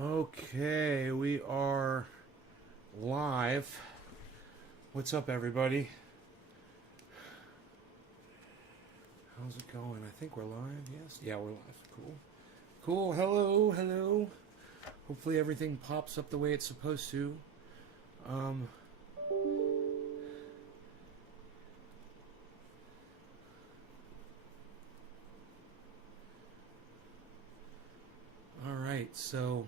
Okay, we are live. What's up, everybody? How's it going? I think we're live, yes? Yeah, we're live. Cool. Cool. Hello, hello. Hopefully everything pops up the way it's supposed to. All right, so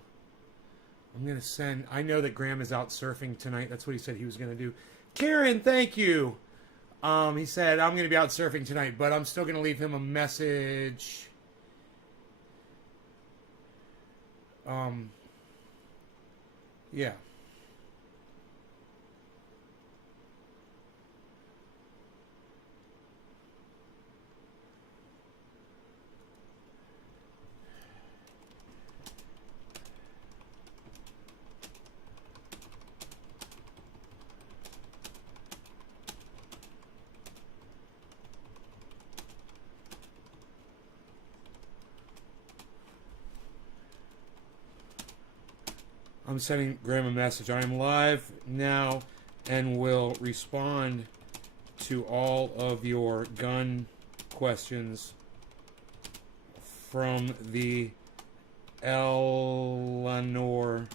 I'm going to send... I know that Grahm is out surfing tonight. That's what he said he was going to do. Karen, thank you. He said, I'm going to be out surfing tonight, but I'm still going to leave him a message. Yeah. I'm sending Grahm a message. I am live now and will respond to all of your gun questions from the Eleanor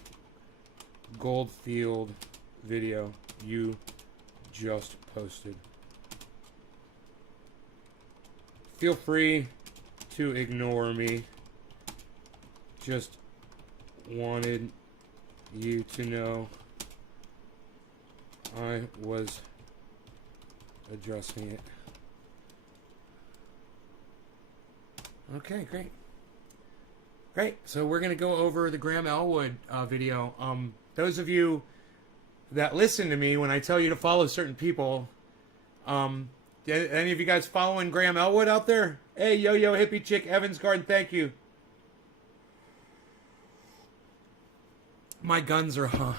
Goldfield video you just posted. Feel free to ignore me. Just wanted you to know I was addressing it. Okay, great. Great. So we're going to go over the Grahm Elwood video. Those of you that listen to me when I tell you to follow certain people, any of you guys following Grahm Elwood out there? Hey, Yo-Yo Hippie Chick Evans Garden, thank you. My guns are hot.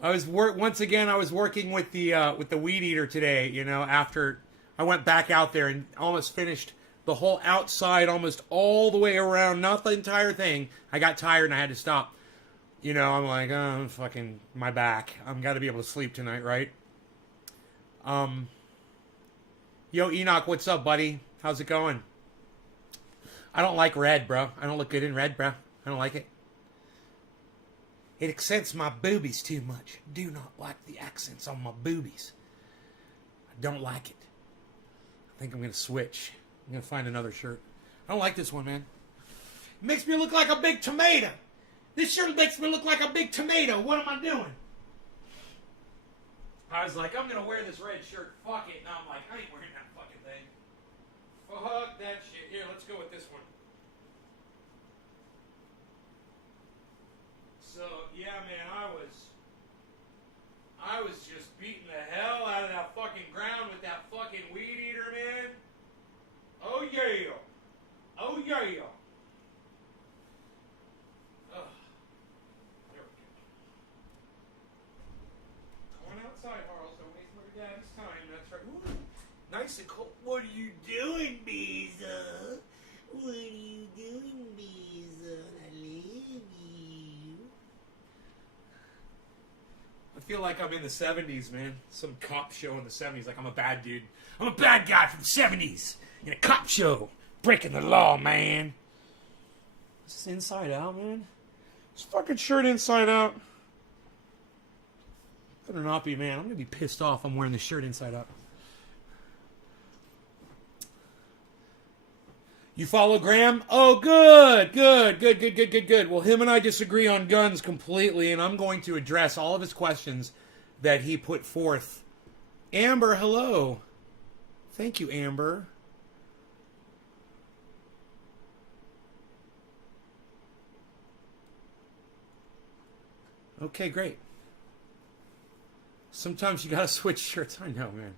I was working with the weed eater today. You know, after I went back out there and almost finished the whole outside, almost all the way around, not the entire thing. I got tired and I had to stop. You know, I'm like, oh, fucking my back. I'm got to be able to sleep tonight, right? Yo, Enoch, what's up, buddy? How's it going? I don't like red, bro. I don't look good in red, bro. I don't like it. It accents my boobies too much. Do not like the accents on my boobies. I don't like it. I think I'm going to switch. I'm going to find another shirt. I don't like this one, man. It makes me look like a big tomato. This shirt makes me look like a big tomato. What am I doing? I was like, I'm going to wear this red shirt. Fuck it. Now I'm like, I ain't wearing that fucking thing. Fuck that shit. Here, let's go with this one. So, yeah, man, I was just beating the hell out of that fucking ground with that fucking weed eater, man. Oh, yeah. Oh, yeah. Ugh. There we go. Going outside, Harles. Don't waste my dad's time. That's right. Ooh, nice and cold. What are you doing, Beeza? What are you doing, Beeza? I love you. I feel like I'm in the 70s, man. Some cop show in the 70s. Like I'm a bad dude. I'm a bad guy from the 70s. In a cop show. Breaking the law, man. Is this inside out, man? This fucking shirt inside out. Better not be, man. I'm going to be pissed off I'm wearing this shirt inside out. You follow Grahm? Oh, good. Well, him and I disagree on guns completely, and I'm going to address all of his questions that he put forth. Amber, hello. Thank you, Amber. Okay, great. Sometimes you gotta switch shirts. I know, man.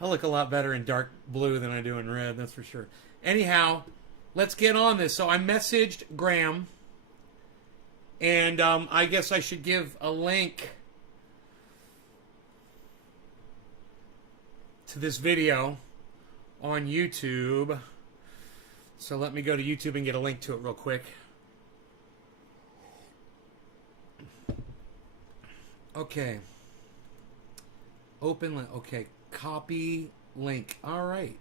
I look a lot better in dark blue than I do in red, that's for sure. Anyhow, let's get on this. So I messaged Grahm, and I guess I should give a link to this video on YouTube. So let me go to YouTube and get a link to it real quick. Okay. Open link. Okay. Copy link. All right.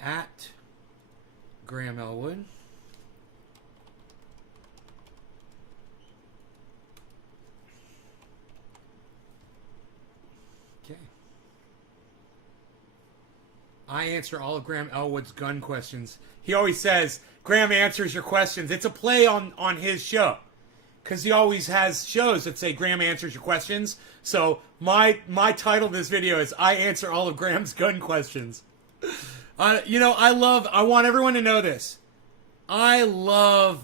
At Grahm Elwood. Okay. I answer all of Grahm Elwood's gun questions. He always says, Grahm answers your questions. It's a play on his show. Because he always has shows that say Grahm answers your questions. So my title of this video is I answer all of Graham's gun questions. You know, I want everyone to know this. God,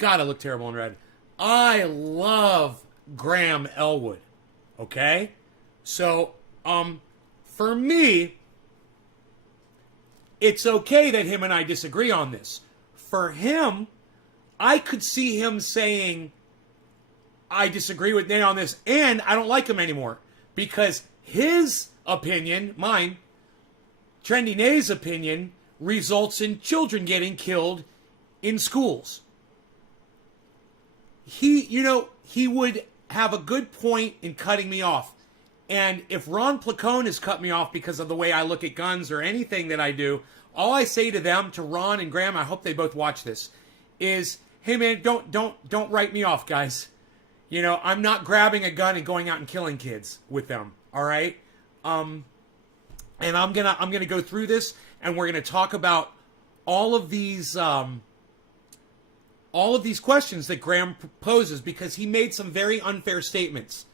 I look terrible in red. I love Grahm Elwood. Okay? So, for me, it's okay that him and I disagree on this. For him, I could see him saying, I disagree with Nate on this, and I don't like him anymore. Because his opinion, mine, Trendy Nate's opinion, results in children getting killed in schools. He would have a good point in cutting me off. And if Ron Placone has cut me off because of the way I look at guns or anything that I do, all I say to them, to Ron and Grahm, I hope they both watch this, is, hey man, don't write me off, guys. You know, I'm not grabbing a gun and going out and killing kids with them. All right. And I'm gonna go through this, and we're gonna talk about all of these questions that Grahm poses, because he made some very unfair statements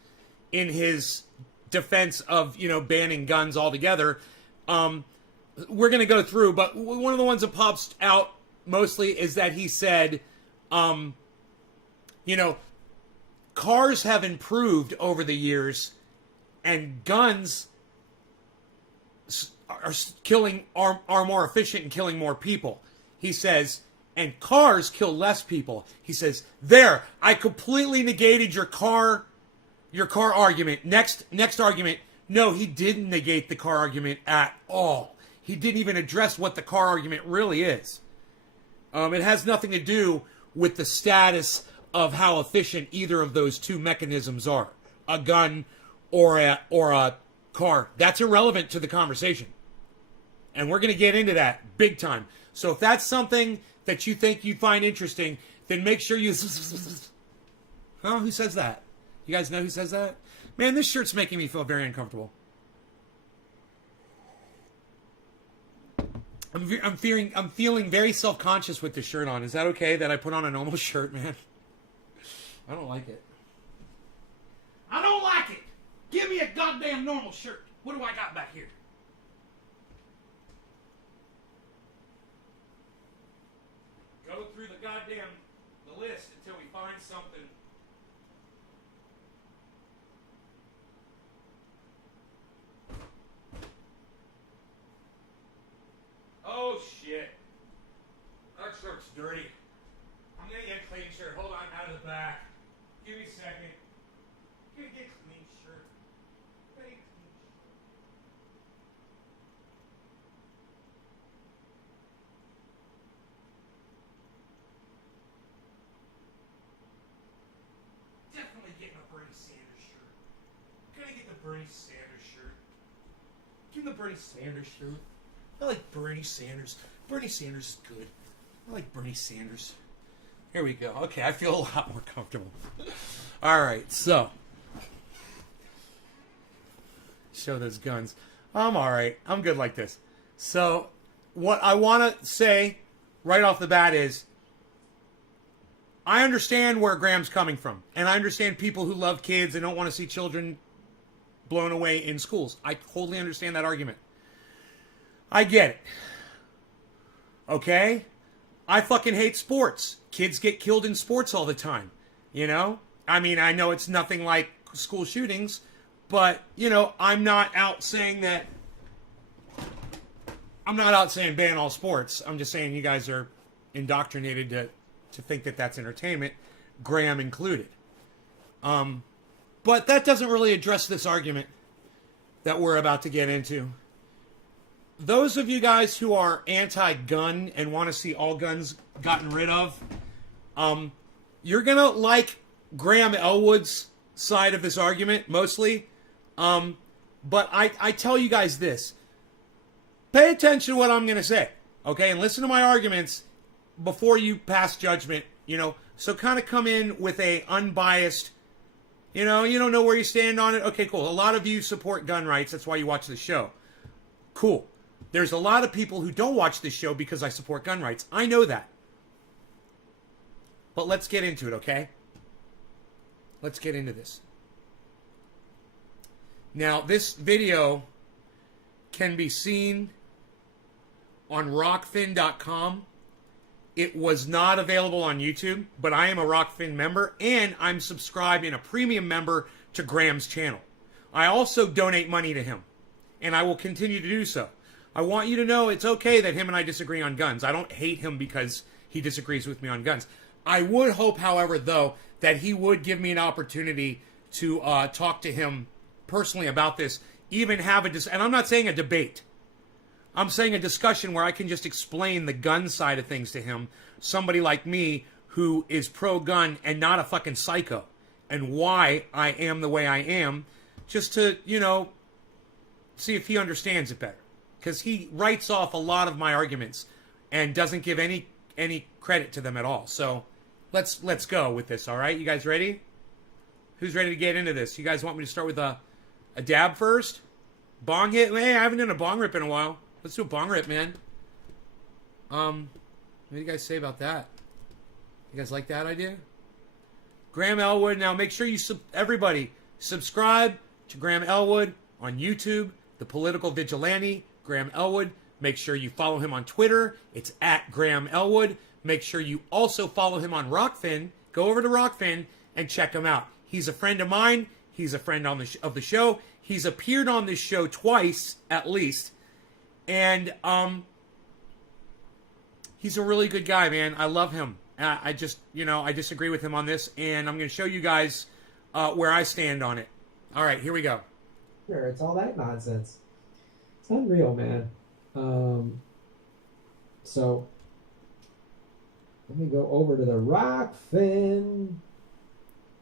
in his defense of, you know, banning guns altogether. We're gonna go through, but one of the ones that pops out mostly is that he said, you know, cars have improved over the years, and guns are more efficient in killing more people. He says, and cars kill less people. He says, there, I completely negated your car argument. Next argument. No, he didn't negate the car argument at all. He didn't even address what the car argument really is. It has nothing to do with the status of how efficient either of those two mechanisms are. A gun or a car. That's irrelevant to the conversation. And we're going to get into that big time. So if that's something that you think you find interesting, then make sure you... Huh? Who says that? You guys know who says that? Man, this shirt's making me feel very uncomfortable. I'm feeling very self-conscious with this shirt on. Is that okay that I put on a normal shirt, man? I don't like it. I don't like it! Give me a goddamn normal shirt. What do I got back here? Go through the list until we find something. Oh shit. That shirt's dirty. I'm gonna get a clean shirt. Hold on, out of the back. Give me a second. I'm gonna get a clean shirt. Definitely getting a Bernie Sanders shirt. Gonna get the Bernie Sanders shirt. Give me the Bernie Sanders shirt. I like Bernie Sanders. Bernie Sanders is good. I like Bernie Sanders. Here we go. Okay, I feel a lot more comfortable. All right, so. Show those guns. I'm all right. I'm good like this. So, what I want to say right off the bat is, I understand where Graham's coming from. And I understand people who love kids and don't want to see children blown away in schools. I totally understand that argument. I get it. Okay? I fucking hate sports. Kids get killed in sports all the time. You know? I mean, I know it's nothing like school shootings, but, you know, I'm not out saying ban all sports. I'm just saying you guys are indoctrinated to think that that's entertainment, Grahm included. But that doesn't really address this argument that we're about to get into. Those of you guys who are anti-gun and want to see all guns gotten rid of, you're going to like Grahm Elwood's side of this argument, mostly. But I tell you guys this. Pay attention to what I'm going to say, okay? And listen to my arguments before you pass judgment, So kind of come in with a unbiased, you don't know where you stand on it. Okay, cool. A lot of you support gun rights. That's why you watch the show. Cool. There's a lot of people who don't watch this show because I support gun rights. I know that. But let's get into it, okay? Let's get into this. Now, this video can be seen on rockfin.com. It was not available on YouTube, but I am a Rockfin member, and I'm subscribed and a premium member to Graham's channel. I also donate money to him, and I will continue to do so. I want you to know it's okay that him and I disagree on guns. I don't hate him because he disagrees with me on guns. I would hope, however, though, that he would give me an opportunity to talk to him personally about this, even have and I'm not saying a debate. I'm saying a discussion where I can just explain the gun side of things to him, somebody like me who is pro-gun and not a fucking psycho, and why I am the way I am, just to, see if he understands it better. Because he writes off a lot of my arguments and doesn't give any credit to them at all. So let's go with this, all right? You guys ready? Who's ready to get into this? You guys want me to start with a dab first? Bong hit? Hey, I haven't done a bong rip in a while. Let's do a bong rip, man. What do you guys say about that? You guys like that idea? Grahm Elwood. Now make sure you everybody subscribe to Grahm Elwood on YouTube, the political vigilante, Grahm Elwood. Make sure you follow him on Twitter. It's at Grahm Elwood. Make sure you also follow him on Rockfin. Go over to Rockfin and check him out. He's a friend of mine. He's a friend of the show. He's appeared on this show twice, at least. And he's a really good guy, man. I love him. I just, I disagree with him on this. And I'm going to show you guys where I stand on it. All right, here we go. Sure, it's all that nonsense. It's unreal, man. So, let me go over to the Rockfin.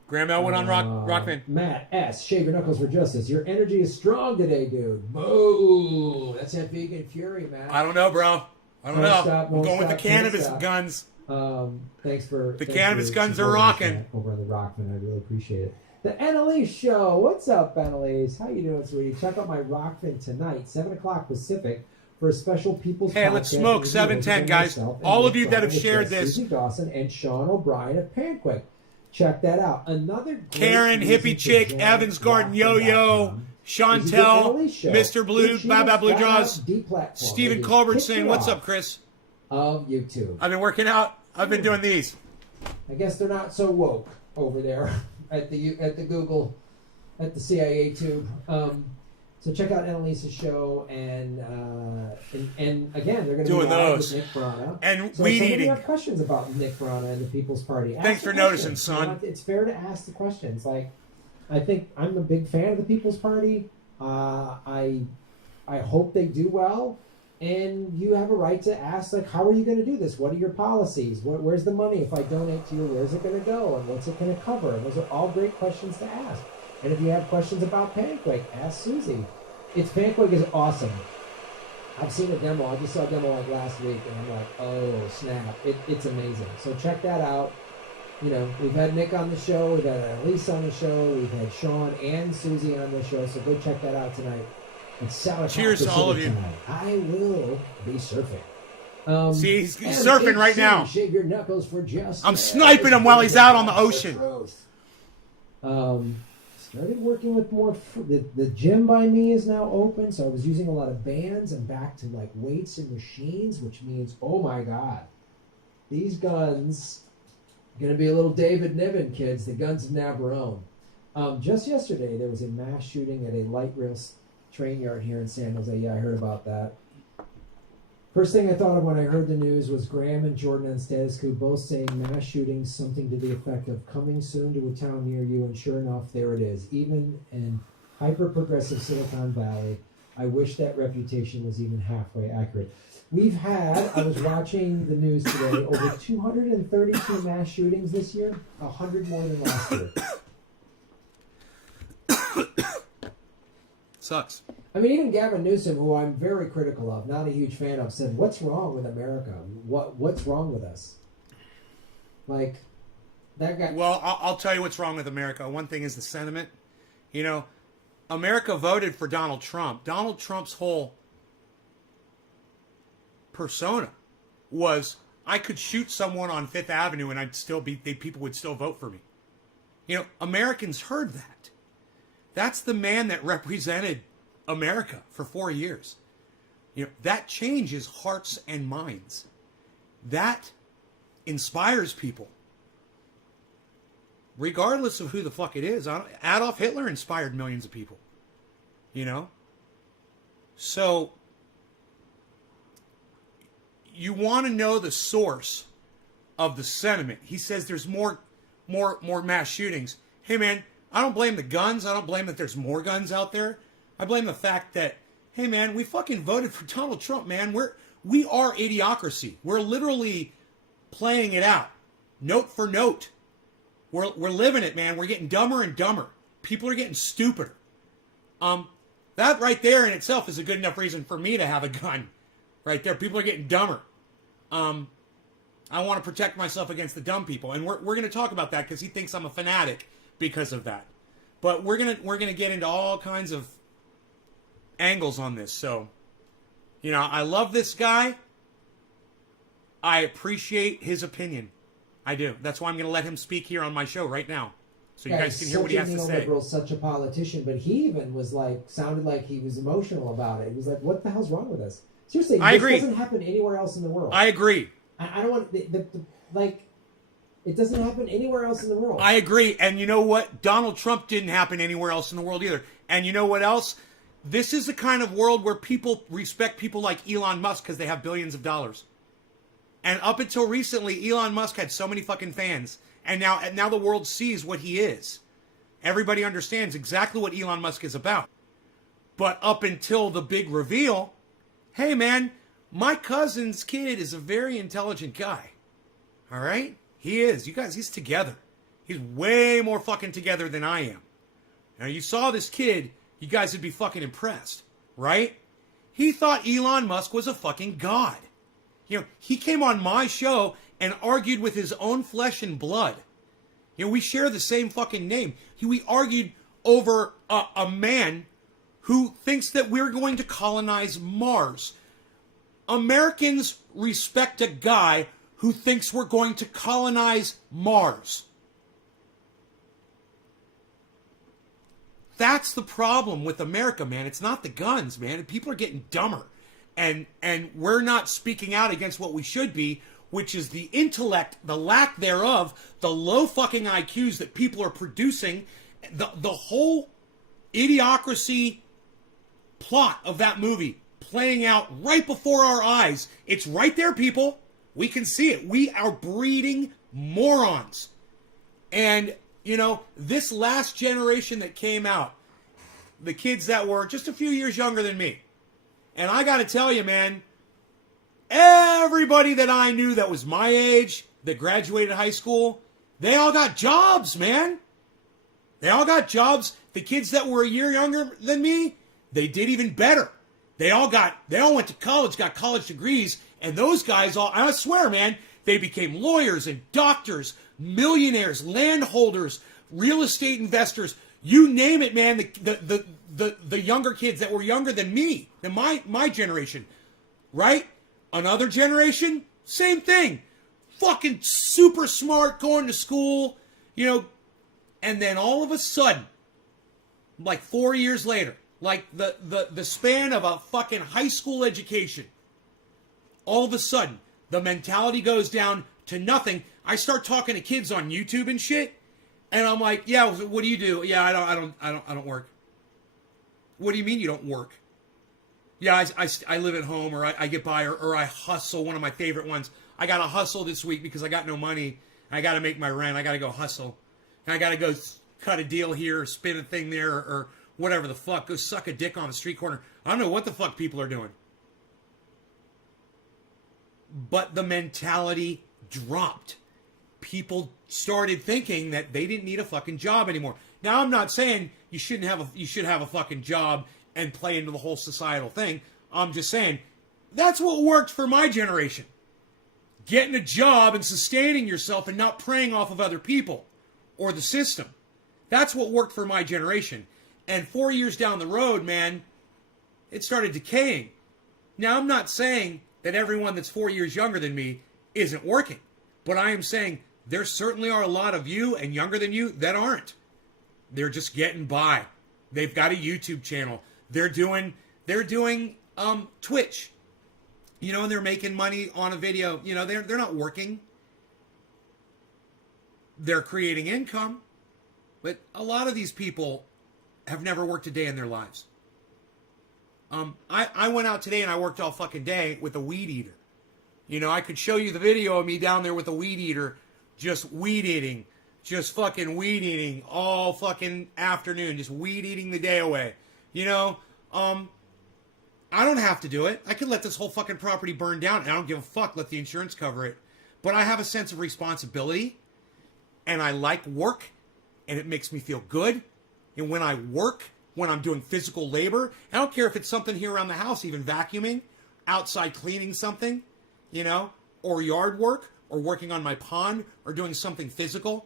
Grahm Elwood on Rockfin. Matt S. Shave your knuckles for justice. Your energy is strong today, dude. Boo! That's that vegan fury, man. I don't know, bro. I don't know. I'm going with the cannabis guns. Thanks for the cannabis guns are rocking over on the Rockfin. I really appreciate it. The Annalise Show. What's up, Annalise? How you doing, sweetie? Check out my Rockfin tonight, 7 o'clock Pacific, for a special people's. Hey, let's smoke 7:10, guys. All of you that have shared this. Susie Dawson and Sean O'Brien of Panquick. Check that out. Another Karen, Hippie Chick, Evans Garden Yo-Yo, Chantel, Mr. Blue, Baba Blue Jaws, Stephen Culbertson. What's up, Chris? Of YouTube. I've been working out. I've been doing these. I guess they're not so woke over there at the Google, at the CIA tube. So check out Annalise's show, and again, they're going to be live with Nick Brana. And so weed eating. You have questions about Nick Brana and the People's Party. Thanks for noticing, son. It's fair to ask the questions. Like, I think I'm a big fan of the People's Party. I hope they do well, and you have a right to ask, like, how are you going to do this? What are your policies? Where's the money? If I donate to you, where's it going to go? And what's it going to cover? And those are all great questions to ask. And if you have questions about Panquick, ask Susie. Panquick is awesome. I've seen a demo. I just saw a demo like last week, and I'm like, oh, snap. It's amazing. So check that out. We've had Nick on the show. We've had Elise on the show. We've had Sean and Susie on the show. So go check that out tonight. Cheers to all of you. Tonight. I will be surfing. See, he's surfing right now. Shave your knuckles for justice. I'm sniping him while he's out on the ocean. Started working with more. The gym by me is now open, so I was using a lot of bands. I'm back to like weights and machines, which means, oh my god, these guns are going to be a little David Niven, kids. The guns of Navarone. Just yesterday, there was a mass shooting at a light rail train yard here in San Jose. Yeah, I heard about that. First thing I thought of when I heard the news was Grahm and Jordan on Status Quo both saying mass shootings, something to the effect of coming soon to a town near you, and sure enough, there it is. Even in hyper-progressive Silicon Valley, I wish that reputation was even halfway accurate. I was watching the news today, over 232 mass shootings this year, 100 more than last year. Sucks. I mean, even Gavin Newsom, who I'm very critical of, not a huge fan of, said, "What's wrong with America? What's wrong with us?" Like, that guy. Well, I'll tell you what's wrong with America. One thing is the sentiment. You know, America voted for Donald Trump. Donald Trump's whole persona was, I could shoot someone on Fifth Avenue and people would still vote for me. You know, Americans heard that. That's the man that represented America for 4 years. You know, that changes hearts and minds. That inspires people. Regardless of who the fuck it is. Adolf Hitler inspired millions of people. You know? So, you want to know the source of the sentiment. He says there's more mass shootings. Hey man, I don't blame the guns. I don't blame that there's more guns out there. I blame the fact that, hey man, we fucking voted for Donald Trump, man. We are idiocracy. We're literally playing it out, note for note. We're living it, man. We're getting dumber and dumber. People are getting stupider. That right there in itself is a good enough reason for me to have a gun. Right there, people are getting dumber. I want to protect myself against the dumb people, and we're going to talk about that because he thinks I'm a fanatic because of that. But we're gonna get into all kinds of angles on this. So, you know, I love this guy. I appreciate his opinion. I do. That's why I'm going to let him speak here on my show right now, so you guys can hear what he has to say. Liberal, such a politician, but he even was sounded like he was emotional about it. He was like, "What the hell's wrong with us?" Seriously, I agree. This doesn't happen anywhere else in the world. I agree. I don't want it doesn't happen anywhere else in the world. I agree. And you know what? Donald Trump didn't happen anywhere else in the world either. And you know what else? This is the kind of world where people respect people like Elon Musk because they have billions of dollars. And up until recently, Elon Musk had so many fucking fans. And now the world sees what he is. Everybody understands exactly what Elon Musk is about. But up until the big reveal, hey man, my cousin's kid is a very intelligent guy. All right? He is. You guys, he's together. He's way more fucking together than I am. Now, you saw this kid, you guys would be fucking impressed, right? He thought Elon Musk was a fucking god. You know, he came on my show and argued with his own flesh and blood. You know, we share the same fucking name. We argued over a man who thinks that we're going to colonize Mars. Americans respect a guy who thinks we're going to colonize Mars. That's the problem with America, man. It's not the guns, man. People are getting dumber. And we're not speaking out against what we should be, which is the intellect, the lack thereof, the low fucking IQs that people are producing. The whole idiocracy plot of that movie playing out right before our eyes. It's right there, people. We can see it. We are breeding morons. And, you know, this last generation that came out, the kids that were just a few years younger than me, and I got to tell you, man, everybody that I knew that was my age, that graduated high school, they all got jobs, man. They all got jobs. The kids that were a year younger than me, they did even better. They all went to college, got college degrees, and those guys I swear, man, they became lawyers and doctors, millionaires, landholders, real estate investors, you name it, man. The younger kids that were younger than me, than my generation, right? Another generation, same thing. Fucking super smart, going to school, you know, and then all of a sudden, like 4 years later, like the span of a fucking high school education, all of a sudden, the mentality goes down to nothing. I start talking to kids on YouTube and shit, and I'm like, yeah, what do you do? Yeah, I don't work. What do you mean you don't work? Yeah, I live at home, or I get by, or I hustle. One of my favorite ones. I got to hustle this week because I got no money. I got to make my rent. I got to go hustle. And I got to go cut a deal here, or spin a thing there, or whatever the fuck. Go suck a dick on the street corner. I don't know what the fuck people are doing. But the mentality dropped. People started thinking that they didn't need a fucking job anymore. Now, I'm not saying you should have a fucking job and play into the whole societal thing. I'm just saying, that's what worked for my generation. Getting a job and sustaining yourself and not preying off of other people or the system. That's what worked for my generation. And 4 years down the road, man, it started decaying. Now, I'm not saying that everyone that's 4 years younger than me isn't working. But I am saying there certainly are a lot of you and younger than you that aren't. They're just getting by. They've got a YouTube channel. They're doing Twitch. You know, and they're making money on a video. You know, they're not working. They're creating income. But a lot of these people have never worked a day in their lives. I went out today and I worked all fucking day with a weed eater. You know, I could show you the video of me down there with a weed eater, just weed eating, just fucking weed eating all fucking afternoon, just weed eating the day away. You know, I don't have to do it. I could let this whole fucking property burn down and I don't give a fuck, let the insurance cover it. But I have a sense of responsibility and I like work and it makes me feel good. And when I work, when I'm doing physical labor, I don't care if it's something here around the house, even vacuuming, outside cleaning something, you know, or yard work, or working on my pond, or doing something physical.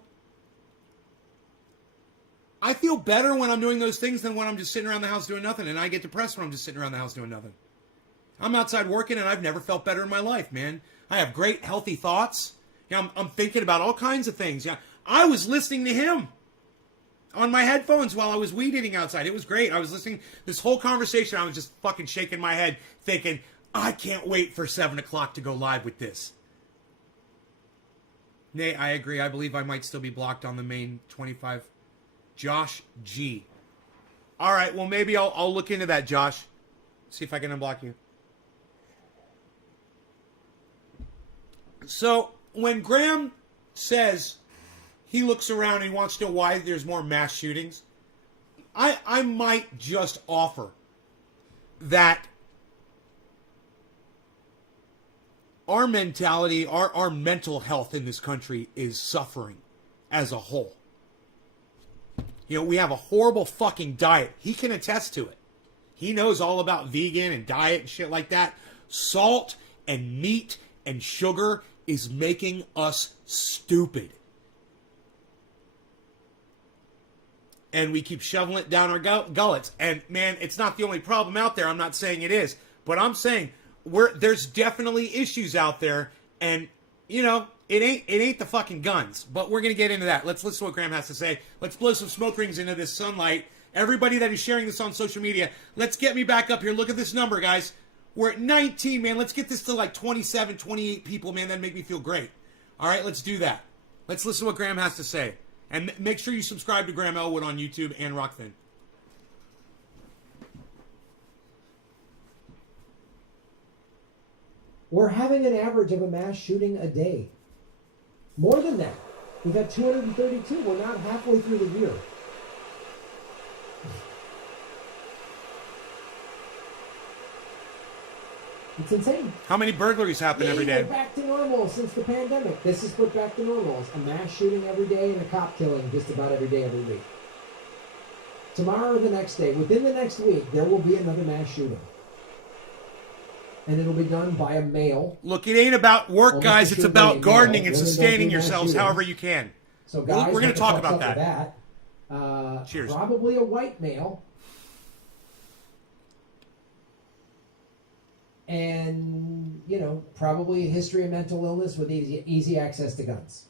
I feel better when I'm doing those things than when I'm just sitting around the house doing nothing, and I get depressed when I'm just sitting around the house doing nothing. I'm outside working, and I've never felt better in my life, man. I have great, healthy thoughts. Yeah, I'm thinking about all kinds of things. Yeah, I was listening to him on my headphones while I was weed eating outside. It was great. I was listening this whole conversation. I was just fucking shaking my head thinking, I can't wait for 7 o'clock to go live with this. Nay, I agree. I believe I might still be blocked on the main 25. Josh G. All right, well, maybe I'll look into that, Josh. See if I can unblock you. So, when Grahm says he looks around and he wants to know why there's more mass shootings, I might just offer that our mentality, our mental health in this country is suffering as a whole. You know, we have a horrible fucking diet. He can attest to it. He knows all about vegan and diet and shit like that. Salt and meat and sugar is making us stupid. And we keep shoveling it down our gullets. And, man, it's not the only problem out there. I'm not saying it is. But I'm saying there's definitely issues out there. And, you know, it ain't the fucking guns. But we're going to get into that. Let's listen to what Grahm has to say. Let's blow some smoke rings into this sunlight. Everybody that is sharing this on social media, let's get me back up here. Look at this number, guys. We're at 19, man. Let's get this to like 27, 28 people, man. That'd make me feel great. All right, let's do that. Let's listen to what Grahm has to say. And make sure you subscribe to Grahm Elwood on YouTube and Rockfin. We're having an average of a mass shooting a day. More than that. We've had 232. We're not halfway through the year. It's insane. How many burglaries happen every day? We're back to normal since the pandemic. This is put back to normal. It's a mass shooting every day and a cop killing just about every day, every week. Tomorrow or the next day, within the next week, there will be another mass shooting. And it'll be done by a male. Look, it ain't about work, guys. It's about gardening and sustaining yourselves however you can. So, guys, we're going to talk about that. Cheers. Probably a white male. And, you know, probably a history of mental illness with easy access to guns.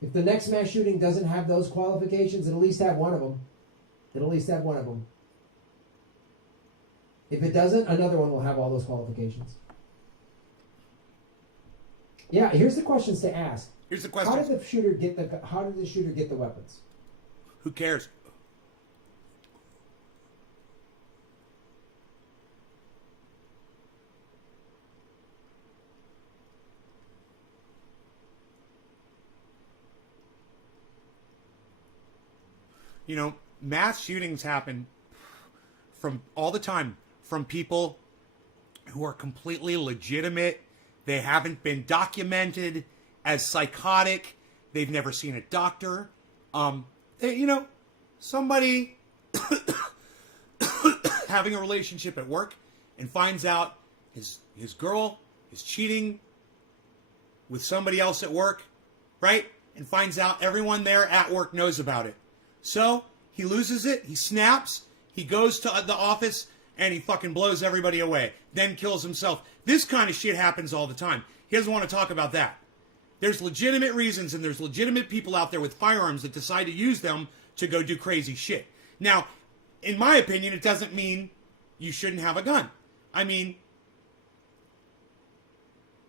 If the next mass shooting doesn't have those qualifications, it'll at least have one of them. It'll at least have one of them. If it doesn't, another one will have all those qualifications. Yeah, here's the questions to ask. Here's the question. How did the shooter get the weapons? Who cares? You know, mass shootings happen from all the time from people who are completely legitimate. They haven't been documented as psychotic. They've never seen a doctor. You know, somebody having a relationship at work and finds out his girl is cheating with somebody else at work, right? And finds out everyone there at work knows about it. So he loses it, he snaps, he goes to the office, and he fucking blows everybody away, then kills himself. This kind of shit happens all the time. He doesn't want to talk about that. There's legitimate reasons, and there's legitimate people out there with firearms that decide to use them to go do crazy shit. Now, in my opinion, it doesn't mean you shouldn't have a gun. I mean,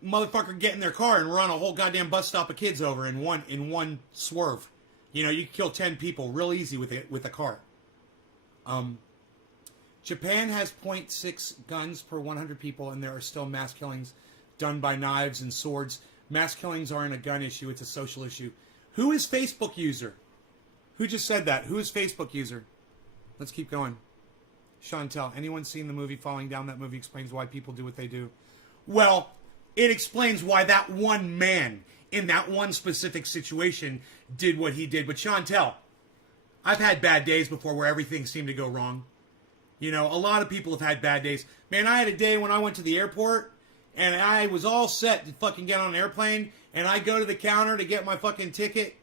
motherfucker get in their car and run a whole goddamn bus stop of kids over in one swerve. You know, you can kill 10 people real easy with a car. Japan has .6 guns per 100 people, and there are still mass killings done by knives and swords. Mass killings aren't a gun issue, it's a social issue. Who is Facebook user? Who just said that? Who is Facebook user? Let's keep going. Chantel, anyone seen the movie Falling Down? That movie explains why people do what they do. Well, it explains why that one man in that one specific situation did what he did. But Chantel, I've had bad days before where everything seemed to go wrong. You know, a lot of people have had bad days. Man, I had a day when I went to the airport and I was all set to fucking get on an airplane, and I go to the counter to get my fucking ticket,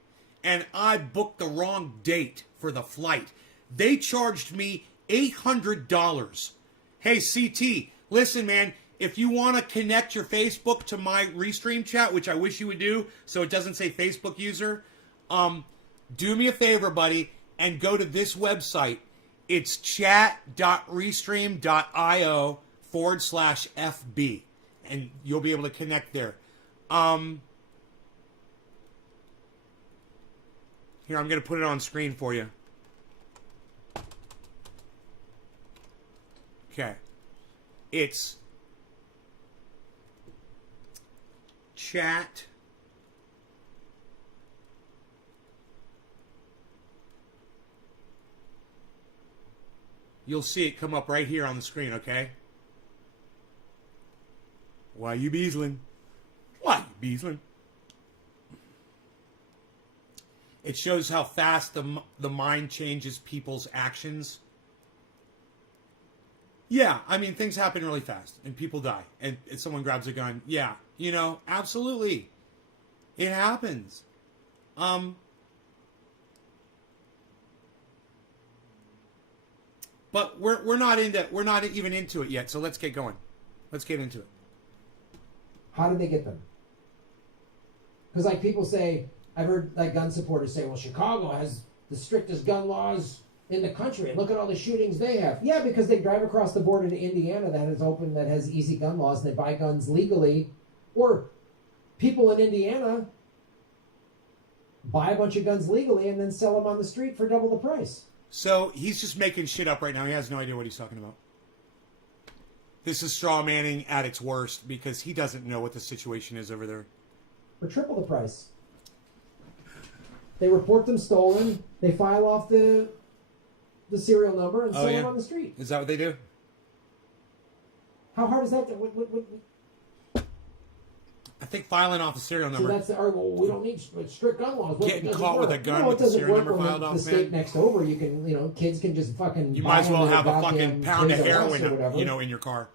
and I booked the wrong date for the flight. They charged me $800. Hey, CT, listen, man, if you want to connect your Facebook to my Restream chat, which I wish you would do so it doesn't say Facebook user, do me a favor, buddy, and go to this website. It's chat.restream.io/FB, and you'll be able to connect there. Here, I'm going to put it on screen for you. Okay. It's chat. You'll see it come up right here on the screen, okay? Why you beasling? Why you beasling? It shows how fast the mind changes people's actions. Yeah, I mean, things happen really fast, and people die, and someone grabs a gun. Yeah, you know, absolutely. It happens. But we're not even into it yet, so let's get going. Let's get into it. How did they get them? Because like people say, I've heard like gun supporters say, well, Chicago has the strictest gun laws in the country, and look at all the shootings they have. Yeah, because they drive across the border to Indiana that has easy gun laws, and they buy guns legally. Or people in Indiana buy a bunch of guns legally and then sell them on the street for double the price. So he's just making shit up right now. He has no idea what he's talking about. This is straw manning at its worst because he doesn't know what the situation is over there. For triple the price. They report them stolen. They file off the serial number and sell them on the street. Is that what they do? How hard is that? I think filing off a serial number. So that's the argument. Well, we don't need strict gun laws. Getting caught with a gun with the serial number filed off, the state next over, you can, kids can just fucking. You might as well have a fucking pound of heroin, in your car.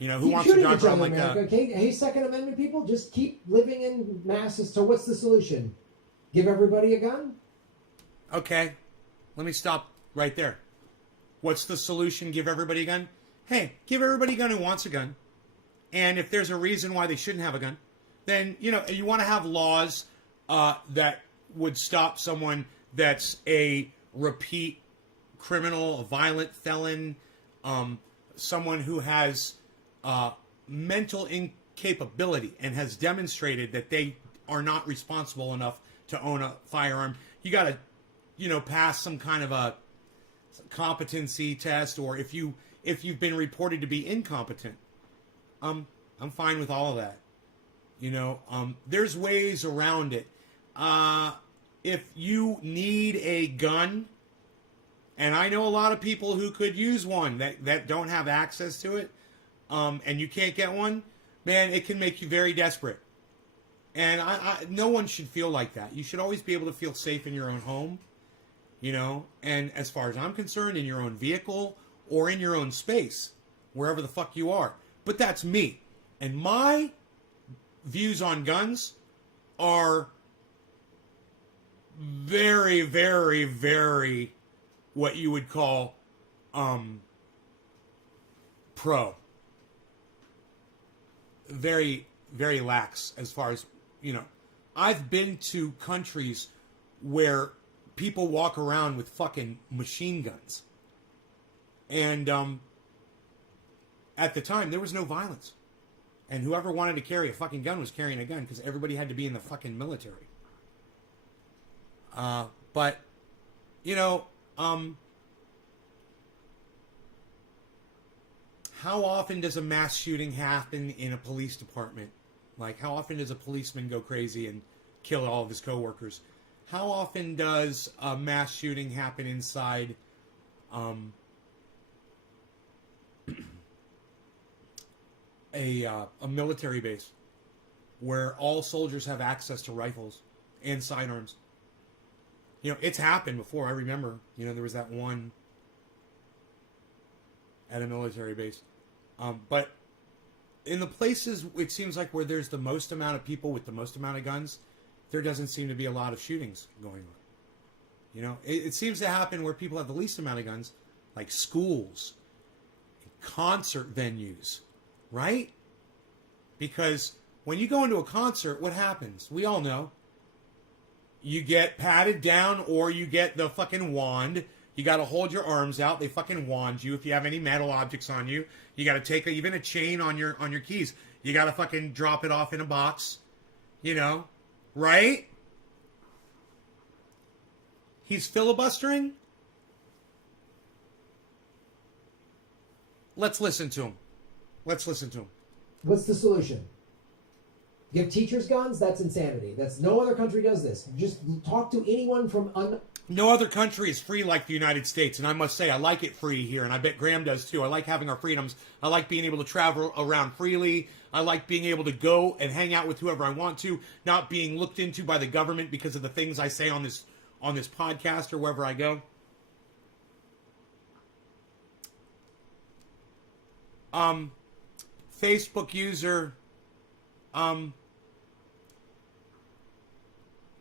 Who wants to drive around like that? Okay, hey, Second Amendment people, just keep living in masses. So what's the solution? Give everybody a gun? Okay, let me stop right there. What's the solution? Give everybody a gun? Hey, give everybody a gun who wants a gun. And if there's a reason why they shouldn't have a gun, then, you want to have laws that would stop someone that's a repeat criminal, a violent felon, someone who has mental incapability and has demonstrated that they are not responsible enough to own a firearm. You got to, pass some kind of a competency test, or if you've been reported to be incompetent. I'm fine with all of that. There's ways around it. If you need a gun, and I know a lot of people who could use one that don't have access to it, and you can't get one, man, it can make you very desperate. And no one should feel like that. You should always be able to feel safe in your own home. you know, and as far as I'm concerned, in your own vehicle or in your own space, wherever the fuck you are. But that's me. And my views on guns are very, very, very what you would call pro. Very, very lax as far as, you know. I've been to countries where people walk around with fucking machine guns. And at the time, there was no violence. And whoever wanted to carry a fucking gun was carrying a gun because everybody had to be in the fucking military. But, you know, how often does a mass shooting happen in a police department? Like, how often does a policeman go crazy and kill all of his coworkers? How often does a mass shooting happen inside a military base where all soldiers have access to rifles and sidearms? You know, it's happened before. I remember, you know, there was that one at a military base. But in the places, it seems like where there's the most amount of people with the most amount of guns, there doesn't seem to be a lot of shootings going on. You know, it seems to happen where people have the least amount of guns, like schools, concert venues, right? Because when you go into a concert, what happens? We all know. You get patted down or you get the fucking wand. You got to hold your arms out. They fucking wand you. If you have any metal objects on you, you got to take even a chain on your keys. You got to fucking drop it off in a box. You know, right? He's filibustering. Let's listen to him. Let's listen to him. What's the solution? Give teachers guns? That's insanity. That's no other country does this. Just talk to anyone from No other country is free like the United States, and I must say I like it free here, and I bet Grahm does too. I like having our freedoms. I like being able to travel around freely. I like being able to go and hang out with whoever I want to, not being looked into by the government because of the things I say on this podcast or wherever I go. Facebook user.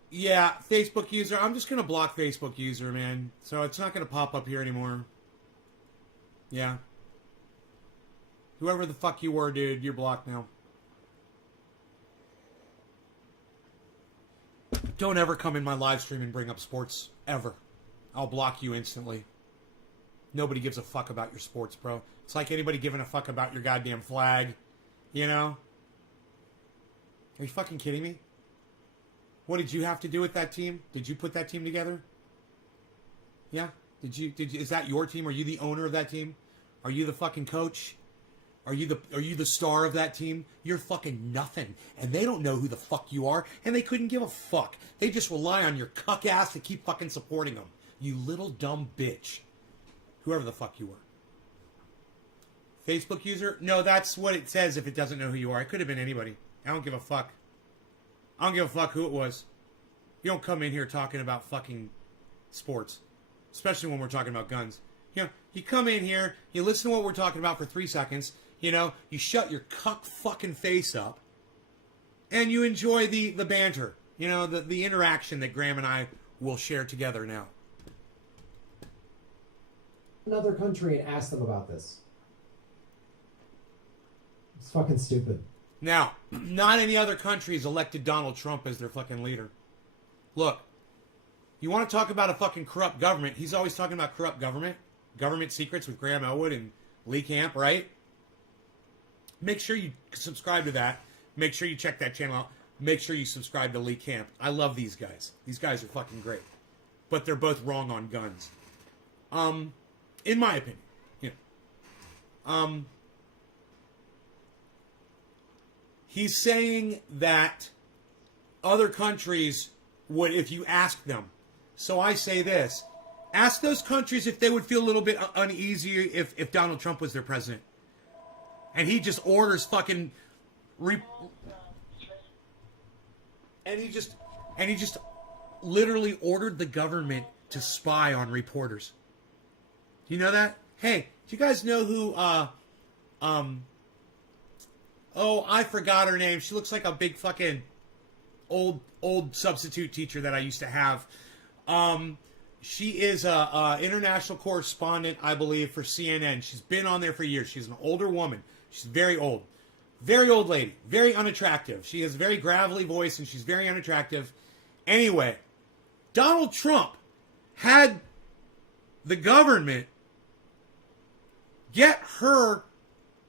Yeah, Facebook user. I'm just going to block Facebook user, man. So it's not going to pop up here anymore. Yeah. Whoever the fuck you were, dude, you're blocked now. Don't ever come in my live stream and bring up sports. Ever. I'll block you instantly. Nobody gives a fuck about your sports, bro. It's like anybody giving a fuck about your goddamn flag. You know? Are you fucking kidding me? What did you have to do with that team? Did you put that team together? Yeah? Did you is that your team? Are you the owner of that team? Are you the fucking coach? Are you the star of that team? You're fucking nothing. And they don't know who the fuck you are, and they couldn't give a fuck. They just rely on your cuck ass to keep fucking supporting them. You little dumb bitch. Whoever the fuck you were. Facebook user? No, that's what it says if it doesn't know who you are. It could have been anybody. I don't give a fuck. I don't give a fuck who it was. You don't come in here talking about fucking sports. Especially when we're talking about guns. You know, you come in here, you listen to what we're talking about for 3 seconds, you know, you shut your cuck fucking face up, and you enjoy the banter. You know, the interaction that Grahm and I will share together now. Another country and ask them about this. It's fucking stupid. Now, not any other country has elected Donald Trump as their fucking leader. Look, you want to talk about a fucking corrupt government, he's always talking about corrupt government secrets with Grahm Elwood and Lee Camp, right? Make sure you subscribe to that. Make sure you check that channel out. Make sure you subscribe to Lee Camp. I love these guys. These guys are fucking great. But they're both wrong on guns. In my opinion. You know. He's saying that other countries would, if you ask them. So I say this. Ask those countries if they would feel a little bit uneasy if Donald Trump was their president. And he just orders fucking... And he just literally ordered the government to spy on reporters. Do you know that? Hey, do you guys know who, oh, I forgot her name. She looks like a big fucking old substitute teacher that I used to have. She is a international correspondent, I believe, for CNN. She's been on there for years. She's an older woman. She's very old. Very old lady. Very unattractive. She has a very gravelly voice, and she's very unattractive. Anyway, Donald Trump had the government get her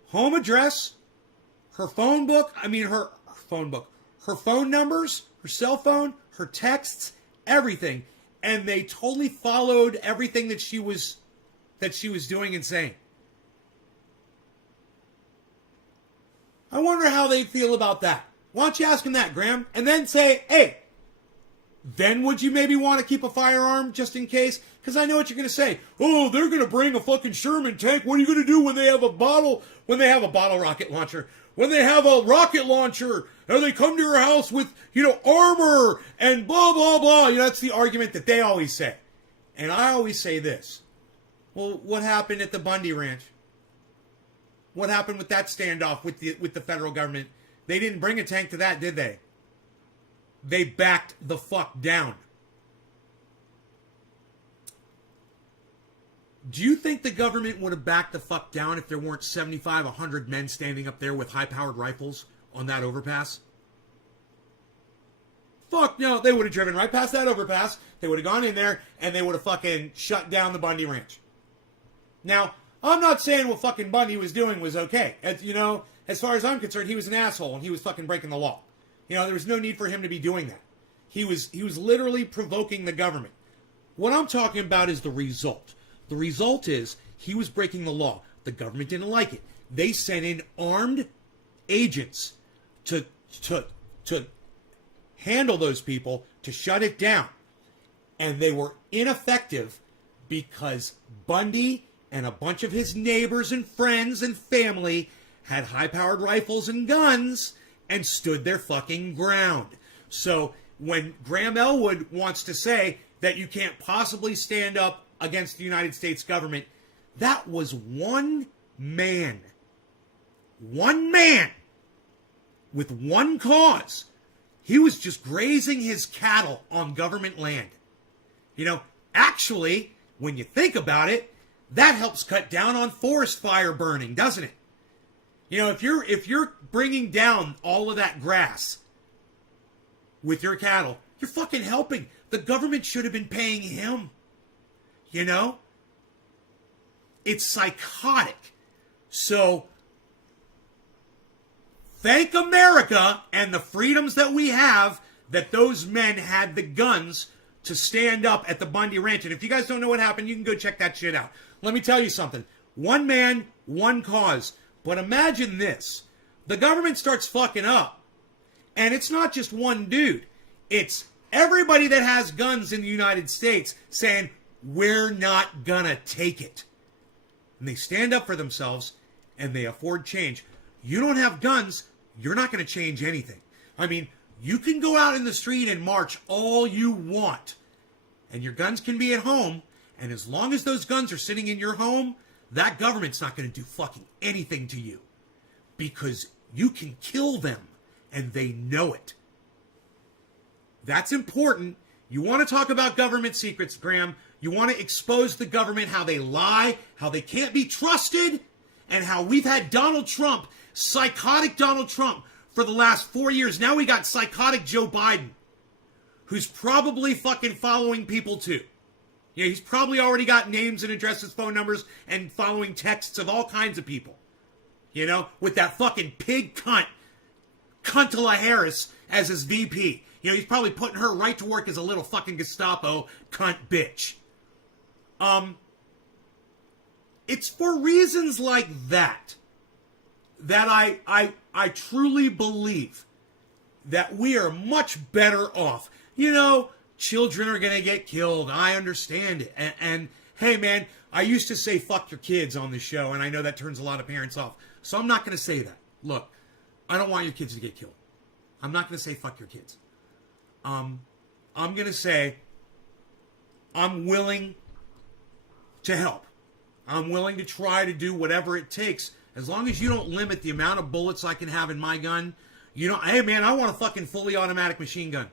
home address, her phone book, her phone numbers, her cell phone, her texts, everything. And they totally followed everything that she was doing and saying. I wonder how they feel about that. Why don't you ask them that, Grahm? And then say, hey, then would you maybe want to keep a firearm just in case? Because I know what you're going to say. Oh, they're going to bring a fucking Sherman tank. What are you going to do when they have a bottle rocket launcher? When they have a rocket launcher and they come to your house with, armor and blah, blah, blah. That's the argument that they always say. And I always say this. Well, what happened at the Bundy Ranch? What happened with that standoff with the federal government? They didn't bring a tank to that, did they? They backed the fuck down. Do you think the government would have backed the fuck down if there weren't 75, 100 men standing up there with high-powered rifles on that overpass? Fuck no, they would have driven right past that overpass. They would have gone in there and they would have fucking shut down the Bundy Ranch. Now, I'm not saying what fucking Bundy was doing was okay. As far as I'm concerned, he was an asshole and he was fucking breaking the law. There was no need for him to be doing that. He was literally provoking the government. What I'm talking about is the result. The result is he was breaking the law. The government didn't like it. They sent in armed agents to handle those people, to shut it down. And they were ineffective because Bundy and a bunch of his neighbors and friends and family had high-powered rifles and guns and stood their fucking ground. So when Grahm Elwood wants to say that you can't possibly stand up against the United States government, that was one man with one cause. He was just grazing his cattle on government land. Actually, when you think about it, that helps cut down on forest fire burning, doesn't it? If you're bringing down all of that grass with your cattle, you're fucking helping. The government should have been paying him. It's psychotic. So, thank America and the freedoms that we have that those men had the guns to stand up at the Bundy Ranch. And if you guys don't know what happened, you can go check that shit out. Let me tell you something. One man, one cause. But imagine this. The government starts fucking up. And it's not just one dude. It's everybody that has guns in the United States saying, we're not gonna take it. And they stand up for themselves and they afford change. You don't have guns, you're not gonna change anything. You can go out in the street and march all you want. And your guns can be at home. And as long as those guns are sitting in your home, that government's not going to do fucking anything to you. Because you can kill them. And they know it. That's important. You want to talk about government secrets, Grahm. You want to expose the government, how they lie, how they can't be trusted, and how we've had Donald Trump, psychotic Donald Trump, for the last 4 years. Now we got psychotic Joe Biden, who's probably fucking following people too. He's probably already got names and addresses, phone numbers, and following texts of all kinds of people. With that fucking pig cunt, Kamala Harris, as his VP. He's probably putting her right to work as a little fucking Gestapo cunt bitch. It's for reasons like that I truly believe that we are much better off. Children are going to get killed. I understand it. And hey, man, I used to say fuck your kids on the show, and I know that turns a lot of parents off. So I'm not going to say that. Look, I don't want your kids to get killed. I'm not going to say fuck your kids. I'm going to say I'm willing to help. I'm willing to try to do whatever it takes. As long as you don't limit the amount of bullets I can have in my gun. You know, hey man, I want a fucking fully automatic machine gun.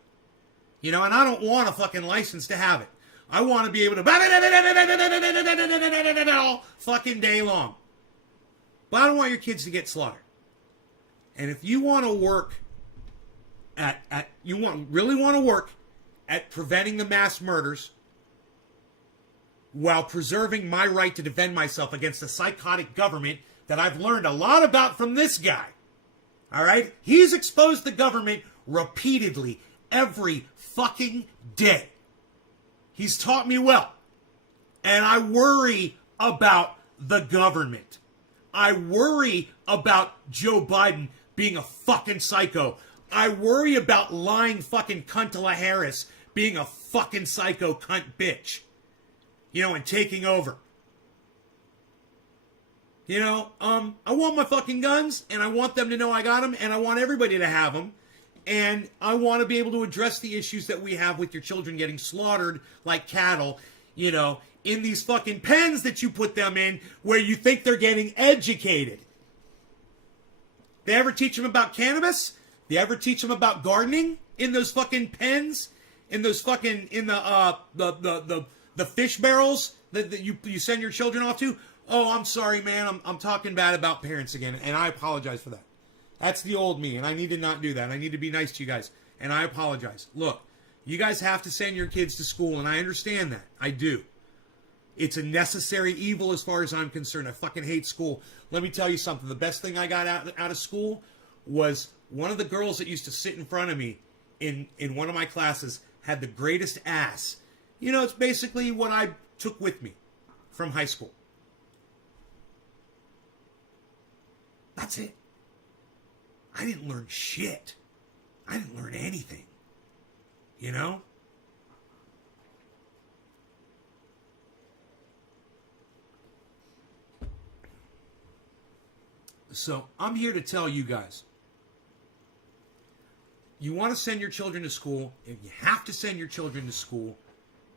You know, and I don't want a fucking license to have it. I want to be able to all fucking day long. But I don't want your kids to get slaughtered. And if you want to work really want to work at preventing the mass murders while preserving my right to defend myself against a psychotic government that I've learned a lot about from this guy. All right? He's exposed the government repeatedly every fucking day. He's taught me well. And I worry about the government. I worry about Joe Biden being a fucking psycho. I worry about lying fucking Cuntala Harris being a fucking psycho cunt bitch. You know, and taking over. You know, I want my fucking guns, and I want them to know I got them, and I want everybody to have them. And I want to be able to address the issues that we have with your children getting slaughtered like cattle, you know, in these fucking pens that you put them in where you think they're getting educated. They ever teach them about cannabis? They ever teach them about gardening in those fucking pens? In those fucking, in the fish barrels that you send your children off to? Oh, I'm sorry, man. I'm talking bad about parents again, and I apologize for that. That's the old me, and I need to not do that. I need to be nice to you guys, and I apologize. Look, you guys have to send your kids to school, and I understand that. I do. It's a necessary evil as far as I'm concerned. I fucking hate school. Let me tell you something. The best thing I got out of school was one of the girls that used to sit in front of me in one of my classes had the greatest ass. You know, it's basically what I took with me from high school. That's it. I didn't learn shit. I didn't learn anything. You know? So, I'm here to tell you guys. You want to send your children to school. If you have to send your children to school,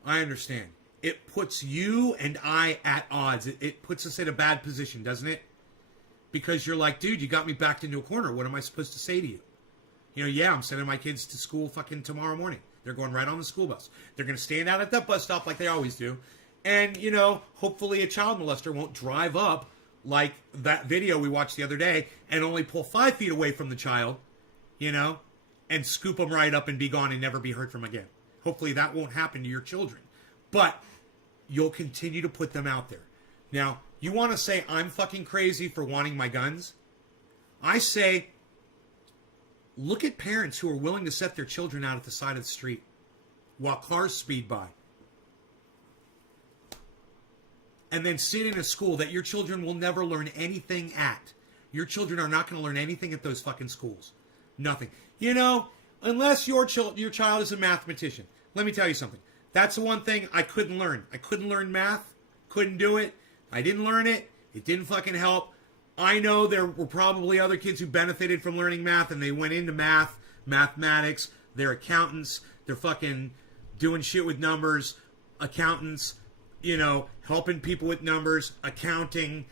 I understand. It puts you and I at odds. It puts us in a bad position, doesn't it? Because you're like, dude, you got me backed into a corner. What am I supposed to say to you? You know, yeah, I'm sending my kids to school fucking tomorrow morning. They're going right on the school bus. They're going to stand out at that bus stop like they always do. And, you know, hopefully a child molester won't drive up like that video we watched the other day and only pull 5 feet away from the child, you know, and scoop them right up and be gone and never be heard from again. Hopefully that won't happen to your children. But you'll continue to put them out there. Now, you want to say I'm fucking crazy for wanting my guns? I say, look at parents who are willing to set their children out at the side of the street while cars speed by. And then sit in a school that your children will never learn anything at. Your children are not going to learn anything at those fucking schools. Nothing. You know, unless your child is a mathematician. Let me tell you something. That's the one thing I couldn't learn. I couldn't learn math. Couldn't do it. I didn't learn it. It didn't fucking help. I know there were probably other kids who benefited from learning math and they went into mathematics. They're accountants. They're fucking doing shit with numbers. Accountants, you know, helping people with numbers, accounting,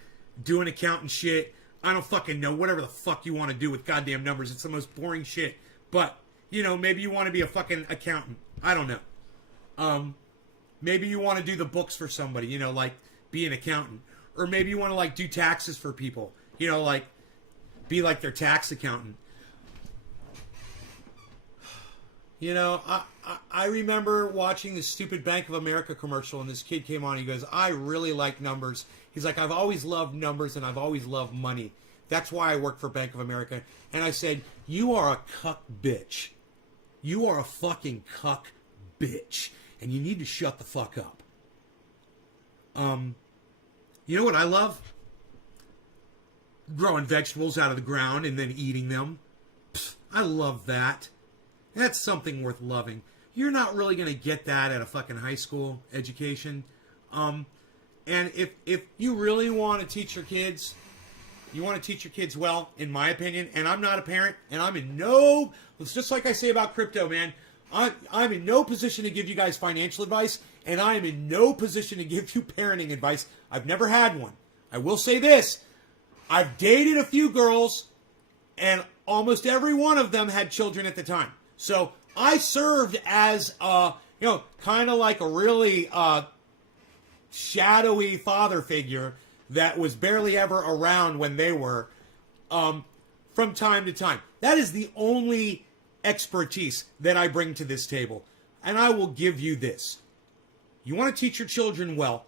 doing accountant shit. I don't fucking know. Whatever the fuck you want to do with goddamn numbers. It's the most boring shit. But, you know, maybe you want to be a fucking accountant. I don't know. Maybe you want to do the books for somebody, you know, like be an accountant. Or maybe you want to like do taxes for people, you know, like be like their tax accountant. You know, I remember watching this stupid Bank of America commercial and this kid came on. He goes, I really like numbers. He's like, I've always loved numbers and I've always loved money. That's why I work for Bank of America. And I said, you are a cuck bitch. You are a fucking cuck bitch. And you need to shut the fuck up. You know what I love? Growing vegetables out of the ground and then eating them. Pfft, I love that. That's something worth loving. You're not really going to get that at a fucking high school education. And if you really want to teach your kids, you want to teach your kids well, in my opinion, and I'm not a parent, and I'm in no, it's just like I say about crypto, man. I'm in no position to give you guys financial advice, and I am in no position to give you parenting advice. I've never had one. I will say this. I've dated a few girls, and almost every one of them had children at the time. So I served as, kind of like a really shadowy father figure that was barely ever around when they were, from time to time. That is the only expertise that I bring to this table. And I will give you this. You want to teach your children well.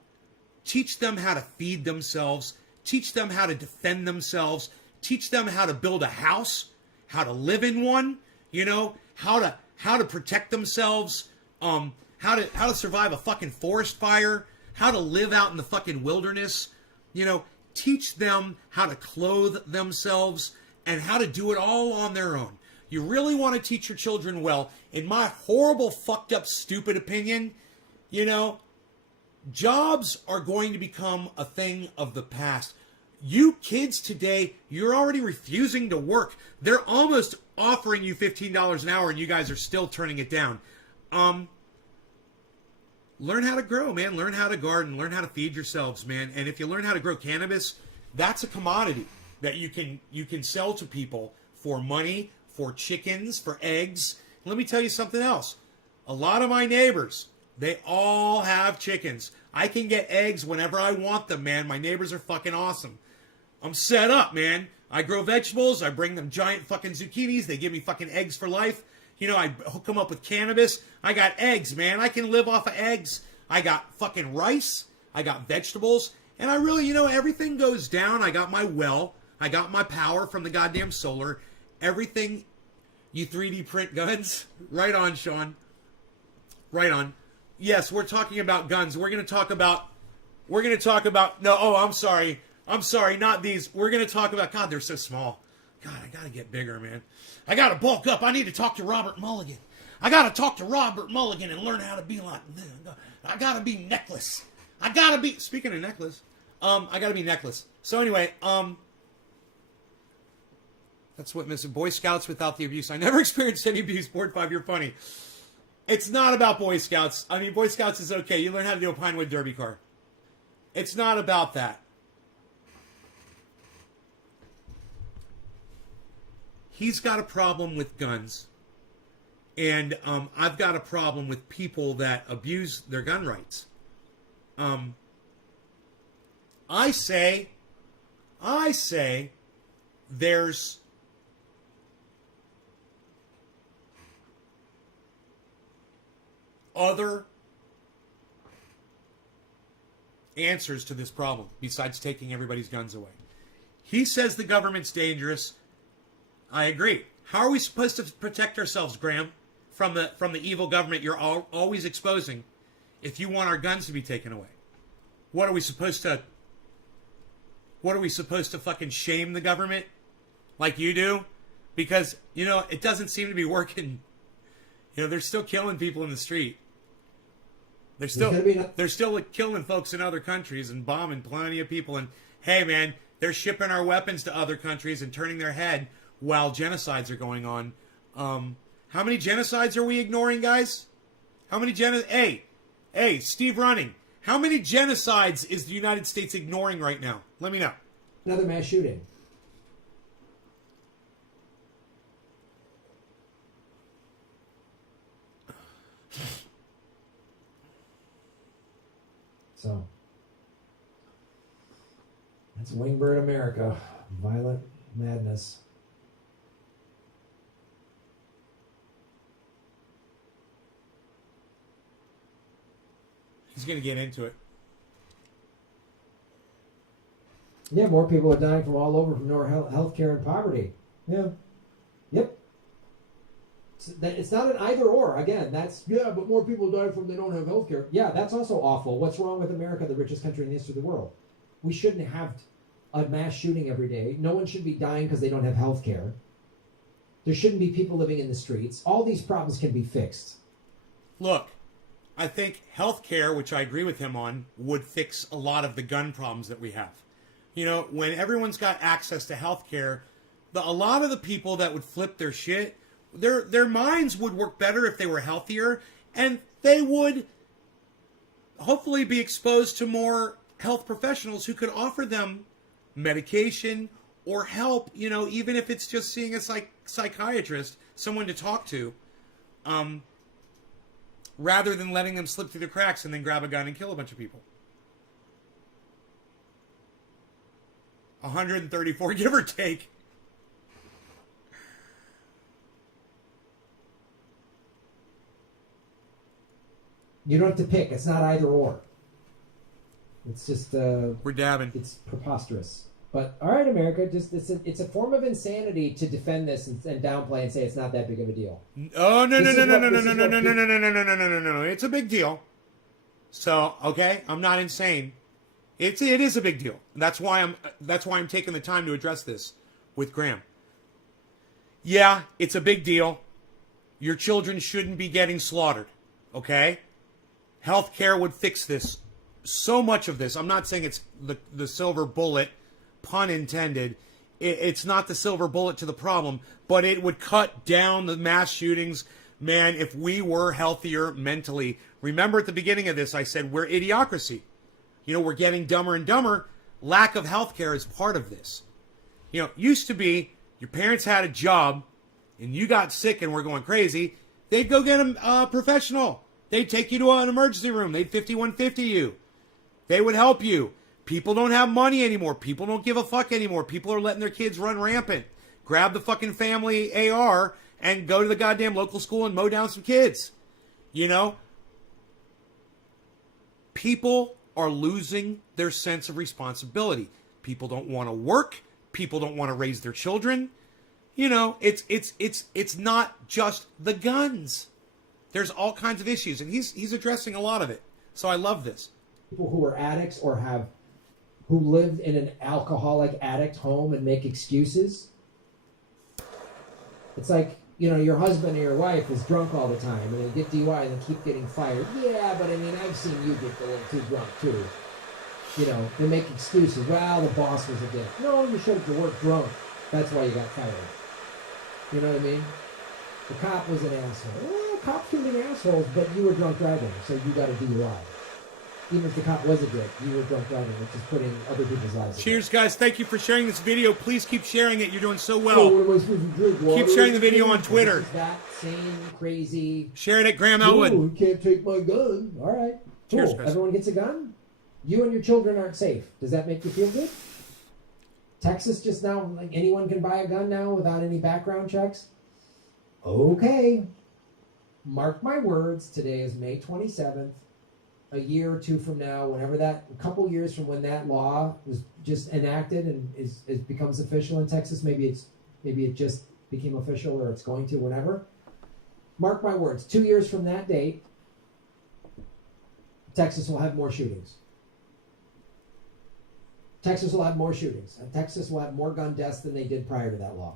Teach them how to feed themselves. Teach them how to defend themselves. Teach them how to build a house, how to live in one, how to protect themselves, how to survive a fucking forest fire, how to live out in the fucking wilderness. Teach them how to clothe themselves and how to do it all on their own. You really want to teach your children well. In my horrible, fucked up, stupid opinion, jobs are going to become a thing of the past. You kids today, you're already refusing to work. They're almost offering you $15 an hour and you guys are still turning it down. Learn how to grow, man. Learn how to garden. Learn how to feed yourselves, man. And if you learn how to grow cannabis, that's a commodity that you can sell to people for money, for chickens, for eggs. Let me tell you something else. A lot of my neighbors, they all have chickens. I can get eggs whenever I want them, man. My neighbors are fucking awesome. I'm set up, man. I grow vegetables. I bring them giant fucking zucchinis. They give me fucking eggs for life. I hook them up with cannabis. I got eggs, man. I can live off of eggs. I got fucking rice. I got vegetables. And I really, everything goes down. I got my well. I got my power from the goddamn solar. Everything, you 3D print guns. Right on, Sean. Right on. Yes, we're talking about guns. We're going to talk about, I'm sorry, not these. We're going to talk about, God, they're so small. God, I got to get bigger, man. I got to bulk up. I need to talk to Robert Mulligan. I got to talk to Robert Mulligan and learn how to be like this. I got to be Necklace. Speaking of Necklace, I got to be Necklace. So anyway, that's what missing. Boy Scouts without the abuse. I never experienced any abuse. Board 5, you're funny. It's not about Boy Scouts. I mean, Boy Scouts is okay. You learn how to do a Pinewood Derby car. It's not about that. He's got a problem with guns. And I've got a problem with people that abuse their gun rights. I say there's other answers to this problem besides taking everybody's guns away. He says the government's dangerous. I agree. How are we supposed to protect ourselves, Grahm, from the evil government you're always exposing if you want our guns to be taken away? What are we supposed to fucking shame the government like you do? Because, it doesn't seem to be working. They're still killing people in the street. They're still killing folks in other countries and bombing plenty of people. And hey, man, they're shipping our weapons to other countries and turning their head while genocides are going on. How many genocides are we ignoring, guys? How many Hey, Steve Running. How many genocides is the United States ignoring right now? Let me know. Another mass shooting. So, that's Wingbird America. Violent madness. He's going to get into it. Yeah, more people are dying from all over from no healthcare and poverty. Yeah. Yep. It's not an either or. Again, but more people die from they don't have healthcare. Yeah, that's also awful. What's wrong with America, the richest country in the history of the world? We shouldn't have a mass shooting every day. No one should be dying because they don't have healthcare. There shouldn't be people living in the streets. All these problems can be fixed. Look, I think healthcare, which I agree with him on, would fix a lot of the gun problems that we have. When everyone's got access to healthcare, a lot of the people that would flip their shit their minds would work better if they were healthier, and they would hopefully be exposed to more health professionals who could offer them medication or help, even if it's just seeing a psychiatrist, someone to talk to, rather than letting them slip through the cracks and then grab a gun and kill a bunch of people. 134, give or take. You don't have to pick. It's not either or. It's just we're dabbing. It's preposterous. But all right, America, just it's a form of insanity to defend this and downplay and say it's not that big of a deal. Oh no. It's a big deal. So okay, I'm not insane. It is a big deal. That's why I'm taking the time to address this with Grahm. Yeah, it's a big deal. Your children shouldn't be getting slaughtered. Okay? Healthcare would fix this. So much of this. I'm not saying it's the silver bullet, pun intended. It's not the silver bullet to the problem, but it would cut down the mass shootings. Man, if we were healthier mentally. Remember at the beginning of this, I said we're idiocracy. We're getting dumber and dumber. Lack of healthcare is part of this. Used to be your parents had a job and you got sick and were going crazy. They'd go get a professional. They'd take you to an emergency room. They'd 5150 you. They would help you. People don't have money anymore. People don't give a fuck anymore. People are letting their kids run rampant. Grab the fucking family AR and go to the goddamn local school and mow down some kids. People are losing their sense of responsibility. People don't want to work. People don't want to raise their children. It's not just the guns. There's all kinds of issues, and he's addressing a lot of it. So I love this. People who are addicts or who live in an alcoholic addict home and make excuses. It's like, your husband or your wife is drunk all the time and they get DUI and they keep getting fired. Yeah, but I've seen you get a little too drunk too. They make excuses. Well, the boss was a dick. No, you showed up to work drunk. That's why you got fired. You know what I mean? The cop was an asshole. Well, cops can be assholes, but you were drunk driving, so you got a DUI. Even if the cop was a dick, you were drunk driving, which is putting other people's lives at Cheers, risk. guys. Thank you for sharing this video. Please keep sharing it. You're doing so Oh, well. what am I supposed to drink? Water? Keep sharing the video on Twitter. This is that same crazy... Share it at Grahm Oh, Elwood. you can't take my gun. All right. Cool. Cheers, guys. Everyone gets a gun? You and your children aren't safe. Does that make you feel good? Texas just now, like anyone can buy a gun now without any background checks? Okay. Mark my words, today is May 27th. A year or two from now, a couple years from when that law was just enacted and it becomes official in Texas, maybe it just became official or it's going to, whatever. Mark my words, 2 years from that date, Texas will have more shootings. Texas will have more shootings. And Texas will have more gun deaths than they did prior to that law.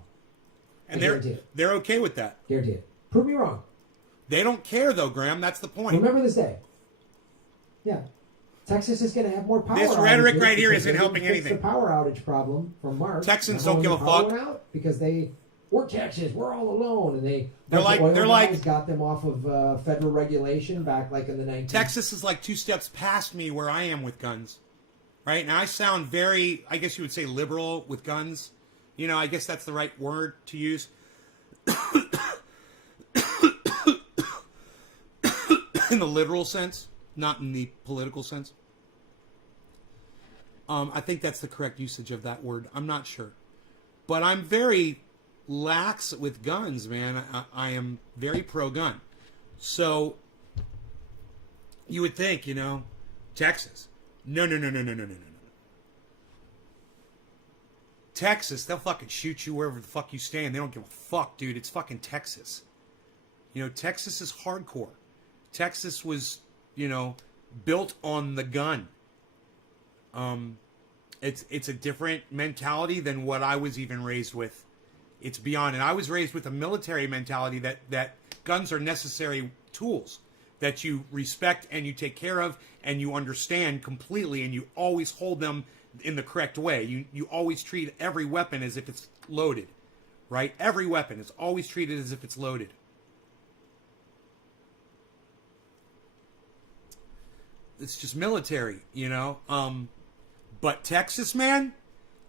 And they're okay with that. Guarantee it. Prove me wrong. They don't care, though, Grahm. That's the point. Remember this day. Yeah. Texas is going to have more power This rhetoric outages right here because isn't they helping didn't fix anything. the power outage problem from March. Texans Now don't give a the power fuck. went out because we're Texas, we're all alone, and They're like got them off of federal regulation back like in the 19th. Texas is like 2 steps past me where I am with guns. Right? Now I sound very, I guess you would say, liberal with guns. I guess that's the right word to use. In the literal sense, not in the political sense. I think that's the correct usage of that word. I'm not sure. But I'm very lax with guns, man. I am very pro-gun. So, you would think, Texas. No. Texas, they'll fucking shoot you wherever the fuck you stand. They don't give a fuck, dude. It's fucking Texas. Texas is hardcore. Texas was, built on the gun. It's a different mentality than what I was even raised with. It's beyond. And I was raised with a military mentality that guns are necessary tools that you respect and you take care of and you understand completely, and you always hold them in the correct way. You always treat every weapon as if it's loaded, right? Every weapon is always treated as if it's loaded. It's just military, you know? But Texas, man,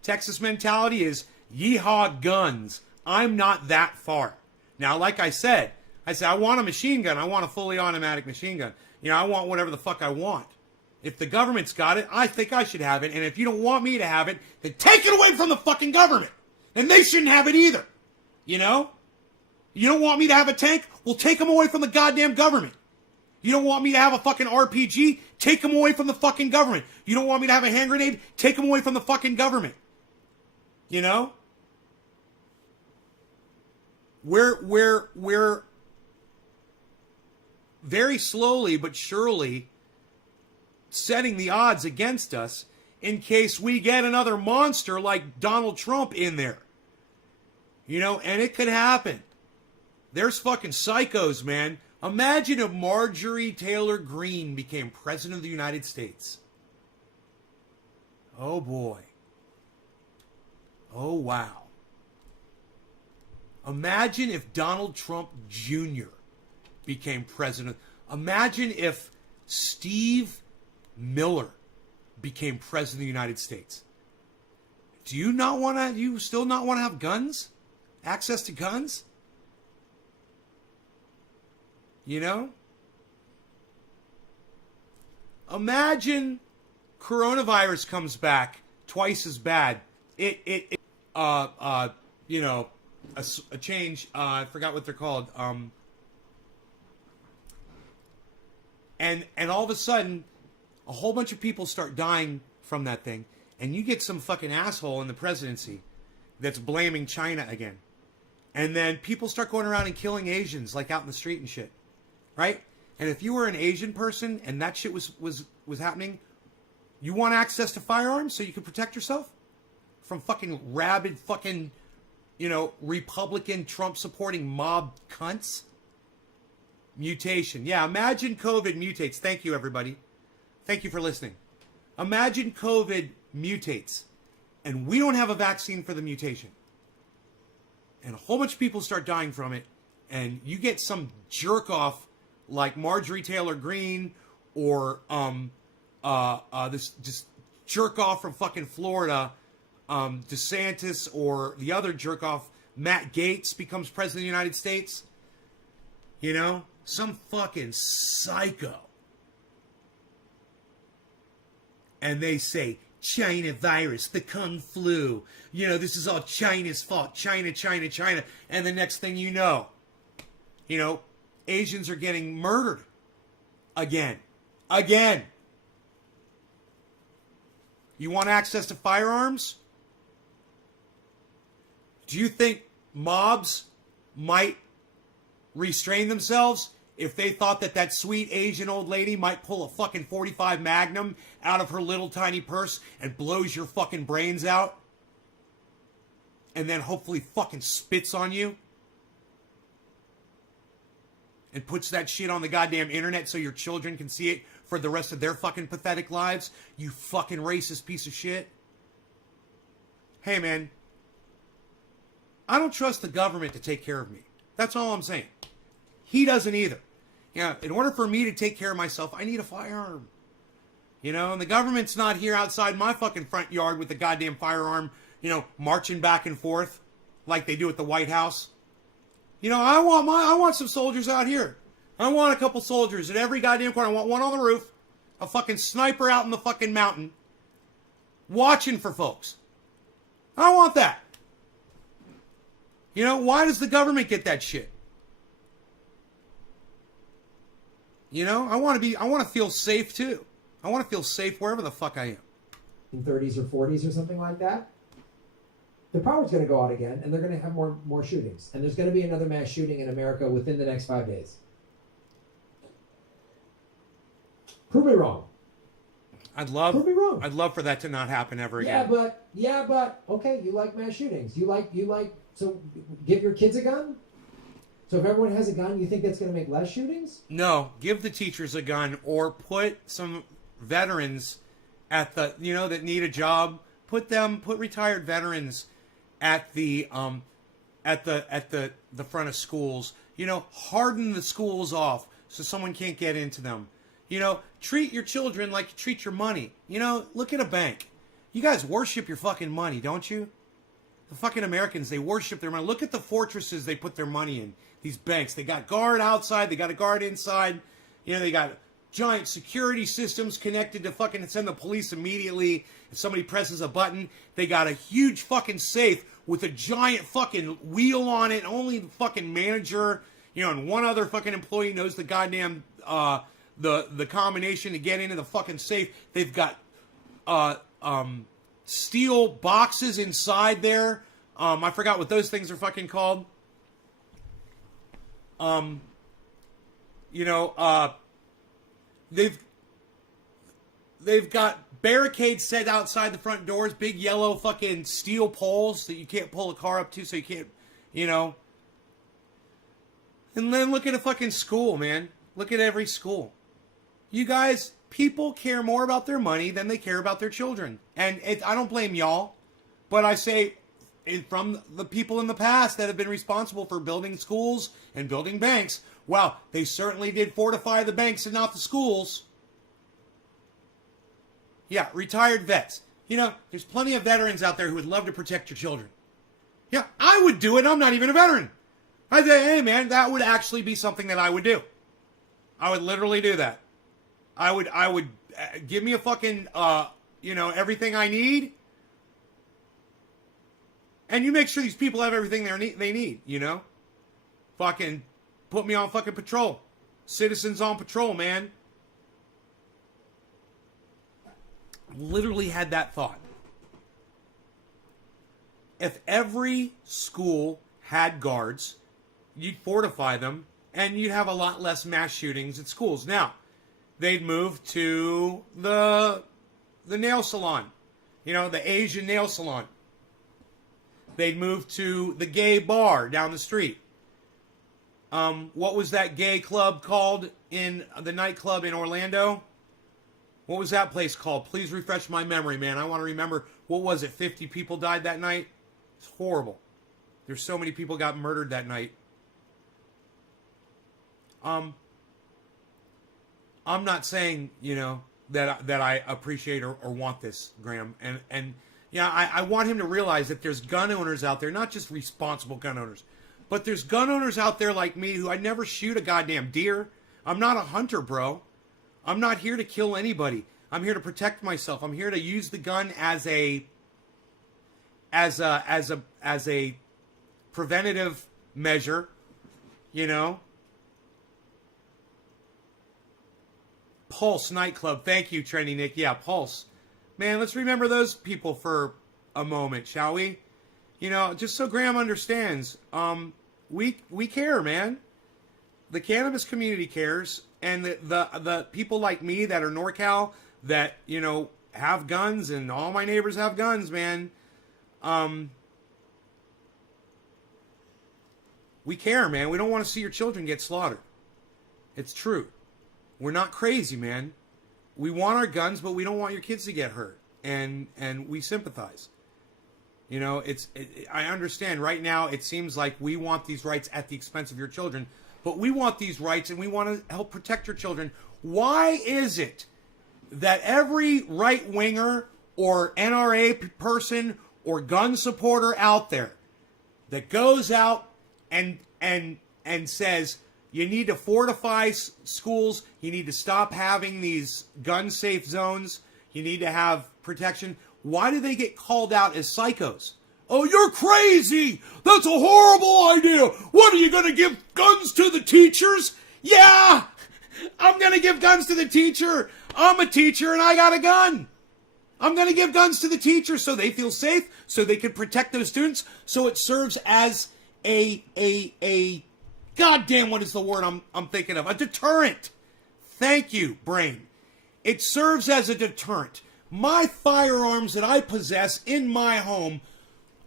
Texas mentality is yeehaw guns. I'm not that far. Now, like I said, I want a machine gun. I want a fully automatic machine gun. You know, I want whatever the fuck I want. If the government's got it, I think I should have it. And if you don't want me to have it, then take it away from the fucking government. And they shouldn't have it either. You know? You don't want me to have a tank? Well, take them away from the goddamn government. You don't want me to have a fucking RPG? Take them away from the fucking government. You don't want me to have a hand grenade? Take them away from the fucking government. You know? We're very slowly but surely setting the odds against us in case we get another monster like Donald Trump in there. You know, and it could happen. There's fucking psychos, man. Imagine if Marjorie Taylor Greene became president of the United States. Oh boy. Oh wow. Imagine if Donald Trump Jr. became president. Imagine if Steve Miller became president of the United States. Do you still not want to have guns? Access to guns? You know? Imagine coronavirus comes back twice as bad. You know, a change. I forgot what they're called. And all of a sudden, a whole bunch of people start dying from that thing, and you get some fucking asshole in the presidency that's blaming China again. And then people start going around and killing Asians, like out in the street and shit. Right? And if you were an Asian person and that shit was happening, you want access to firearms so you can protect yourself from fucking rabid fucking, you know, Republican Trump supporting mob cunts? Mutation. Yeah, imagine COVID mutates. Thank you, everybody. Thank you for listening. Imagine COVID mutates and we don't have a vaccine for the mutation. And a whole bunch of people start dying from it, and you get some jerk off like Marjorie Taylor Greene or this just jerk off from fucking Florida, DeSantis, or the other jerk off Matt Gaetz becomes president of the United States. You know, some fucking psycho. And they say, China virus, the Kung flu. You know, this is all China's fault. China, China, China. And the next thing you know, Asians are getting murdered. Again. Again. You want access to firearms? Do you think mobs might restrain themselves if they thought that sweet Asian old lady might pull a fucking .45 Magnum out of her little tiny purse and blows your fucking brains out? And then hopefully fucking spits on you? And puts that shit on the goddamn internet so your children can see it for the rest of their fucking pathetic lives? You fucking racist piece of shit. Hey, man. I don't trust the government to take care of me. That's all I'm saying. He doesn't either. Yeah, in order for me to take care of myself, I need a firearm. You know, and the government's not here outside my fucking front yard with the goddamn firearm, you know, marching back and forth like they do at the White House. You know, I want some soldiers out here. I want a couple soldiers at every goddamn corner. I want one on the roof, a fucking sniper out in the fucking mountain, watching for folks. I want that. You know, why does the government get that shit? You know, I want to feel safe too. I want to feel safe wherever the fuck I am. In 30s or 40s or something like that, the power's going to go out again, and they're going to have more shootings. And there's going to be another mass shooting in America within the next 5 days. Prove me wrong. Prove me wrong. I'd love for that to not happen ever again. Yeah, but okay, you like mass shootings. You like so give your kids a gun? So if everyone has a gun, you think that's going to make less shootings? No, give the teachers a gun, or put some veterans at the, you know, that need a job. Put retired veterans at the at the front of schools. You know, harden the schools off so someone can't get into them. You know, treat your children like you treat your money. You know, look at a bank. You guys worship your fucking money, don't you? The fucking Americans, they worship their money. Look at the fortresses they put their money in. These banks, they got guard outside, they got a guard inside. You know, they got giant security systems connected to fucking send the police immediately if somebody presses a button. They got a huge fucking safe with a giant fucking wheel on it. Only the fucking manager, you know, and one other fucking employee knows the goddamn the combination to get into the fucking safe. They've got steel boxes inside there. I forgot what those things are fucking called. You know, they've got barricades set outside the front doors, big yellow fucking steel poles that you can't pull a car up to, so you can't, you know. And then look at a fucking school, man. Look at every school. You guys, people care more about their money than they care about their children. And I don't blame y'all, but I say from the people in the past that have been responsible for building schools and building banks, wow, they certainly did fortify the banks and not the schools. Yeah, retired vets. You know, there's plenty of veterans out there who would love to protect your children. Yeah, I would do it. I'm not even a veteran. I'd say, hey, man, that would actually be something that I would do. I would literally do that. I would give me a fucking, you know, everything I need. And you make sure these people have everything they need, you know? Fucking put me on fucking patrol. Citizens on patrol, man. Literally had that thought. If every school had guards, you'd fortify them, and you'd have a lot less mass shootings at schools. Now, they'd move to the nail salon. You know, the Asian nail salon. They'd move to the gay bar down the street. What was that gay club called in the nightclub in Orlando? What was that place called? Please refresh my memory, man. I want to remember. What was it? 50 people died that night? It's horrible. There's so many people got murdered that night. I'm not saying, you know, that I appreciate or want this, Grahm. And yeah, I want him to realize that there's gun owners out there, not just responsible gun owners, but there's gun owners out there like me who I'd never shoot a goddamn deer. I'm not a hunter, bro. I'm not here to kill anybody. I'm here to protect myself. I'm here to use the gun as a preventative measure, you know. Pulse nightclub. Thank you, Trendy Nick. Yeah, Pulse. Man, let's remember those people for a moment, shall we? You know, just so Grahm understands, we care, man. The cannabis community cares, and the people like me that are NorCal that, you know, have guns, and all my neighbors have guns, man. We care, man. We don't want to see your children get slaughtered. It's true. We're not crazy, man. We want our guns, but we don't want your kids to get hurt, and we sympathize. You know, I understand right now it seems like we want these rights at the expense of your children, but we want these rights and we want to help protect your children. Why is it that every right-winger or NRA person or gun supporter out there that goes out and says, you need to fortify schools, you need to stop having these gun-safe zones, you need to have protection, why do they get called out as psychos? Oh, you're crazy! That's a horrible idea! What, are you going to give guns to the teachers? Yeah! I'm going to give guns to the teacher! I'm a teacher and I got a gun! I'm going to give guns to the teachers so they feel safe, so they can protect those students, so it serves as a goddamn, what is the word I'm thinking of? A deterrent. Thank you, brain. It serves as a deterrent. My firearms that I possess in my home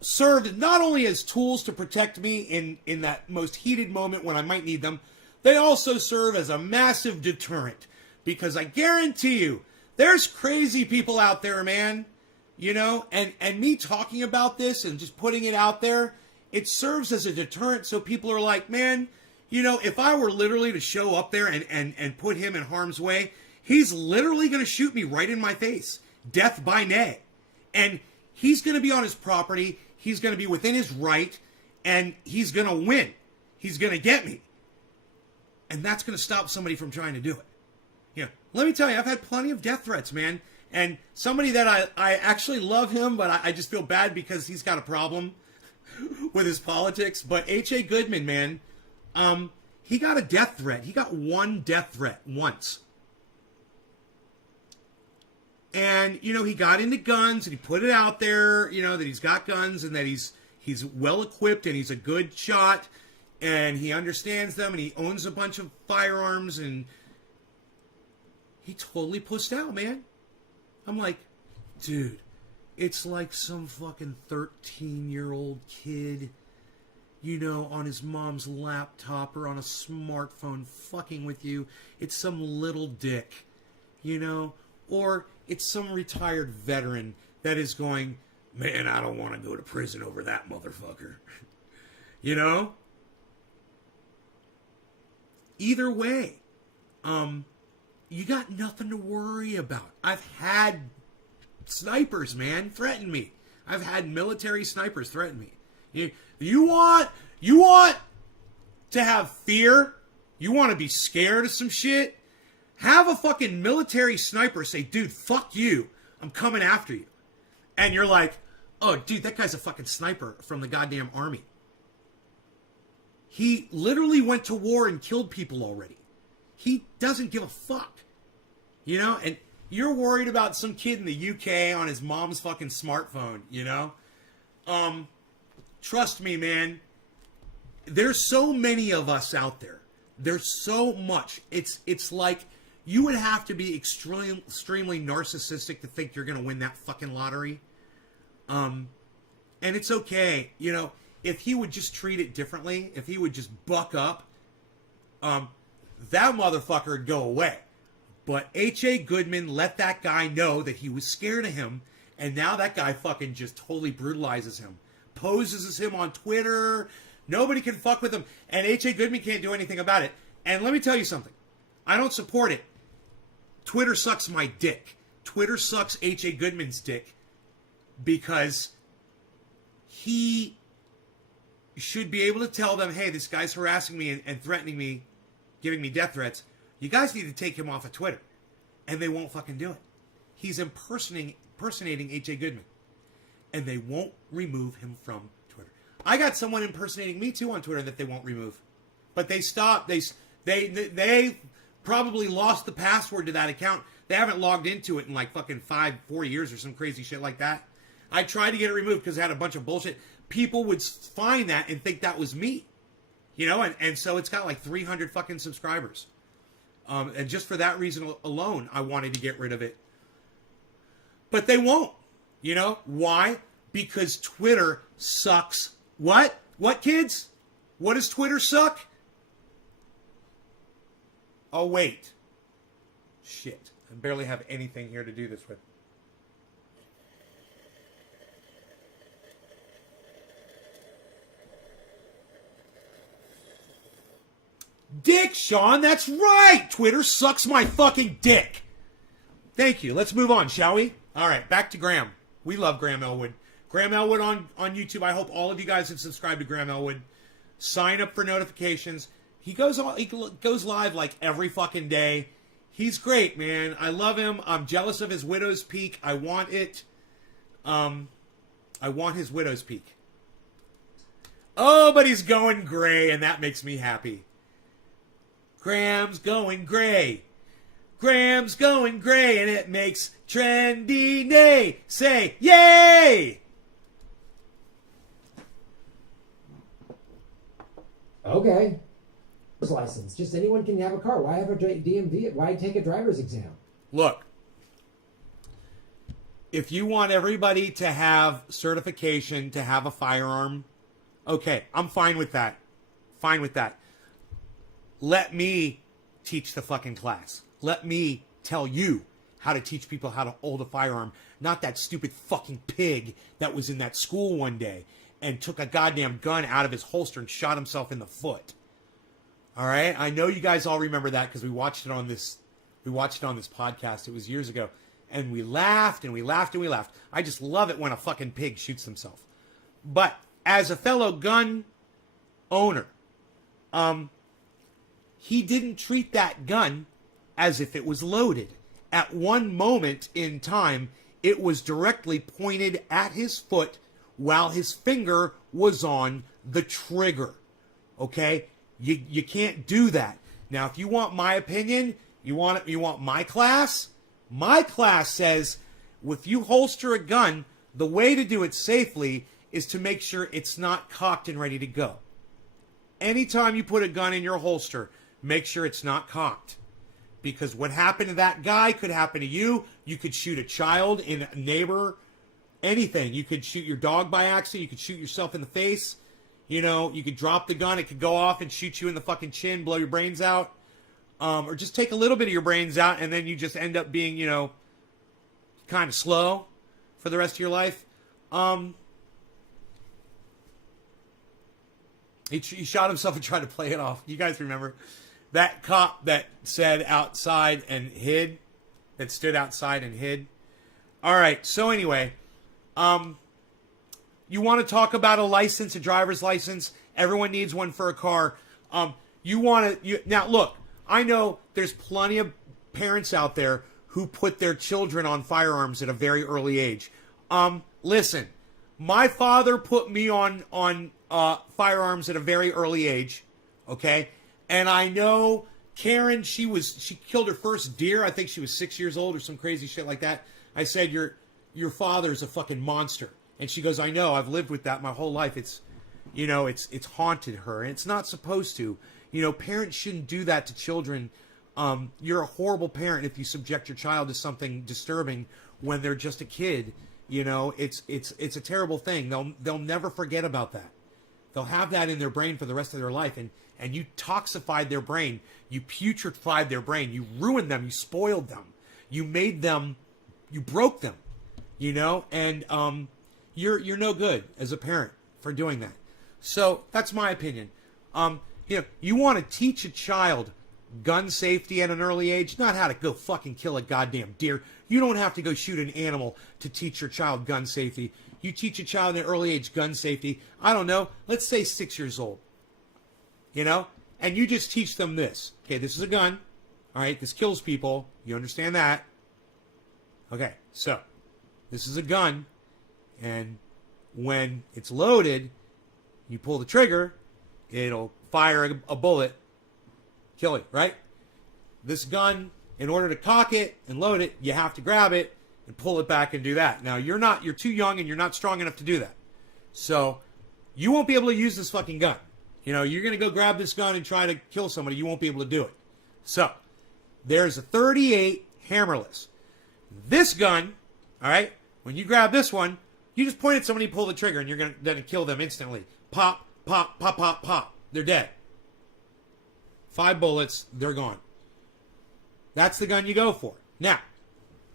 served not only as tools to protect me in that most heated moment when I might need them, they also serve as a massive deterrent. Because I guarantee you, there's crazy people out there, man. You know, and me talking about this and just putting it out there, it serves as a deterrent, so people are like, man, you know, if I were literally to show up there and put him in harm's way, he's literally going to shoot me right in my face. Death by nay. And he's going to be on his property. He's going to be within his right. And he's going to win. He's going to get me. And that's going to stop somebody from trying to do it. You know, let me tell you, I've had plenty of death threats, man. And somebody that I actually love him, but I just feel bad because he's got a problem with his politics. But H.A. Goodman, man, he got a death threat. He got one death threat once. And, you know, he got into guns and he put it out there, you know, that he's got guns and that he's well equipped and he's a good shot and he understands them and he owns a bunch of firearms, and he totally pussed out, man. I'm like, dude, it's like some fucking 13-year-old kid, you know, on his mom's laptop or on a smartphone fucking with you. It's some little dick, you know, or it's some retired veteran that is going, man, I don't want to go to prison over that motherfucker. You know? Either way, you got nothing to worry about. I've had snipers, man, threaten me. I've had military snipers threaten me. You want to have fear? You want to be scared of some shit? Have a fucking military sniper say, dude, fuck you. I'm coming after you. And you're like, oh, dude, that guy's a fucking sniper from the goddamn army. He literally went to war and killed people already. He doesn't give a fuck. You know? And you're worried about some kid in the UK on his mom's fucking smartphone, you know? Trust me, man. There's so many of us out there. There's so much. It's like you would have to be extremely narcissistic to think you're going to win that fucking lottery. And it's okay. You know, if he would just treat it differently, if he would just buck up, that motherfucker would go away. But H.A. Goodman let that guy know that he was scared of him, and now that guy fucking just totally brutalizes him. Poses as him on Twitter. Nobody can fuck with him, and H.A. Goodman can't do anything about it. And let me tell you something. I don't support it. Twitter sucks my dick. Twitter sucks H.A. Goodman's dick because he should be able to tell them, hey, this guy's harassing me and threatening me, giving me death threats. You guys need to take him off of Twitter. And they won't fucking do it. He's impersonating H.A. Goodman. And they won't remove him from Twitter. I got someone impersonating me too on Twitter that they won't remove. But they stopped. They probably lost the password to that account. They haven't logged into it in like fucking 4 years or some crazy shit like that. I tried to get it removed because it had a bunch of bullshit. People would find that and think that was me. You know, and so it's got like 300 fucking subscribers. And just for that reason alone, I wanted to get rid of it. But they won't. You know? Why? Because Twitter sucks. What? What, kids? What does Twitter suck? Oh, wait. Shit. I barely have anything here to do this with. Dick, Sean, that's right! Twitter sucks my fucking dick! Thank you. Let's move on, shall we? Alright, back to Grahm. We love Grahm Elwood. Grahm Elwood on YouTube. I hope all of you guys have subscribed to Grahm Elwood. Sign up for notifications. He goes live like every fucking day. He's great, man. I love him. I'm jealous of his widow's peak. I want it. I want his widow's peak. Oh, but he's going gray, and that makes me happy. Graham's going gray. Graham's going gray, and it makes Trendy Nay say yay! Okay. License. Just anyone can have a car. Why have a DMV? Why take a driver's exam? Look, if you want everybody to have certification to have a firearm, okay, I'm fine with that. Fine with that. Let me teach the fucking class. Let me tell you how to teach people how to hold a firearm. Not that stupid fucking pig that was in that school one day and took a goddamn gun out of his holster and shot himself in the foot. All right, I know you guys all remember that because we watched it on this podcast. It was years ago, and we laughed and we laughed and we laughed. I just love it when a fucking pig shoots himself. But as a fellow gun owner, he didn't treat that gun as if it was loaded. At one moment in time, it was directly pointed at his foot while his finger was on the trigger. Okay? You can't do that. Now, if you want my opinion, you want my class? My class says if you holster a gun, the way to do it safely is to make sure it's not cocked and ready to go. Anytime you put a gun in your holster, make sure it's not cocked. Because what happened to that guy could happen to you. You could shoot a child, a neighbor, anything. You could shoot your dog by accident. You could shoot yourself in the face. You know, you could drop the gun. It could go off and shoot you in the fucking chin, blow your brains out. Or just take a little bit of your brains out, and then you just end up being, kind of slow for the rest of your life. He shot himself and tried to play it off. You guys remember that cop that said outside and hid, that stood outside and hid? All right. So anyway, you want to talk about a license, a driver's license? Everyone needs one for a car. Now look, I know there's plenty of parents out there who put their children on firearms at a very early age. Listen, my father put me on firearms at a very early age, okay? And I know Karen, she killed her first deer. I think she was 6 years old or some crazy shit like that. I said, your father's a fucking monster. And she goes, I know, I've lived with that my whole life. It's haunted her, and it's not supposed to. Parents shouldn't do that to children. You're a horrible parent if you subject your child to something disturbing when they're just a kid. It's a terrible thing. They'll never forget about that. They'll have that in their brain for the rest of their life, and you toxified their brain. You putrefied their brain. You ruined them. You spoiled them. You broke them. And you're no good as a parent for doing that. So that's my opinion. You want to teach a child gun safety at an early age, not how to go fucking kill a goddamn deer. You don't have to go shoot an animal to teach your child gun safety. You teach a child at an early age gun safety, I don't know, let's say 6 years old. And you just teach them this. Okay, this is a gun. All right, this kills people. You understand that? Okay, so this is a gun. And when it's loaded, you pull the trigger, it'll fire a bullet, kill it, right? This gun, in order to cock it and load it, you have to grab it and pull it back and do that. Now, you're too young and you're not strong enough to do that. So, you won't be able to use this fucking gun. You're going to go grab this gun and try to kill somebody. You won't be able to do it. So, there's a 38 hammerless. This gun, all right, when you grab this one, you just point at somebody, pull the trigger, and you're going to kill them instantly. Pop, pop, pop, pop, pop. They're dead. 5 bullets, they're gone. That's the gun you go for. Now,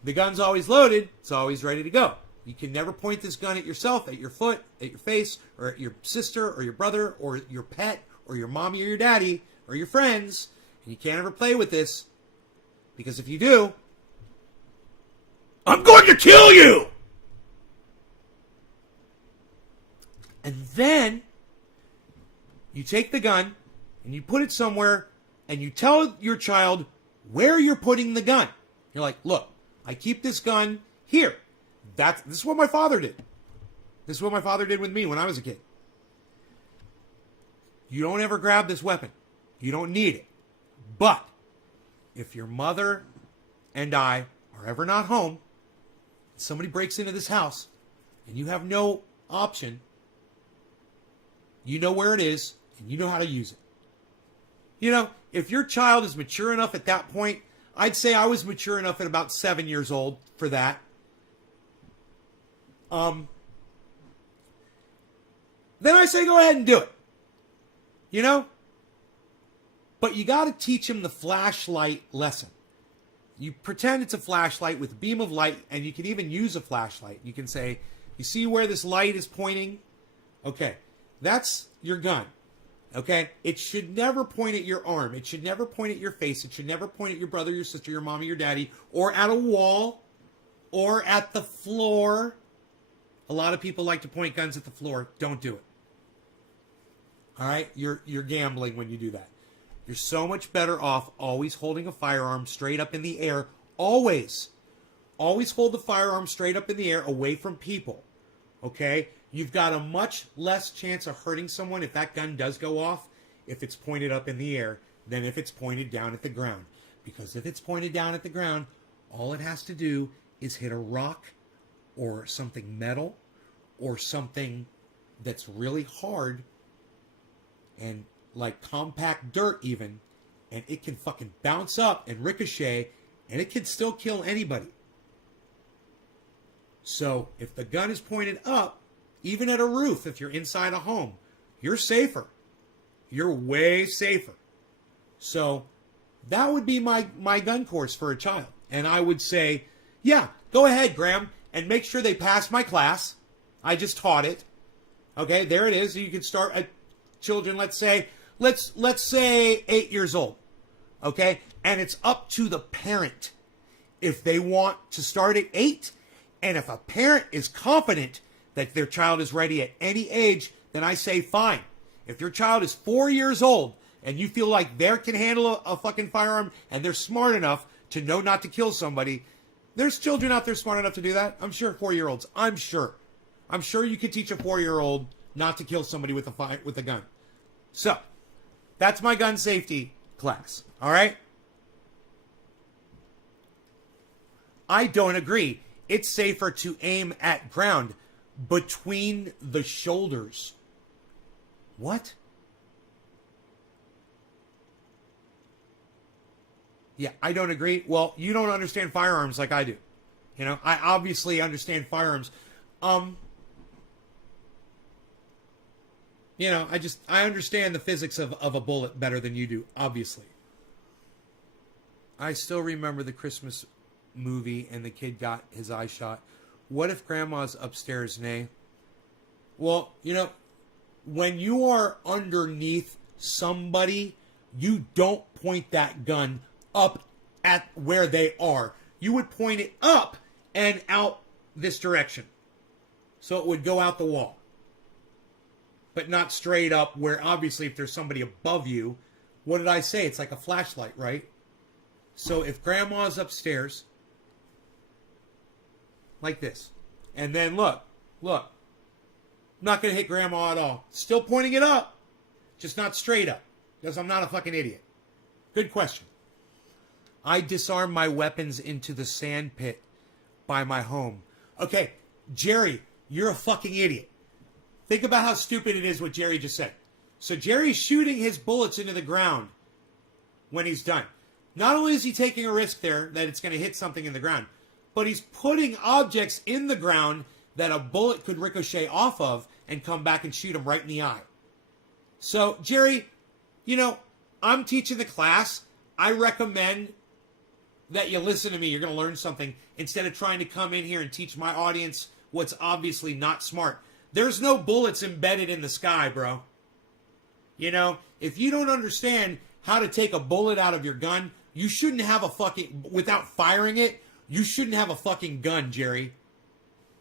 the gun's always loaded. It's always ready to go. You can never point this gun at yourself, at your foot, at your face, or at your sister, or your brother, or your pet, or your mommy or your daddy, or your friends. And you can't ever play with this. Because if you do, I'm going to kill you! And then you take the gun and you put it somewhere and you tell your child where you're putting the gun. You're like, look, I keep this gun here. This is what my father did. This is what my father did with me when I was a kid. You don't ever grab this weapon. You don't need it. But if your mother and I are ever not home, somebody breaks into this house and you have no option, you know where it is, and you know how to use it. If your child is mature enough at that point, I'd say I was mature enough at about 7 years old for that. Then I say go ahead and do it. But you got to teach him the flashlight lesson. You pretend it's a flashlight with a beam of light, and you can even use a flashlight. You can say, you see where this light is pointing? Okay, that's your gun. Okay, it should never point at your arm. It should never point at your face. It should never point at your brother, your sister, your mom, or your daddy, or at a wall, or at the floor. A lot of people like to point guns at the floor. Don't do it. All right, you're gambling when you do that. You're so much better off always holding a firearm straight up in the air. Always hold the firearm straight up in the air, away from people. Okay, you've got a much less chance of hurting someone if that gun does go off if it's pointed up in the air than if it's pointed down at the ground. Because if it's pointed down at the ground, all it has to do is hit a rock or something metal or something that's really hard and like compact dirt even, and it can fucking bounce up and ricochet, and it can still kill anybody. So if the gun is pointed up, even at a roof, if you're inside a home, you're safer. You're way safer. So that would be my gun course for a child. And I would say, yeah, go ahead, Grahm, and make sure they pass my class. I just taught it. Okay, there it is. You can start at children, let's say 8 years old. Okay? And it's up to the parent if they want to start at 8. And if a parent is confident that their child is ready at any age, then I say fine. If your child is 4 years old and you feel like they can handle a fucking firearm and they're smart enough to know not to kill somebody, there's children out there smart enough to do that. I'm sure 4-year-olds. I'm sure you could teach a 4-year-old not to kill somebody with a gun. So, that's my gun safety class. All right? I don't agree. It's safer to aim at ground between the shoulders. What? Yeah, I don't agree. Well, you don't understand firearms like I do. You know, I obviously understand firearms. You know, I understand the physics of a bullet better than you do, obviously. I still remember the Christmas movie and the kid got his eye shot. What if grandma's upstairs, Nay? Well, you know, when you are underneath somebody, you don't point that gun up at where they are. You would point it up and out this direction. So it would go out the wall. But not straight up where, obviously, if there's somebody above you, what did I say? It's like a flashlight, right? So if grandma's upstairs, like this, and then look, I'm not going to hit grandma at all. Still pointing it up, just not straight up, because I'm not a fucking idiot. Good question. I disarm my weapons into the sand pit by my home. Okay, Jerry, you're a fucking idiot. Think about how stupid it is what Jerry just said. So Jerry's shooting his bullets into the ground when he's done. Not only is he taking a risk there that it's going to hit something in the ground, but he's putting objects in the ground that a bullet could ricochet off of and come back and shoot him right in the eye. So, Jerry, you know, I'm teaching the class. I recommend that you listen to me. You're going to learn something instead of trying to come in here and teach my audience what's obviously not smart. There's no bullets embedded in the sky, bro. You know, if you don't understand how to take a bullet out of your gun, you shouldn't have a fucking, without firing it, you shouldn't have a fucking gun, Jerry.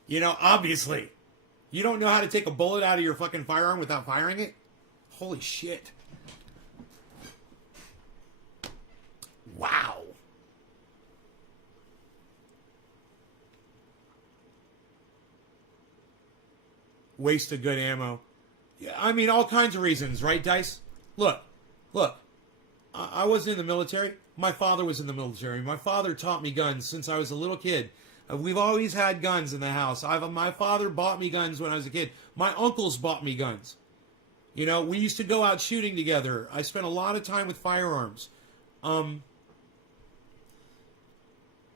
You know, obviously. You don't know how to take a bullet out of your fucking firearm without firing it? Holy shit. Wow. Waste of good ammo. Yeah, I mean, all kinds of reasons, right, Dice? Look. I wasn't in the military. My father was in the military. My father taught me guns since I was a little kid. We've always had guns in the house. My father bought me guns when I was a kid. My uncles bought me guns. You know, we used to go out shooting together. I spent a lot of time with firearms. I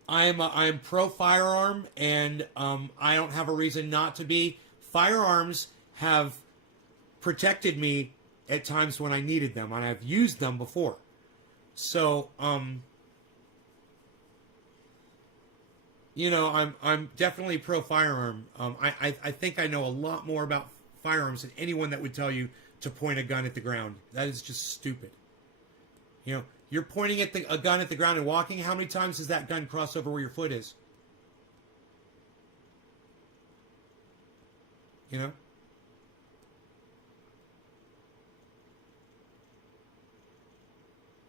am pro firearm, and I don't have a reason not to be. Firearms have protected me at times when I needed them, and I've used them before. So, you know, I'm definitely pro firearm. I think I know a lot more about firearms than anyone that would tell you to point a gun at the ground. That is just stupid. You know, you're pointing at a gun at the ground and walking. How many times does that gun cross over where your foot is? You know?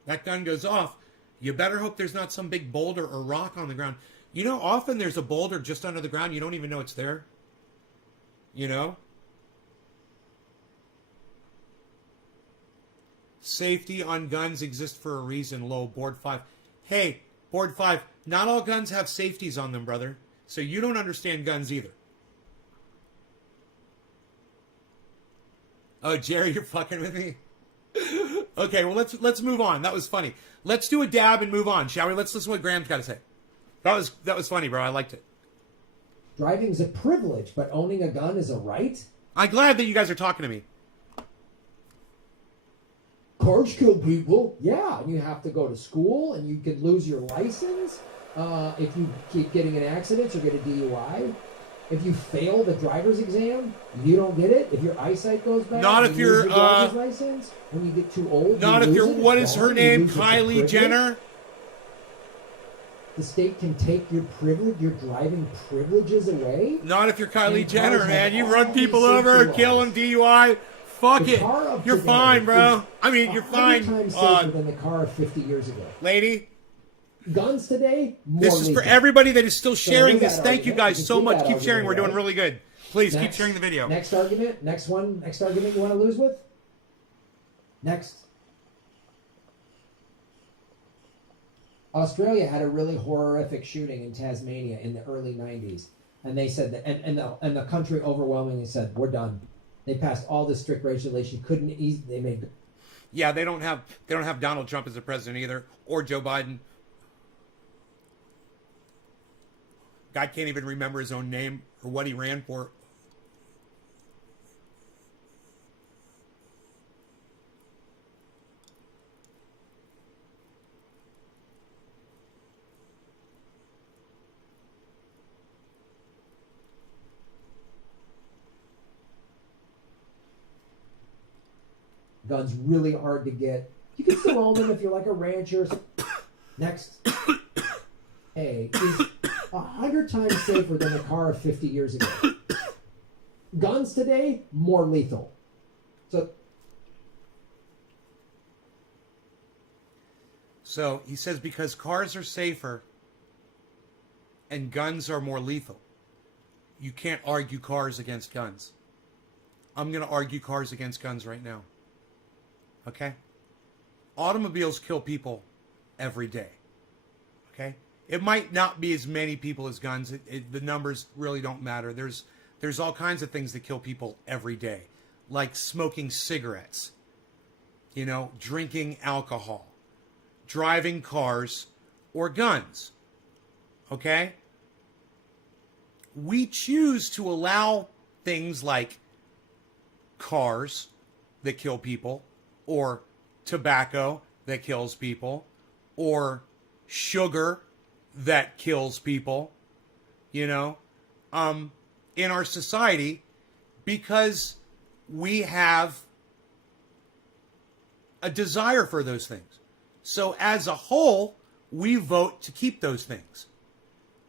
That gun goes off. You better hope there's not some big boulder or rock on the ground. You know, often there's a boulder just under the ground. You don't even know it's there. You know? Safety on guns exists for a reason. Low, board 5. Hey, board 5, not all guns have safeties on them, brother. So you don't understand guns either. Oh, Jerry, you're fucking with me? Okay, well, let's move on. That was funny. Let's do a dab and move on, shall we? Let's listen to what Graham's got to say. That was funny, bro. I liked it. Driving's a privilege, but owning a gun is a right? I'm glad that you guys are talking to me. Cars kill people. Yeah, and you have to go to school, and you could lose your license if you keep getting in accidents or get a DUI. If you fail the driver's exam, you don't get it. If your eyesight goes bad, not if you're lose your driver's license. When you get too old, not if you're what is her name, Kylie Jenner. The state can take your privilege, your driving privileges away. Not if you're Kylie Jenner, man. You run people over, kill them, DUI. Fuck it. You're fine, bro. I mean, you're fine. 100 times safer than the car of 50 years ago. Lady. Guns today, more this is lethal. for everybody that is still sharing this. Thank you guys so much. Keep sharing. We're doing really good. Please keep sharing the video. Next argument. Next argument you want to lose with? Next. Australia had a really horrific shooting in Tasmania in the early 90s. And they said that, and the country overwhelmingly said, we're done. They passed all this strict regulation. They made. Yeah, they don't have Donald Trump as the president either, or Joe Biden. Guy can't even remember his own name or what he ran for. Guns really hard to get. You can still own them if you're like a rancher. Next. Hey, is 100 times safer than a car of 50 years ago. Guns today, more lethal. So he says because cars are safer and guns are more lethal, you can't argue cars against guns. I'm going to argue cars against guns right now. Okay? Automobiles kill people every day. Okay? It might not be as many people as guns. The numbers really don't matter. There's all kinds of things that kill people every day, like smoking cigarettes, drinking alcohol, driving cars, or guns. Okay? We choose to allow things like cars that kill people, or tobacco that kills people, or sugar that kills people, in our society, because we have a desire for those things. So as a whole, we vote to keep those things.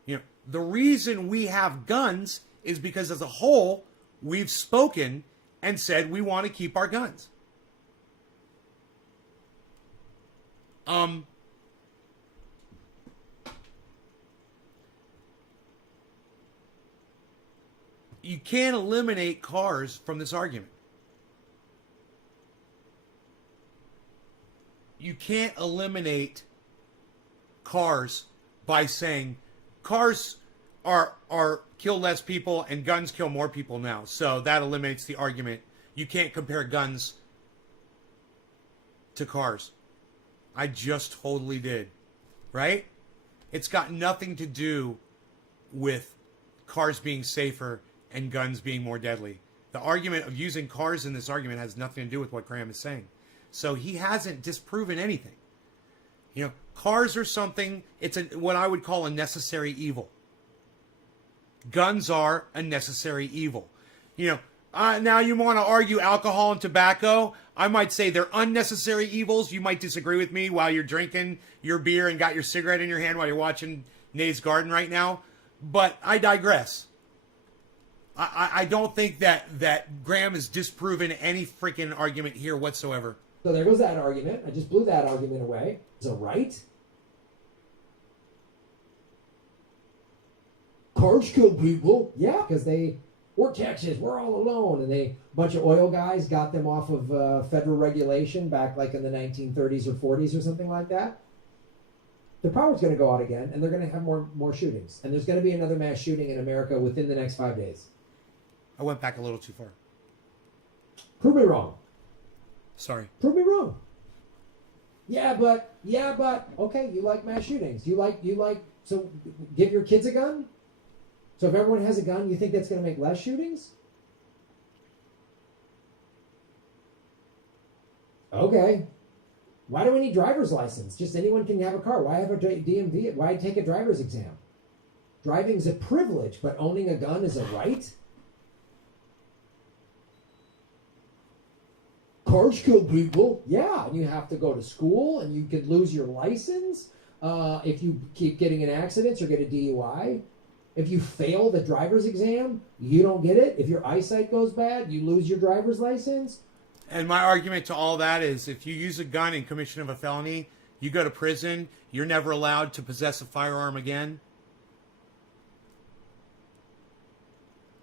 The reason we have guns is because as a whole, we've spoken and said we want to keep our guns. You can't eliminate cars from this argument. You can't eliminate cars by saying cars are kill less people and guns kill more people now. So that eliminates the argument. You can't compare guns to cars. I just totally did. Right? It's got nothing to do with cars being safer and guns being more deadly. The argument of using cars in this argument has nothing to do with what Grahm is saying. So he hasn't disproven anything. Cars are something, it's what I would call a necessary evil. Guns are a necessary evil. Now you want to argue alcohol and tobacco. I might say they're unnecessary evils. You might disagree with me while you're drinking your beer and got your cigarette in your hand while you're watching Nate's Garden right now. But I digress. I don't think that Grahm has disproven any freaking argument here whatsoever. So there goes that argument. I just blew that argument away. It's a right. Cars kill people. Yeah, because we're Texas, we're all alone. And a bunch of oil guys got them off of federal regulation back like in the 1930s or 40s or something like that. The power's going to go out again, and they're going to have more shootings. And there's going to be another mass shooting in America within the next 5 days. I went back a little too far. Prove me wrong. Sorry. Prove me wrong. Yeah, but okay, you like mass shootings. You like so give your kids a gun? So if everyone has a gun, you think that's going to make less shootings? Okay. Why do we need driver's license? Just anyone can have a car. Why have a DMV? Why take a driver's exam? Driving's a privilege, but owning a gun is a right? Cars kill people. Yeah, and you have to go to school, and you could lose your license if you keep getting in accidents or get a DUI. If you fail the driver's exam, you don't get it. If your eyesight goes bad, you lose your driver's license. And my argument to all that is if you use a gun in commission of a felony, you go to prison, you're never allowed to possess a firearm again.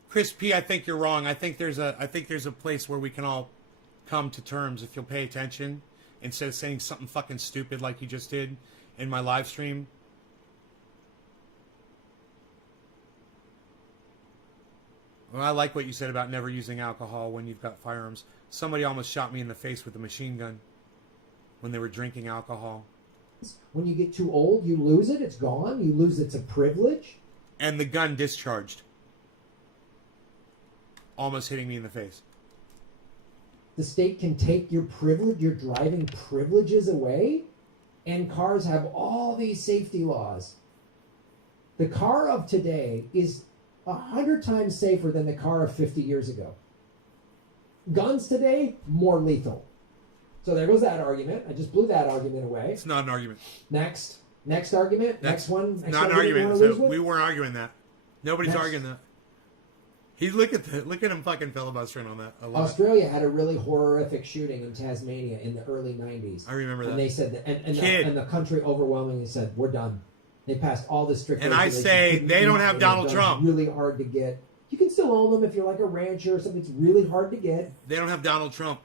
Chris P., I think you're wrong. I think there's a place where we can all come to terms if you'll pay attention instead of saying something fucking stupid like you just did in my live stream. Well, I like what you said about never using alcohol when you've got firearms. Somebody almost shot me in the face with a machine gun when they were drinking alcohol. When you get too old, you lose it. It's gone. You lose it's a privilege. And the gun discharged. Almost hitting me in the face. The state can take your privilege, your driving privileges away, and cars have all these safety laws. The car of today is 100 times safer than the car of 50 years ago. Guns today, more lethal. So there goes that argument. I just blew that argument away. It's not an argument. Next argument. Next one. Not an argument. So we weren't arguing that. Nobody's arguing that. He's look at him fucking filibustering on that. Australia had a really horrific shooting in Tasmania in the early 90s. I remember that. And they said that, and the country overwhelmingly said, we're done. They passed all the strict regulations. And I say they don't have Donald Trump. It's really hard to get. You can still own them if you're like a rancher or something. It's really hard to get. They don't have Donald Trump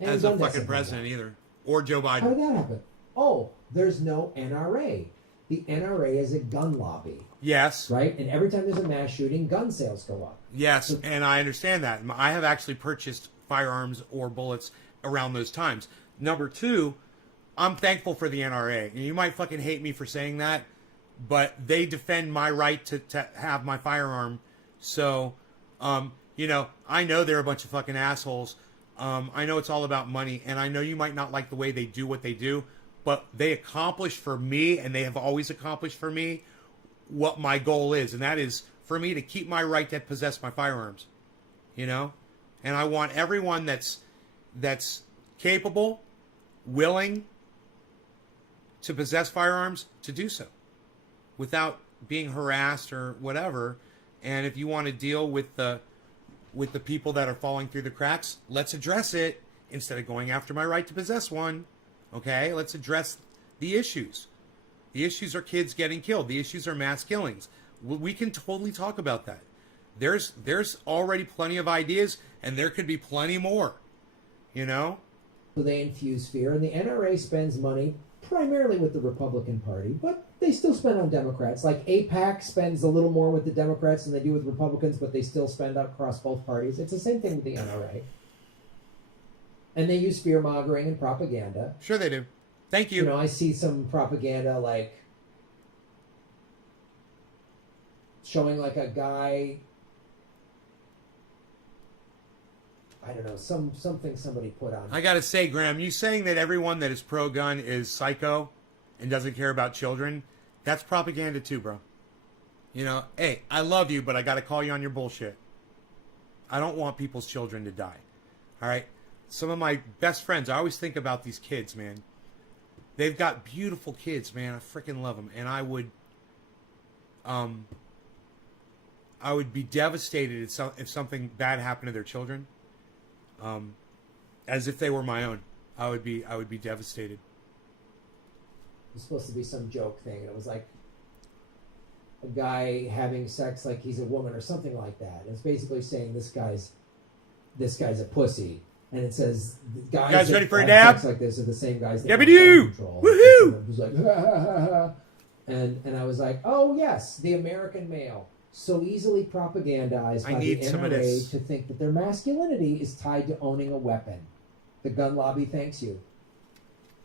And as a fucking president either. Or Joe Biden. How did that happen? Oh, there's no NRA. The NRA is a gun lobby. Yes. Right? And every time there's a mass shooting, gun sales go up. Yes, so, and I understand that. I have actually purchased firearms or bullets around those times. Number two, I'm thankful for the NRA. And you might fucking hate me for saying that, but they defend my right to have my firearm. So, you know, I know they're a bunch of fucking assholes. I know it's all about money, and I know you might not like the way they do what they do, but they accomplish for me, and they have always accomplished for me, what my goal is, and that is for me to keep my right to possess my firearms, you know? And I want everyone that's capable, willing to possess firearms to do so without being harassed or whatever. And if you want to deal with the people that are falling through the cracks, let's address it instead of going after my right to possess one. Okay, let's address the issues. The issues are kids getting killed. The issues are mass killings. We can totally talk about that. There's already plenty of ideas, and there could be plenty more. You know? So they infuse fear, and the NRA spends money primarily with the Republican Party, but they still spend on Democrats. Like AIPAC spends a little more with the Democrats than they do with Republicans, but they still spend across both parties. It's the same thing with the NRA. And they use fear-mongering and propaganda. Sure they do. Thank you. You know, I see some propaganda like showing like a guy, I don't know, something somebody put on. I gotta say, Grahm, you saying that everyone that is pro-gun is psycho and doesn't care about children, that's propaganda too, bro. You know, hey, I love you, but I gotta call you on your bullshit. I don't want people's children to die. All right? Some of my best friends, I always think about these kids, man. They've got beautiful kids, man. I freaking love them. And I would be devastated if something bad happened to their children. As if they were my own. I would be devastated. It was supposed to be some joke thing. It was like a guy having sex like he's a woman or something like that. It's basically saying this guy's a pussy. And it says guys ready for a dab? Sex like this are the same guys that Yabba-doo! Woohoo! Who's like, ha, ha, ha, ha. And I was like, oh yes, the American male, so easily propagandized by the NRA to think that their masculinity is tied to owning a weapon. The gun lobby thanks you.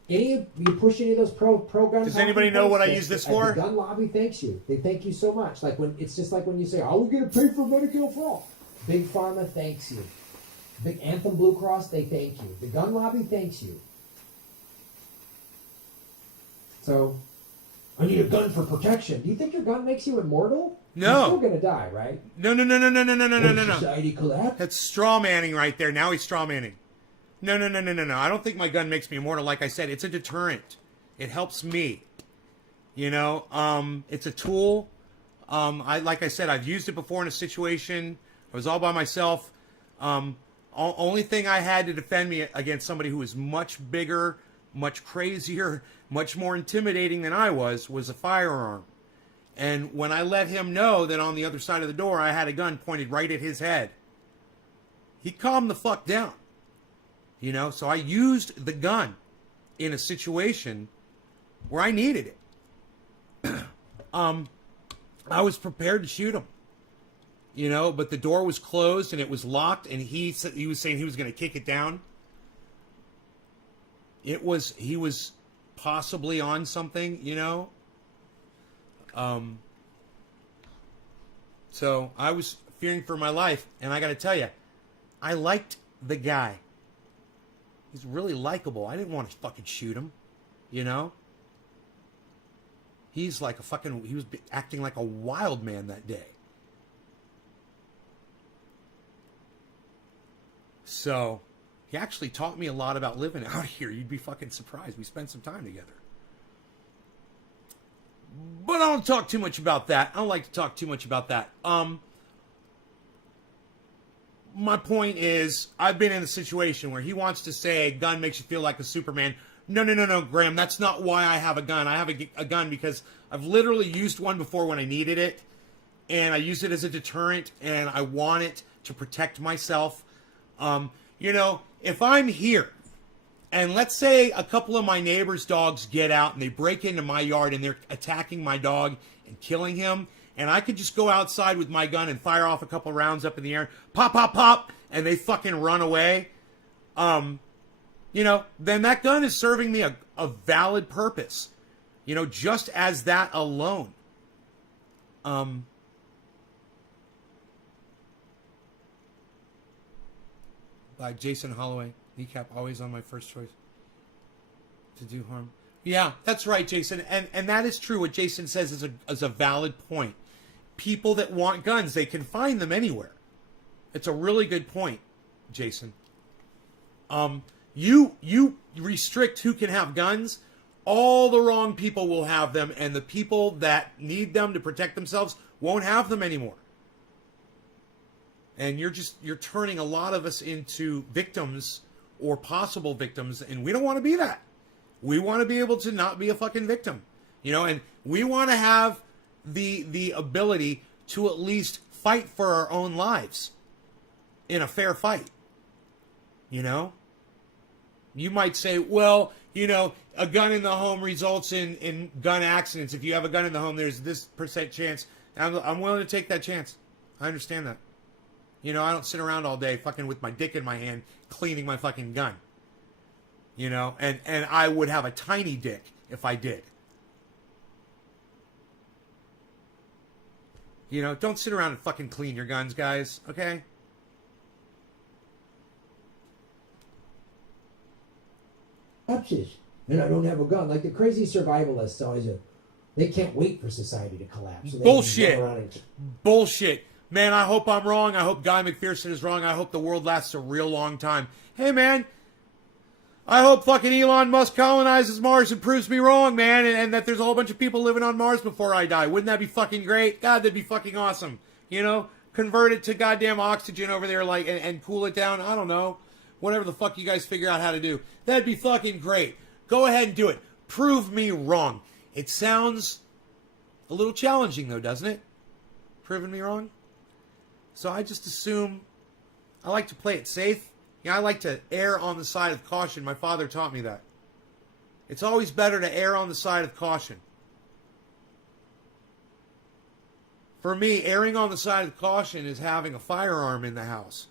You push any of those pro gun? Does anybody know what I use this for? The gun lobby thanks you. They thank you so much. Like when it's just like when you say, "I will get a pay for Medicare for all." Big Pharma thanks you. Big Anthem Blue Cross, they thank you. The gun lobby thanks you. So, I need a gun for protection. Do you think your gun makes you immortal? No. You're still gonna die, right? No. Society collapse. That's straw manning right there. Now he's straw manning. No. I don't think my gun makes me immortal. Like I said, it's a deterrent. It helps me. You know, it's a tool. Like I said, I've used it before in a situation. I was all by myself. Only thing I had to defend me against somebody who was much bigger, much crazier, much more intimidating than I was a firearm. And when I let him know that on the other side of the door I had a gun pointed right at his head, he calmed the fuck down. You know, so I used the gun in a situation where I needed it. I was prepared to shoot him. You know, but the door was closed and it was locked, and he was saying he was going to kick it down. He was possibly on something, you know. So I was fearing for my life, and I got to tell you, I liked the guy. He's really likable. I didn't want to fucking shoot him, you know. He was acting like a wild man that day. So, he actually taught me a lot about living out here. You'd be fucking surprised. We spent some time together. But I don't talk too much about that. I don't like to talk too much about that. My point is, I've been in a situation where he wants to say a gun makes you feel like a Superman. No, Graham. That's not why I have a gun. I have a gun because I've literally used one before when I needed it. And I use it as a deterrent. And I want it to protect myself. You know, if I'm here and let's say a couple of my neighbors' dogs get out and they break into my yard and they're attacking my dog and killing him, and I could just go outside with my gun and fire off a couple rounds up in the air, pop, pop, pop, and they fucking run away, you know, then that gun is serving me a valid purpose, you know, just as that alone. By Jason Holloway. Kneecap always on my first choice to do harm. Yeah, that's right, Jason. And that is true. What Jason says is a valid point. People that want guns, they can find them anywhere. It's a really good point, Jason. You restrict who can have guns, all the wrong people will have them, and the people that need them to protect themselves won't have them anymore. And you're turning a lot of us into victims or possible victims, and we don't want to be that. We want to be able to not be a fucking victim, you know, and we want to have the ability to at least fight for our own lives in a fair fight, you know. You might say, well, you know, a gun in the home results in gun accidents. If you have a gun in the home, there's this % chance. I'm willing to take that chance. I understand that. You know, I don't sit around all day fucking with my dick in my hand cleaning my fucking gun. You know, and I would have a tiny dick if I did. You know, don't sit around and fucking clean your guns, guys, okay? Collapses, and I don't have a gun. Like the crazy survivalists always, they can't wait for society to collapse. So Bullshit. Bullshit. Man, I hope I'm wrong. I hope Guy McPherson is wrong. I hope the world lasts a real long time. Hey, man, I hope fucking Elon Musk colonizes Mars and proves me wrong, man, and that there's a whole bunch of people living on Mars before I die. Wouldn't that be fucking great? God, that'd be fucking awesome. You know, convert it to goddamn oxygen over there, like, and cool it down. I don't know. Whatever the fuck you guys figure out how to do. That'd be fucking great. Go ahead and do it. Prove me wrong. It sounds a little challenging, though, doesn't it? Proving me wrong? So I just assume I like to play it safe. Yeah, I like to err on the side of caution. My father taught me that. It's always better to err on the side of caution. For me, erring on the side of caution is having a firearm in the house.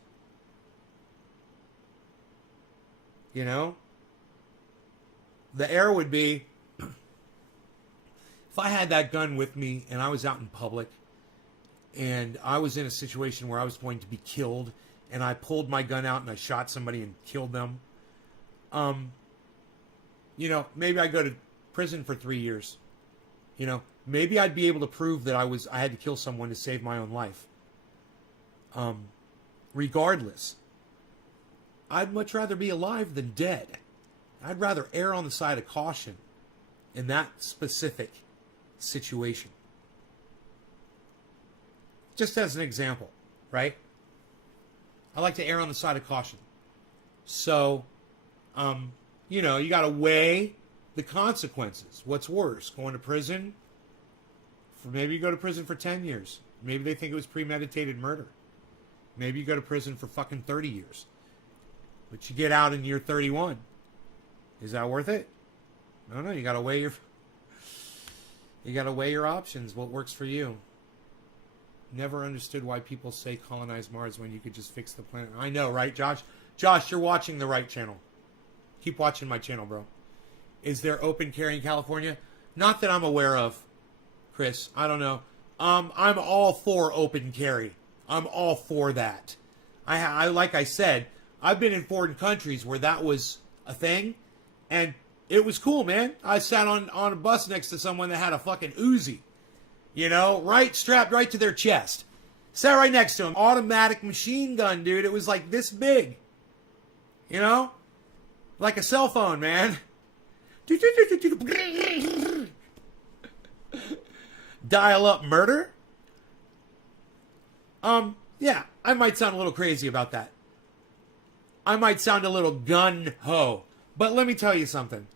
You know? The error would be, if I had that gun with me and I was out in public and I was in a situation where I was going to be killed and I pulled my gun out and I shot somebody and killed them, you know, maybe I'd go to prison for 3 years. You know, maybe I'd be able to prove that I had to kill someone to save my own life. Regardless, I'd much rather be alive than dead. I'd rather err on the side of caution in that specific situation. Just as an example, right? I like to err on the side of caution. So, you know, you got to weigh the consequences. What's worse, going to prison? Maybe you go to prison for 10 years. Maybe they think it was premeditated murder. Maybe you go to prison for fucking 30 years. But you get out in year 31. Is that worth it? No, you got to weigh your options, what works for you. Never understood why people say colonize Mars when you could just fix the planet. I know, right, Josh? Josh, you're watching the right channel. Keep watching my channel, bro. Is there open carry in California? Not that I'm aware of, Chris. I don't know. I'm all for open carry. I'm all for that. I like I said, I've been in foreign countries where that was a thing, and it was cool, man. I sat on a bus next to someone that had a fucking Uzi, you know, strapped right to their chest. Sat right next to him. Automatic machine gun, dude. It was like this big, you know, like a cell phone, man. Dial up murder. Yeah, I might sound a little crazy about that. I might sound a little gun-ho. But let me tell you something.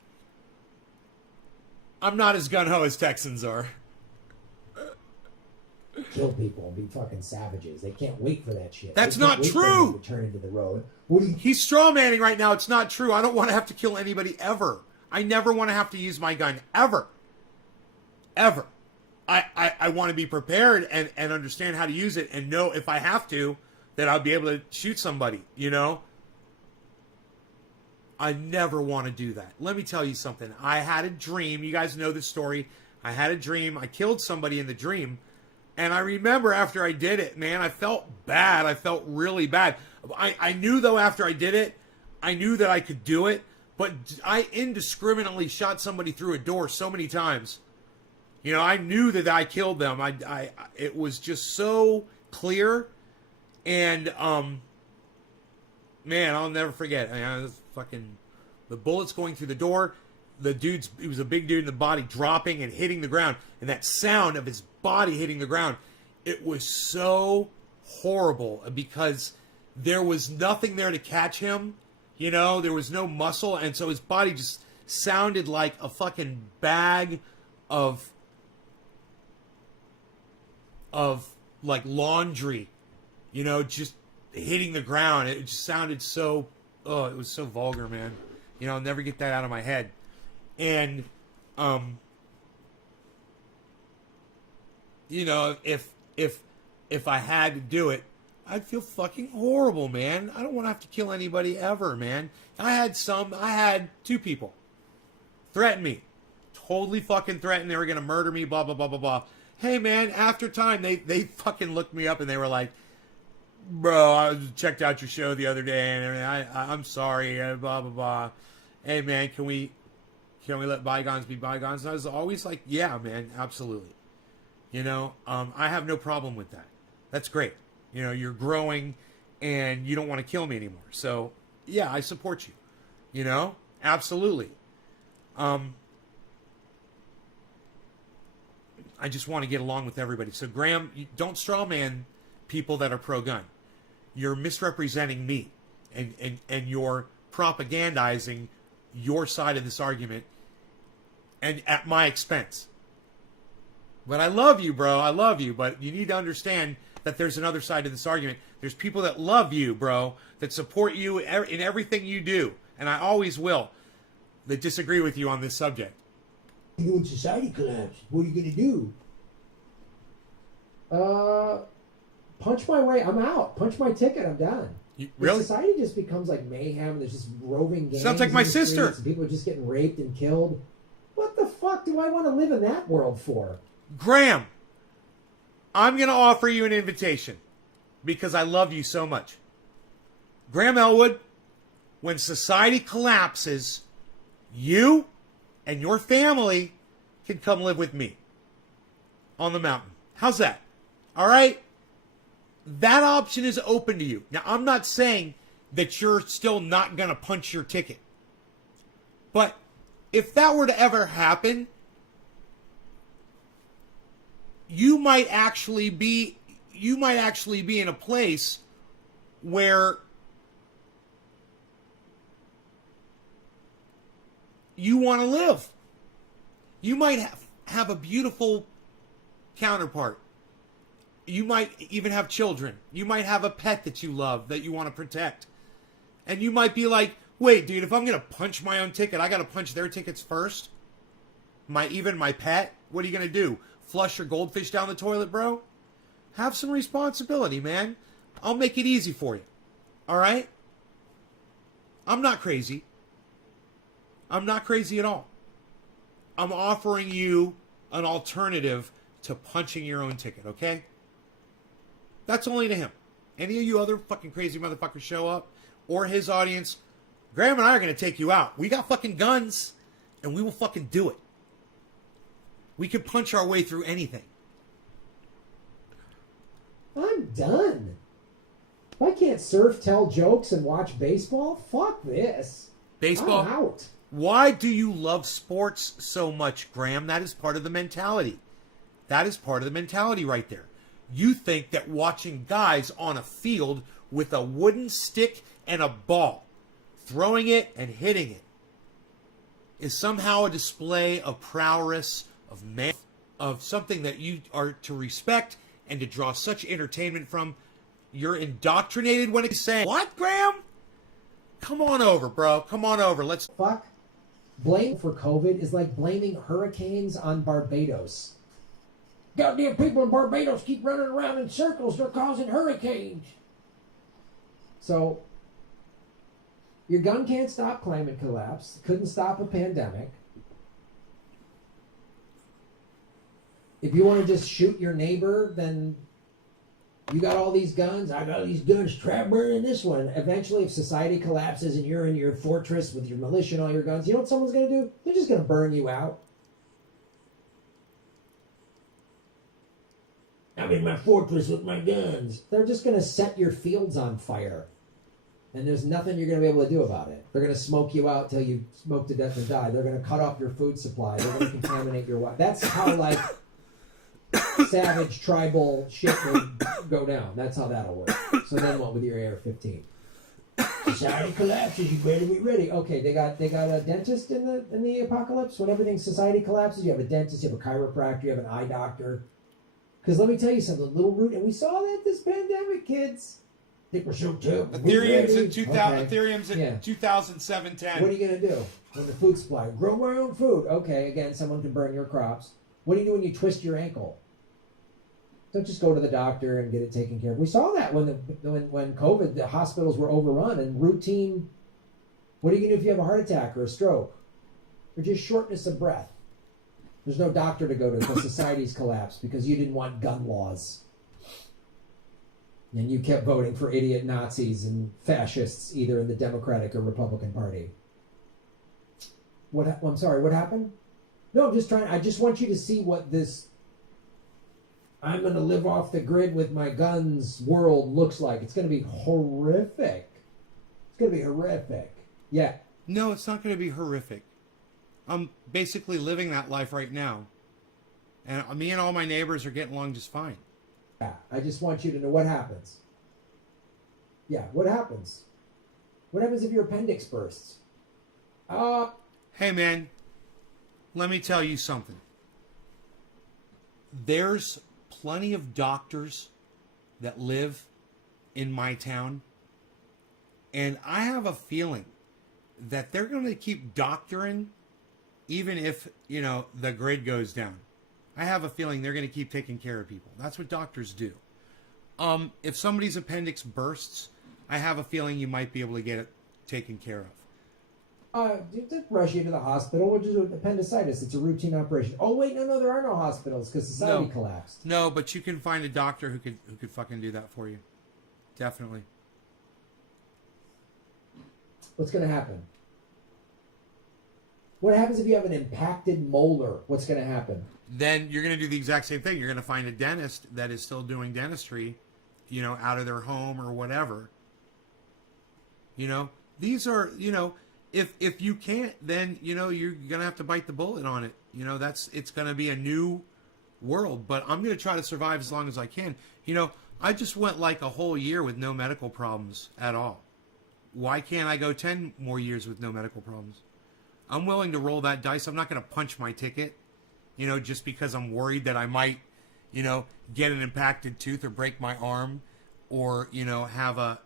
I'm not as gun-ho as Texans are. Kill people and be fucking savages. They can't wait for that shit. That's not true. To turn into the road. He's strawmanning right now. It's not true. I don't want to have to kill anybody ever. I never want to have to use my gun ever. Ever. I want to be prepared and understand how to use it and know if I have to that I'll be able to shoot somebody, you know? I never want to do that. Let me tell you something. I had a dream. You guys know this story. I had a dream. I killed somebody in the dream. And I remember after I did it, man, I felt bad. I felt really bad. I knew, though, after I did it, I knew that I could do it. But I indiscriminately shot somebody through a door so many times. You know, I knew that I killed them. It was just so clear. And, man, I'll never forget. I was fucking the bullets going through the door. He was a big dude in the body, dropping and hitting the ground. And that sound of his body hitting the ground, it was so horrible because there was nothing there to catch him. You know, there was no muscle. And so his body just sounded like a fucking bag of like laundry, you know, just hitting the ground. It just sounded so, it was so vulgar, man. You know, I'll never get that out of my head. And, you know, if I had to do it, I'd feel fucking horrible, man. I don't want to have to kill anybody ever, man. I had 2 people threaten me. Totally fucking threatened they were going to murder me, blah, blah, blah, blah, blah. Hey, man, after time, they fucking looked me up and they were like, bro, I checked out your show the other day and everything. I'm sorry, blah, blah, blah. Hey, man, can we let bygones be bygones? And I was always like, yeah, man, absolutely. You know, I have no problem with that. That's great. You know, you're growing and you don't want to kill me anymore. So, yeah, I support you. You know? Absolutely. I just want to get along with everybody. So, Grahm, don't straw man people that are pro-gun. You're misrepresenting me, and you're propagandizing your side of this argument, and at my expense. But I love you, bro. I love you, but you need to understand that there's another side to this argument. There's people that love you, bro, that support you in everything you do, and I always will, that disagree with you on this subject. When society collapses, what are you going to do? Punch my way. I'm out. Punch my ticket. I'm done. Really? Society just becomes like mayhem. There's just roving gangs. Sounds like my in the sister. streets, and people are just getting raped and killed. What the fuck do I want to live in that world for? Grahm, I'm going to offer you an invitation because I love you so much. Grahm Elwood, when society collapses, you and your family can come live with me on the mountain. How's that? All right? That option is open to you. Now, I'm not saying that you're still not going to punch your ticket. But if that were to ever happen, you might actually be in a place where you want to live. You might have a beautiful counterpart. You might even have children. You might have a pet that you love, that you want to protect. And you might be like, wait, dude, if I'm going to punch my own ticket, I got to punch their tickets first? Even my pet? What are you going to do? Flush your goldfish down the toilet, bro? Have some responsibility, man. I'll make it easy for you. All right? I'm not crazy. I'm not crazy at all. I'm offering you an alternative to punching your own ticket, okay? That's only to him. Any of you other fucking crazy motherfuckers show up, or his audience, Grahm and I are going to take you out. We got fucking guns, and we will fucking do it. We can punch our way through anything. I'm done. If I can't surf, tell jokes, and watch baseball, fuck this. Baseball? I'm out. Why do you love sports so much, Grahm? That is part of the mentality. That is part of the mentality right there. You think that watching guys on a field with a wooden stick and a ball, throwing it and hitting it, is somehow a display of prowess, of man, of something that you are to respect and to draw such entertainment from. You're indoctrinated when it's saying, what, Grahm? Come on over, bro. Come on over. Let's... Fuck. Blame for COVID is like blaming hurricanes on Barbados. Goddamn people in Barbados keep running around in circles. They're causing hurricanes. So, your gun can't stop climate collapse. Couldn't stop a pandemic. If you want to just shoot your neighbor, then you got all these guns. I got these guns. Try burning this one. Eventually, if society collapses and you're in your fortress with your militia and all your guns, you know what someone's going to do? They're just going to burn you out. I'm in my fortress with my guns. They're just going to set your fields on fire. And there's nothing you're going to be able to do about it. They're going to smoke you out till you smoke to death and die. They're going to cut off your food supply. They're going to contaminate your water. That's how, like, savage tribal shit would go down. That's how that'll work. So then what with your AR-15? Society collapses, you better be ready. Okay, they got a dentist in the apocalypse. When everything society collapses, you have a dentist, you have a chiropractor, you have an eye doctor. Because let me tell you something, little root, and we saw that this pandemic, kids. I think we're so terrible. Ethereum's in 2007-10. What are you going to do when the food supply? Grow my own food. Okay, again, someone can burn your crops. What do you do when you twist your ankle? Don't just go to the doctor and get it taken care of. We saw that when COVID, the hospitals were overrun and routine. What are you going to do if you have a heart attack or a stroke? Or just shortness of breath? There's no doctor to go to because society's collapsed because you didn't want gun laws. And you kept voting for idiot Nazis and fascists either in the Democratic or Republican Party. I'm sorry, what happened? No, I'm just trying. I just want you to see what this I'm going to live off the grid with my guns world looks like. It's going to be horrific. It's going to be horrific. Yeah. No, it's not going to be horrific. I'm basically living that life right now. And me and all my neighbors are getting along just fine. Yeah. I just want you to know what happens. Yeah, what happens? What happens if your appendix bursts? Hey, man, let me tell you something. There's plenty of doctors that live in my town, and I have a feeling that they're going to keep doctoring even if, the grid goes down. I have a feeling they're going to keep taking care of people. That's what doctors do. If somebody's appendix bursts, I have a feeling you might be able to get it taken care of. Just rush you to the hospital, which is appendicitis. It's a routine operation. Oh wait, no, there are no hospitals because society collapsed. No, but you can find a doctor who could fucking do that for you. Definitely. What's going to happen? What happens if you have an impacted molar? What's going to happen? Then you're going to do the exact same thing. You're going to find a dentist that is still doing dentistry, out of their home or whatever. These are, if you can't, then, you're going to have to bite the bullet on it. It's going to be a new world, but I'm going to try to survive as long as I can. I just went like a whole year with no medical problems at all. Why can't I go 10 more years with no medical problems? I'm willing to roll that dice. I'm not going to punch my ticket, just because I'm worried that I might, get an impacted tooth or break my arm or, have a,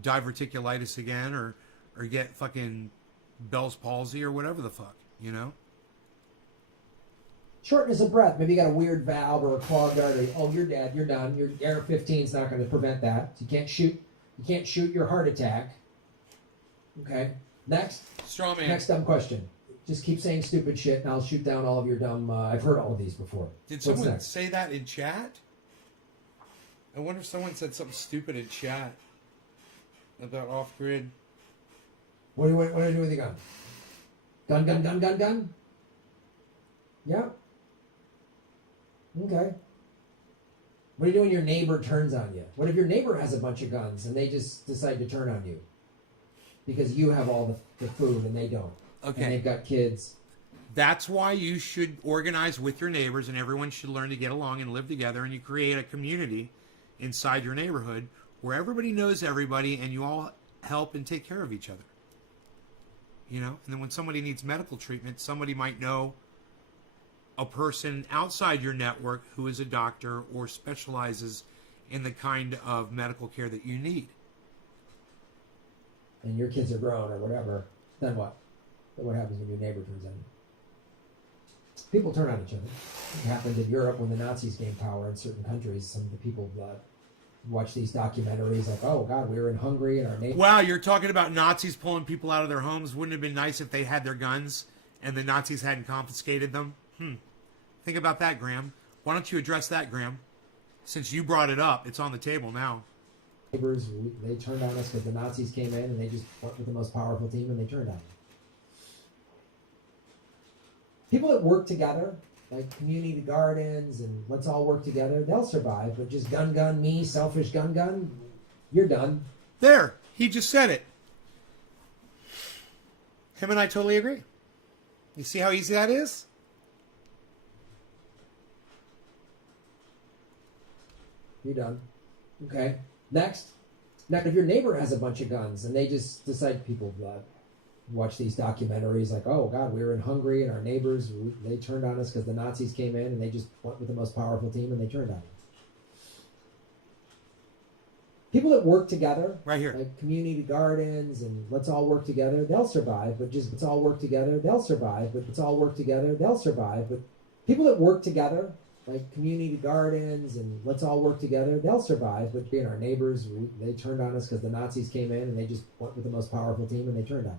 diverticulitis again or get fucking Bell's palsy or whatever the fuck, Shortness of breath. Maybe you got a weird valve or a clogged artery. Oh, you're dead. You're done. Your Air 15 is not going to prevent that. So you can't shoot. You can't shoot your heart attack. Okay. Next. Straw man. Next dumb question. Just keep saying stupid shit, and I'll shoot down all of your dumb. I've heard all of these before. Did someone say that in chat? I wonder if someone said something stupid in chat about off grid. What do you do with your gun? Gun. Yeah. Okay. What do you do when your neighbor turns on you? What if your neighbor has a bunch of guns and they just decide to turn on you? Because you have all the food and they don't. Okay. And they've got kids. That's why you should organize with your neighbors, and everyone should learn to get along and live together, and you create a community inside your neighborhood where everybody knows everybody and you all help and take care of each other. And then when somebody needs medical treatment, somebody might know a person outside your network who is a doctor or specializes in the kind of medical care that you need. And your kids are grown or whatever. Then what? Then what happens when your neighbor turns on you? People turn on each other. It happened in Europe when the Nazis gained power in certain countries. Some of the people watch these documentaries like, oh, God, we were in Hungary and our neighbor... Wow, you're talking about Nazis pulling people out of their homes. Wouldn't it have been nice if they had their guns and the Nazis hadn't confiscated them? Think about that, Grahm. Why don't you address that, Grahm? Since you brought it up, it's on the table now. Neighbors, they turned on us because the Nazis came in and they just went with the most powerful team and they turned on us. People that work together, like community gardens and let's all work together, they'll survive. But just gun, me, selfish gun, you're done. There, he just said it. Him and I totally agree. You see how easy that is? You're done. Okay. Next. Now, if your neighbor has a bunch of guns and they just decide, people watch these documentaries like, oh, God, we were in Hungary and our neighbors, they turned on us because the Nazis came in and they just went with the most powerful team and they turned on us. People that work together, right here, like community gardens and let's all work together, they'll survive. But just let's all work together, they'll survive. But let's all work together, they'll survive. But people that work together, like community gardens and let's all work together, they'll survive. But being our neighbors, they turned on us because the Nazis came in and they just went with the most powerful team and they turned on us.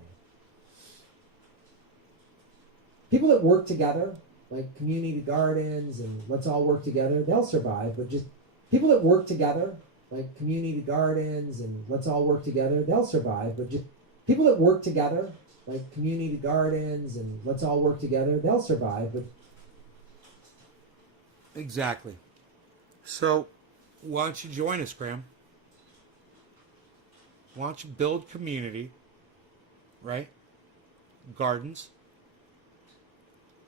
People that work together, like community gardens and let's all work together, they'll survive. But just people that work together, like community gardens and let's all work together, they'll survive. But just people that work together, like community gardens and let's all work together, they'll survive. But exactly. So, why don't you join us, Graham? Why don't you build community, right? Gardens,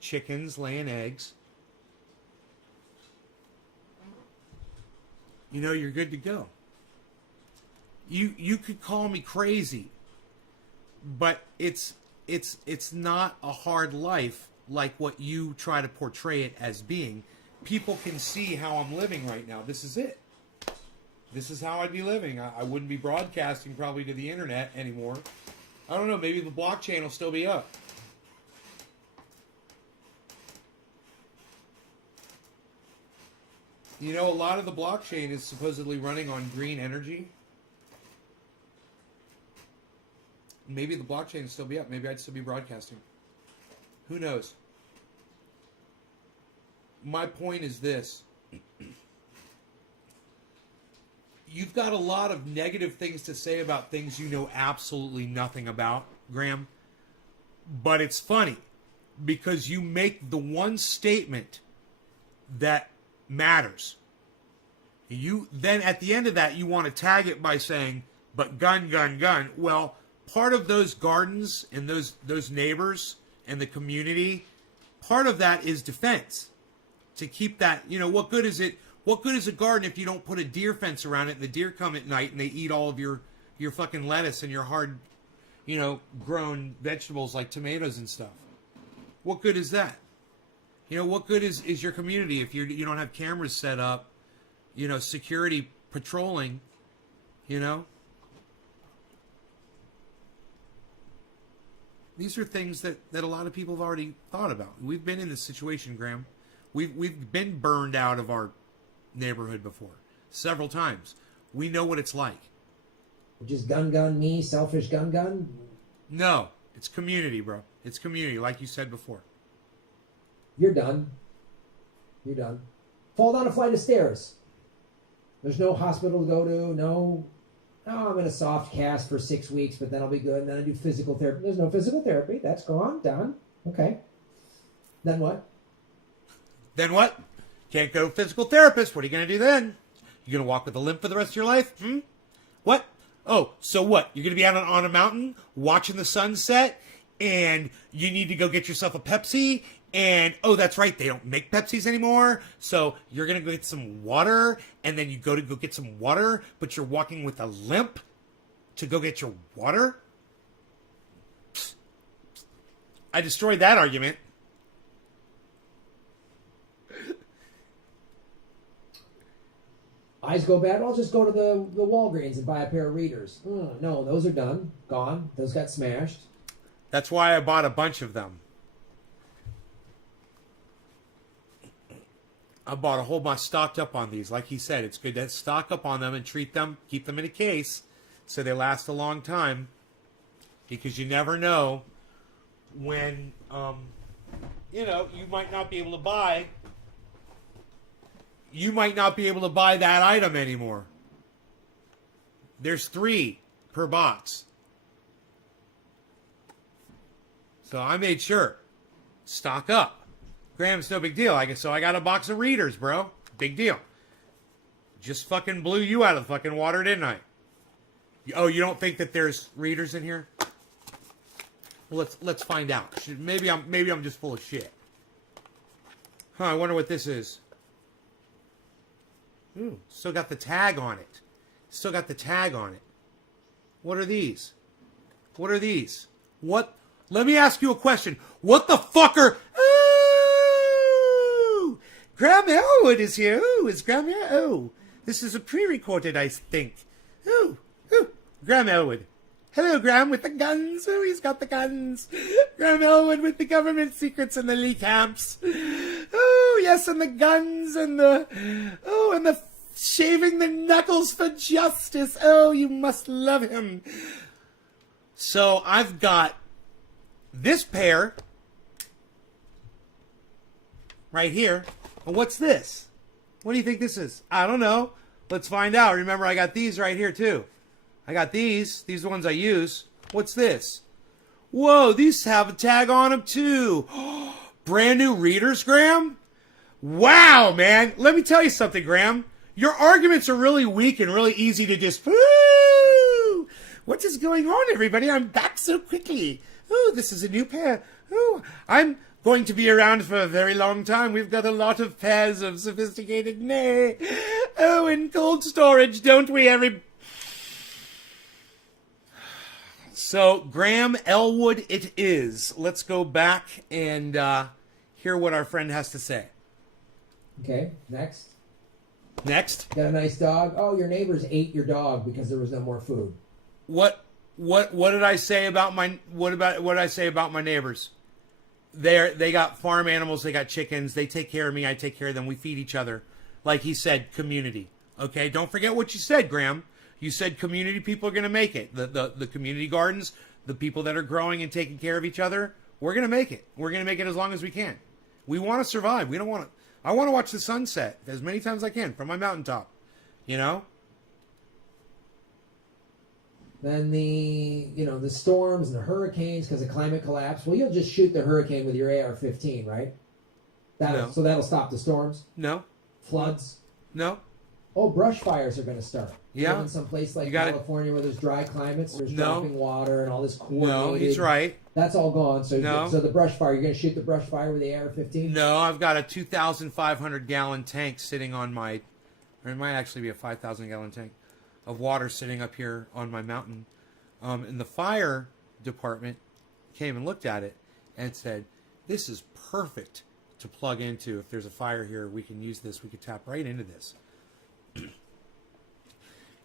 chickens laying eggs. You know, you're good to go. You could call me crazy, but it's not a hard life like what you try to portray it as being. People can see how I'm living right now. This is it. This is how I'd be living. I wouldn't be broadcasting probably to the internet anymore. I don't know. Maybe the blockchain will still be up. You know, a lot of the blockchain is supposedly running on green energy. Maybe the blockchain will still be up. Maybe I'd still be broadcasting. Who knows? My point is this. You've got a lot of negative things to say about things you know absolutely nothing about, Graham. But it's funny because you make the one statement that matters. You then at the end of that you want to tag it by saying, but gun, gun, gun. Well, part of those gardens and those neighbors and the community, part of that is defense. To keep that, you know, what good is it? What good is a garden if you don't put a deer fence around it and the deer come at night and they eat all of your fucking lettuce and your hard, you know, grown vegetables like tomatoes and stuff? What good is that? You know, what good is your community if you don't have cameras set up, you know, security patrolling, you know? These are things that a lot of people have already thought about. We've been in this situation, Graham. We've been burned out of our neighborhood before several times. We know what it's like. Just gun me, selfish gun. No, it's community, bro. It's community, like you said before. You're done. You're done. Fall down a flight of stairs. There's no hospital to go to. No, I'm in a soft cast for 6 weeks, but then I'll be good. And then I do physical therapy. There's no physical therapy. That's gone. Done. Okay. Then what? Then what? Can't go to a physical therapist. What are you going to do then? You're going to walk with a limp for the rest of your life? What? Oh, so what? You're going to be out on a mountain watching the sunset and you need to go get yourself a Pepsi and, oh, that's right, they don't make Pepsis anymore. So you're going to go get some water and then you go get some water, but you're walking with a limp to go get your water? I destroyed that argument. Eyes go bad, I'll just go to the Walgreens and buy a pair of readers. No, those are done. Gone. Those got smashed. That's why I bought a bunch of them. I bought a whole bunch, stocked up on these. Like he said, it's good to stock up on them and treat them, keep them in a case so they last a long time. Because you never know when, you know, you might not be able to buy that item anymore. There's 3 per box. So I made sure. Stock up. Graham's no big deal. So I got a box of readers, bro. Big deal. Just fucking blew you out of the fucking water, didn't I? Oh, you don't think that there's readers in here? Well, let's find out. Maybe I'm just full of shit. Huh, I wonder what this is. Ooh, still got the tag on it. Still got the tag on it. What are these? What are these? What? Let me ask you a question. What the fuck are... Ooh! Grahm Elwood is here. Ooh, is Grahm here? Oh, this is a pre-recorded, I think. Ooh, ooh. Grahm Elwood. Hello, Grahm with the guns. Oh, he's got the guns. Grahm Elwood with the government secrets and the Lee camps. Oh, yes, and the guns and the... Oh, and the shaving the knuckles for justice. Oh, you must love him. So I've got this pair right here. And what's this? What do you think this is? I don't know. Let's find out. Remember, I got these right here, too. I got these. These are the ones I use. What's this? Whoa, these have a tag on them, too. Brand new readers, Grahm? Wow, man. Let me tell you something, Graham. Your arguments are really weak and really easy to just, woo! What is going on, everybody? I'm back so quickly. Oh, this is a new pair. Oh, I'm going to be around for a very long time. We've got a lot of pairs of sophisticated nay. Oh, in cold storage, don't we, So, Grahm, Elwood it is. Let's go back and hear what our friend has to say. Okay, next. Next. Got a nice dog. Oh, your neighbors ate your dog because there was no more food. What did I say about my what did I say about my neighbors? They got farm animals, they got chickens, they take care of me, I take care of them, we feed each other. Like he said, community. Okay, don't forget what you said, Grahm. You said community people are gonna make it. The community gardens, the people that are growing and taking care of each other, we're gonna make it. We're gonna make it as long as we can. We wanna survive. We don't wanna I wanna watch the sunset as many times as I can from my mountaintop. You know? Then the storms and the hurricanes because of climate collapse. Well, you'll just shoot the hurricane with your AR-15, right? No. So that'll stop the storms. No. Floods. No. Oh, brush fires are going to start. Yeah. In some place like California where there's dry climates, there's dropping water and all this coordinated. No, he's right. That's all gone. So No. So the brush fire, you're going to shoot the brush fire with the AR-15? No, I've got a 2,500 gallon tank sitting on my, or it might actually be a 5,000 gallon tank of water sitting up here on my mountain. And the fire department came and looked at it and said, this is perfect to plug into. If there's a fire here, we can use this. We could tap right into this.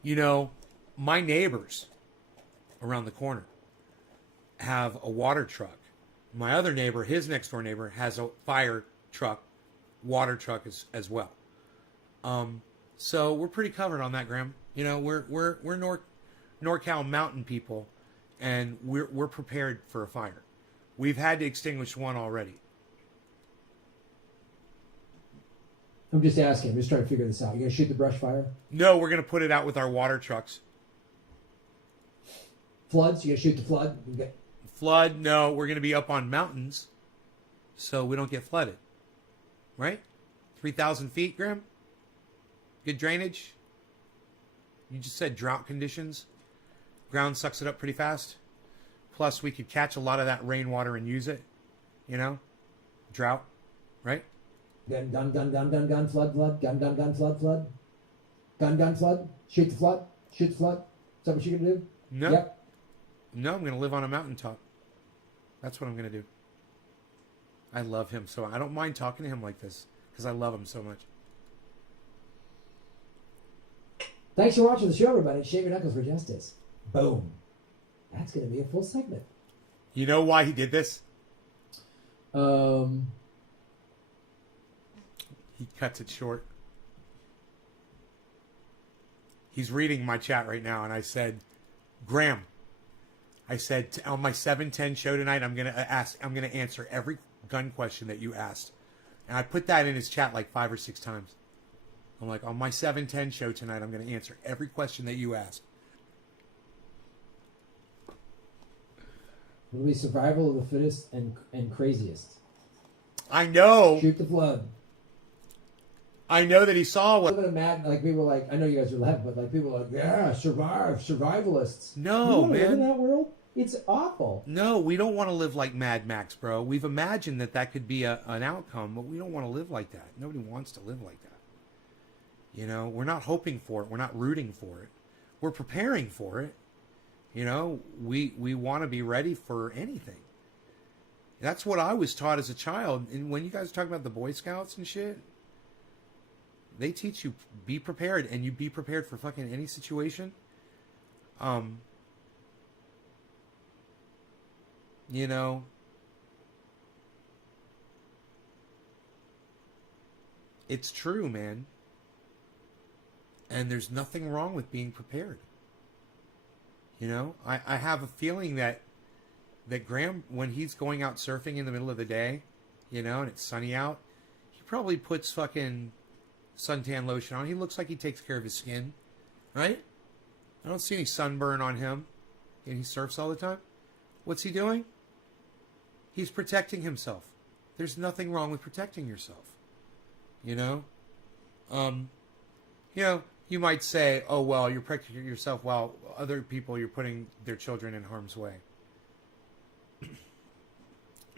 You know, my neighbors around the corner have a water truck. My other neighbor, his next door neighbor, has a fire truck, water truck as well. So we're pretty covered on that, Grahm. You know, we're NorCal mountain people, and we're prepared for a fire. We've had to extinguish one already. I'm just asking. I'm just trying to figure this out. You're going to shoot the brush fire? No, we're going to put it out with our water trucks. Floods? You're going to shoot the flood? Flood? No, we're going to be up on mountains, so we don't get flooded. Right? 3,000 feet, Grahm? Good drainage? You just said drought conditions. Ground sucks it up pretty fast. Plus, we could catch a lot of that rainwater and use it. You know? Drought. Right? Gun, flood, flood. Gun, flood. Shoot the flood. Is that what you're going to do? No. Yep. No, I'm going to live on a mountaintop. That's what I'm going to do. I love him so I don't mind talking to him like this because I love him so much. Thanks for watching the show, everybody. Shave your knuckles for justice. Boom. That's going to be a full segment. You know why he did this? He cuts it short. He's reading my chat right now, and I said, Grahm, I said on my 710 show tonight, I'm gonna answer every gun question that you asked, and I put that in his chat like 5 or 6 times. I'm like, on my 710 show tonight, I'm gonna answer every question that you asked. It'll be survival of the fittest and craziest. I know. Shoot the flood. I know that he saw what. Living a mad, like people like, I know you guys are laughing, but like people are like, yeah, survivalists. No, you man. Live in that world? It's awful. No, we don't want to live like Mad Max, bro. We've imagined that could be an outcome, but we don't want to live like that. Nobody wants to live like that. You know, we're not hoping for it. We're not rooting for it. We're preparing for it. You know, we want to be ready for anything. That's what I was taught as a child. And when you guys talk about the Boy Scouts and shit, they teach you be prepared, and you be prepared for fucking any situation. You know, it's true, man. And there's nothing wrong with being prepared. You know, I have a feeling that Grahm, when he's going out surfing in the middle of the day, you know, and it's sunny out, he probably puts fucking suntan lotion on. He looks like he takes care of his skin, right? I don't see any sunburn on him, and he surfs all the time. What's he doing? He's protecting himself. There's nothing wrong with protecting yourself. You know, you know, you might say, "Oh well, you're protecting yourself while other people you're putting their children in harm's way."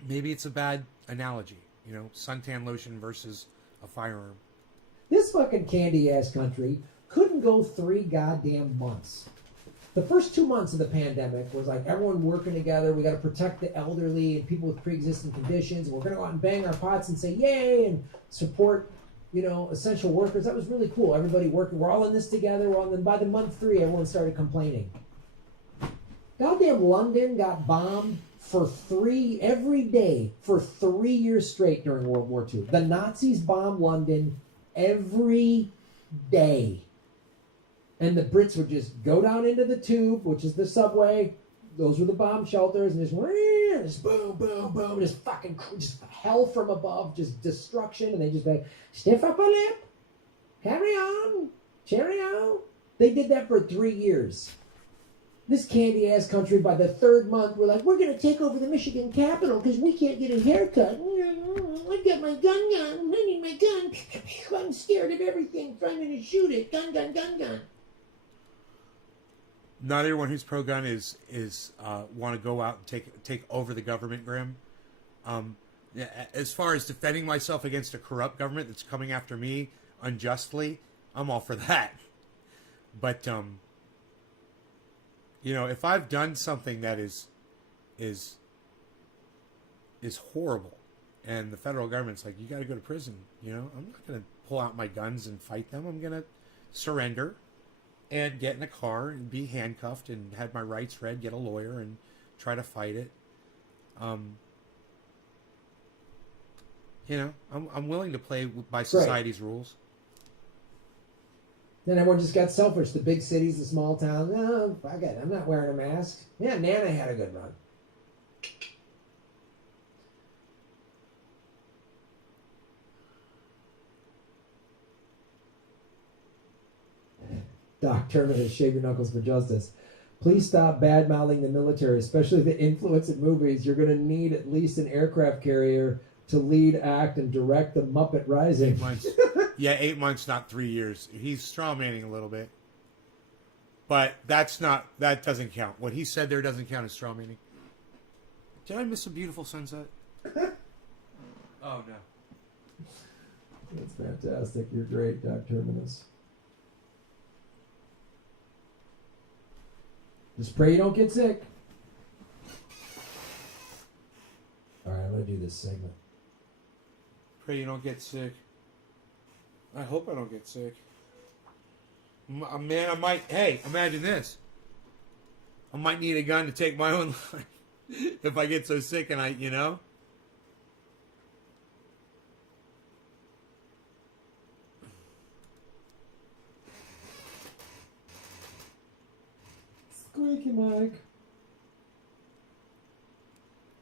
Maybe it's a bad analogy. You know, suntan lotion versus a firearm. This fucking candy ass country couldn't go 3 goddamn months. The first 2 months of the pandemic was like everyone working together. We got to protect the elderly and people with pre-existing conditions. We're going to go out and bang our pots and say yay and support, you know, essential workers. That was really cool. Everybody working. We're all in this together. By the month 3, everyone started complaining. Goddamn London got bombed every day for 3 years straight during World War II. The Nazis bombed London every day. And the Brits would just go down into the tube, which is the subway. Those were the bomb shelters, and just boom, boom, boom, just hell from above, just destruction. And they just like, stiff upper lip, carry on, cheerio. They did that for 3 years. This candy ass country, by the 3rd month, we're like, we're going to take over the Michigan Capitol because we can't get a haircut. I've got my gun. I need my gun. I'm scared of everything, so I'm going to shoot it. Gun. Not everyone who's pro-gun is want to go out and take over the government, Grahm. As far as defending myself against a corrupt government that's coming after me unjustly, I'm all for that. But you know, if I've done something that is horrible, and the federal government's like, you got to go to prison, you know, I'm not going to pull out my guns and fight them. I'm going to surrender and get in a car and be handcuffed and have my rights read, get a lawyer and try to fight it. You know, I'm willing to play by society's rules. Then everyone just got selfish. The big cities, the small towns. No, fuck it. I'm not wearing a mask. Yeah, Nana had a good run. Doc Terminus, shave your knuckles for justice. Please stop bad-mouthing the military, especially the influence in movies. You're going to need at least an aircraft carrier to lead, act, and direct the Muppet Rising. 8 months. Yeah, 8 months, not 3 years. He's strawmanning a little bit. But that doesn't count. What he said there doesn't count as strawmanning. Did I miss a beautiful sunset? Oh, no. That's fantastic. You're great, Doc Terminus. Just pray you don't get sick. All right, I'm going to do this segment. Pray you don't get sick. I hope I don't get sick. Man, I might... Hey, imagine this. I might need a gun to take my own life if I get so sick and you know... Squeaky Mike.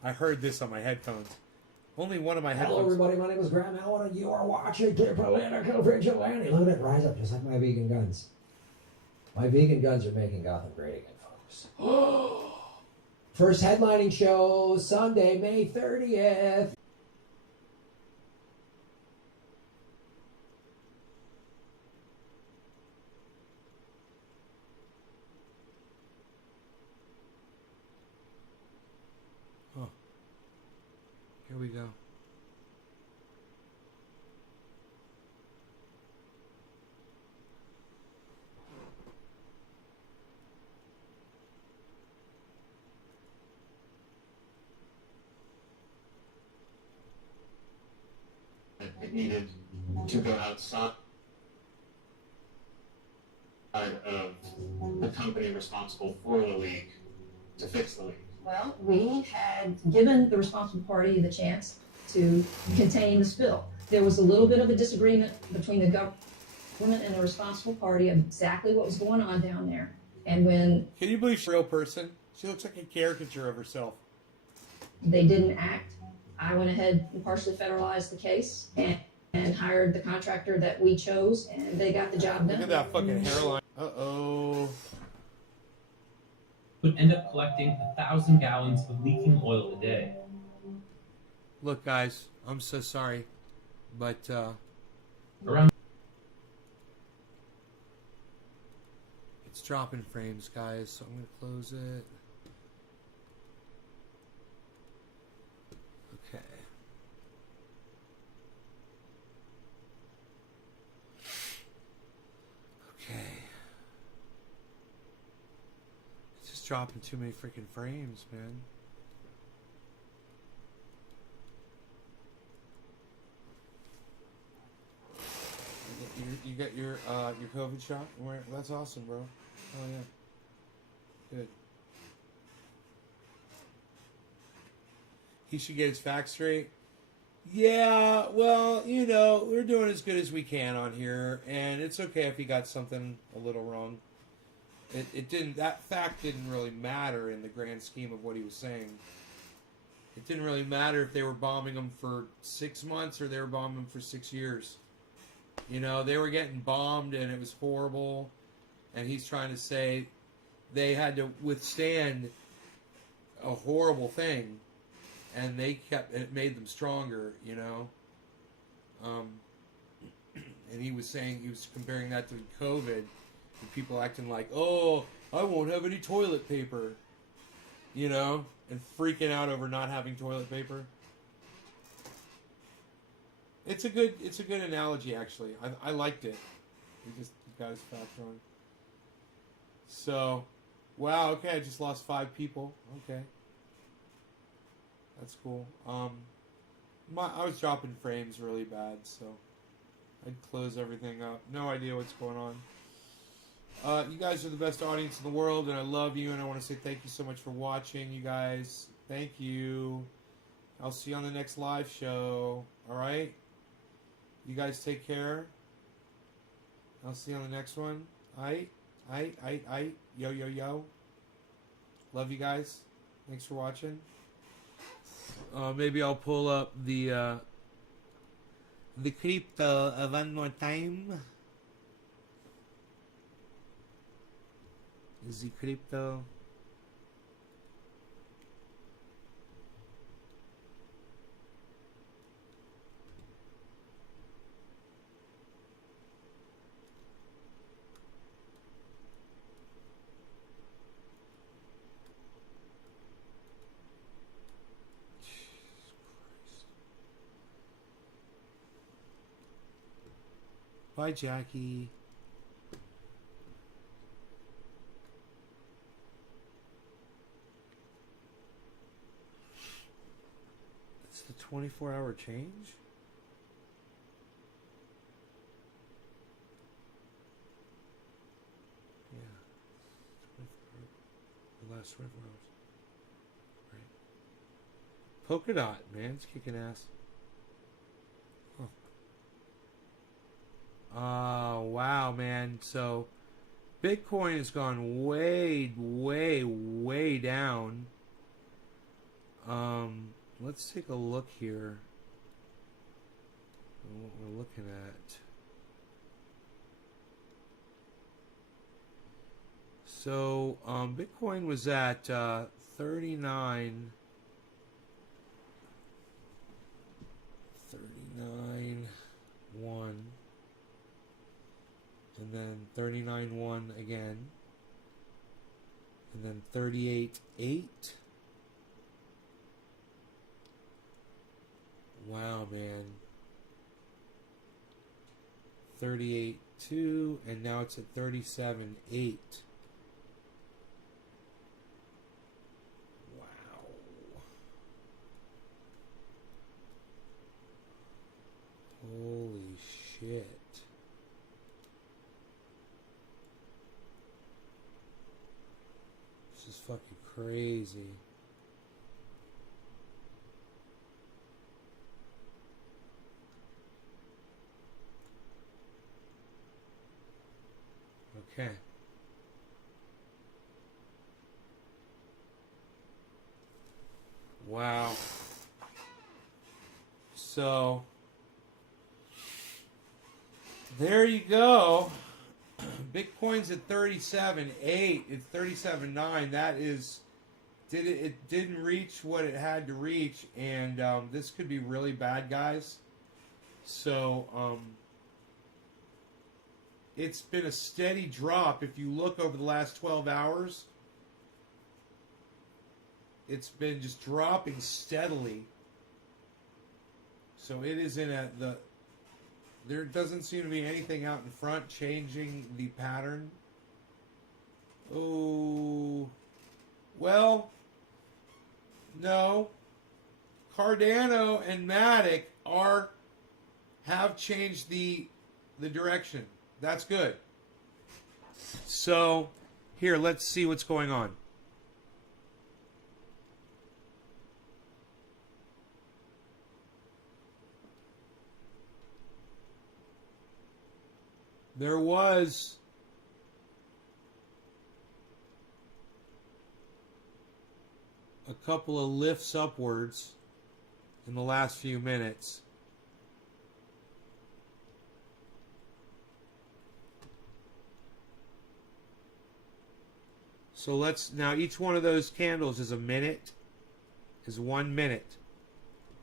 I heard this on my headphones. Only one of my headphones. Hello, everybody. My name is Grahm Elwood, and you are watching Political Vigilante. Look at it rise up just like my vegan guns. My vegan guns are making Gotham great again, folks. First headlining show, Sunday, May 30th. Here we go. It needed to go outside of the company responsible for the leak to fix the leak. Well, we had given the responsible party the chance to contain the spill. There was a little bit of a disagreement between the government and the responsible party of exactly what was going on down there. And when... Can you believe she's a real person? She looks like a caricature of herself. They didn't act, I went ahead and partially federalized the case and hired the contractor that we chose, and they got the job done. Look at that fucking hairline. Uh-oh. Would end up collecting 1,000 gallons of leaking oil a day. Look, guys, I'm so sorry, but Around It's dropping frames, guys, so I'm going to close it. Okay. Okay. It's just dropping too many freaking frames, man. You got your COVID shot? That's awesome, bro. Oh yeah. Good. He should get his facts straight. Yeah, well, you know, we're doing as good as we can on here, and it's okay if he got something a little wrong. It didn't. That fact didn't really matter in the grand scheme of what he was saying. It didn't really matter if they were bombing him for 6 months or they were bombing him for 6 years. You know, they were getting bombed and it was horrible. And he's trying to say they had to withstand a horrible thing, and it made them stronger, you know. And he was comparing that to COVID, and people acting like, oh, I won't have any toilet paper, you know, and freaking out over not having toilet paper. It's a good analogy, actually. I liked it. He got his facts wrong. So, wow, okay, I just lost 5 people. Okay. That's cool. I was dropping frames really bad, so I'd close everything up. No idea what's going on. You guys are the best audience in the world, and I love you, and I want to say thank you so much for watching, you guys. Thank you. I'll see you on the next live show. Alright? You guys take care. I'll see you on the next one. Aight? Yo, yo, yo. Love you guys. Thanks for watching. Maybe I'll pull up the crypto one more time. Is the crypto? Bye, Jackie. It's the 24-hour change? Yeah. 24, the last 24 hours. Right. Polka dot, man. It's kicking ass. Wow, man. So, Bitcoin has gone way, way, way down. Let's take a look here at what we're looking at. So, Bitcoin was at 39. 39.1. And then 39.1 again. And then 38.8. Wow, man. 38.2, and now it's at 37.8. Wow. Holy shit. This is fucking crazy. Okay. Wow. So, there you go. Bitcoin's at 37.8. It's 37.9. That is, it didn't reach what it had to reach, and this could be really bad, guys. So, it's been a steady drop. If you look over the last 12 hours, it's been just dropping steadily. So it is in there doesn't seem to be anything out in front changing the pattern. Oh, well, no. Cardano and Matic have changed the direction. That's good. So here, let's see what's going on. There was a couple of lifts upwards in the last few minutes. So now each one of those candles is 1 minute.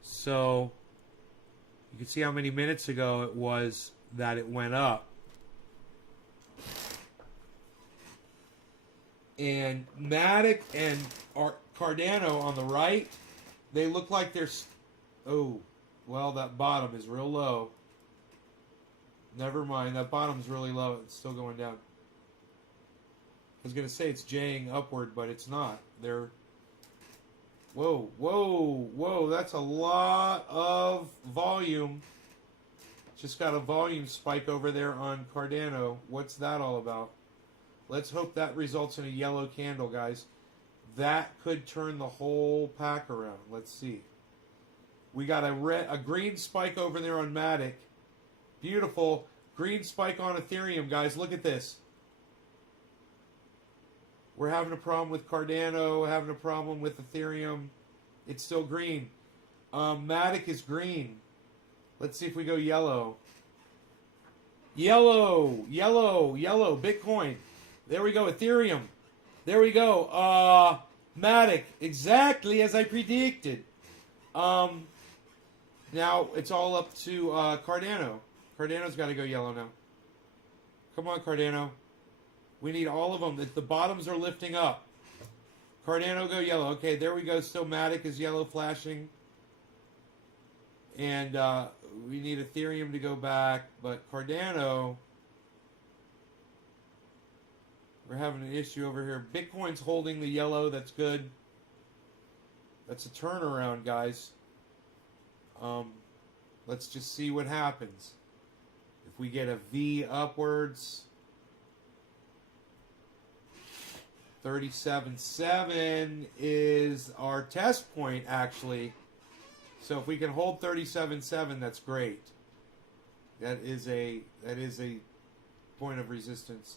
So you can see how many minutes ago it was that it went up. And Matic and Cardano on the right, they look like they're... Oh, well, that bottom is real low. Never mind, that bottom's really low. It's still going down. I was going to say it's jaying upward, but it's not. They're... Whoa, whoa, whoa, that's a lot of volume. Just got a volume spike over there on Cardano. What's that all about? Let's hope that results in a yellow candle, guys. That could turn the whole pack around. Let's see. We got a green spike over there on Matic. Beautiful. Green spike on Ethereum, guys. Look at this. We're having a problem with Cardano, having a problem with Ethereum. It's still green. Matic is green. Let's see if we go yellow. Yellow, yellow, yellow. Bitcoin. There we go. Ethereum. There we go. Matic. Exactly as I predicted. Now it's all up to Cardano. Cardano's got to go yellow now. Come on, Cardano. We need all of them. The bottoms are lifting up. Cardano go yellow. Okay, there we go. Still Matic is yellow flashing. And we need Ethereum to go back. But Cardano... We're having an issue over here. Bitcoin's holding the yellow. That's good. That's a turnaround, guys. Let's just see what happens. If we get a V upwards, 37.7 is our test point, actually. So if we can hold 37.7, that's great. That is a point of resistance.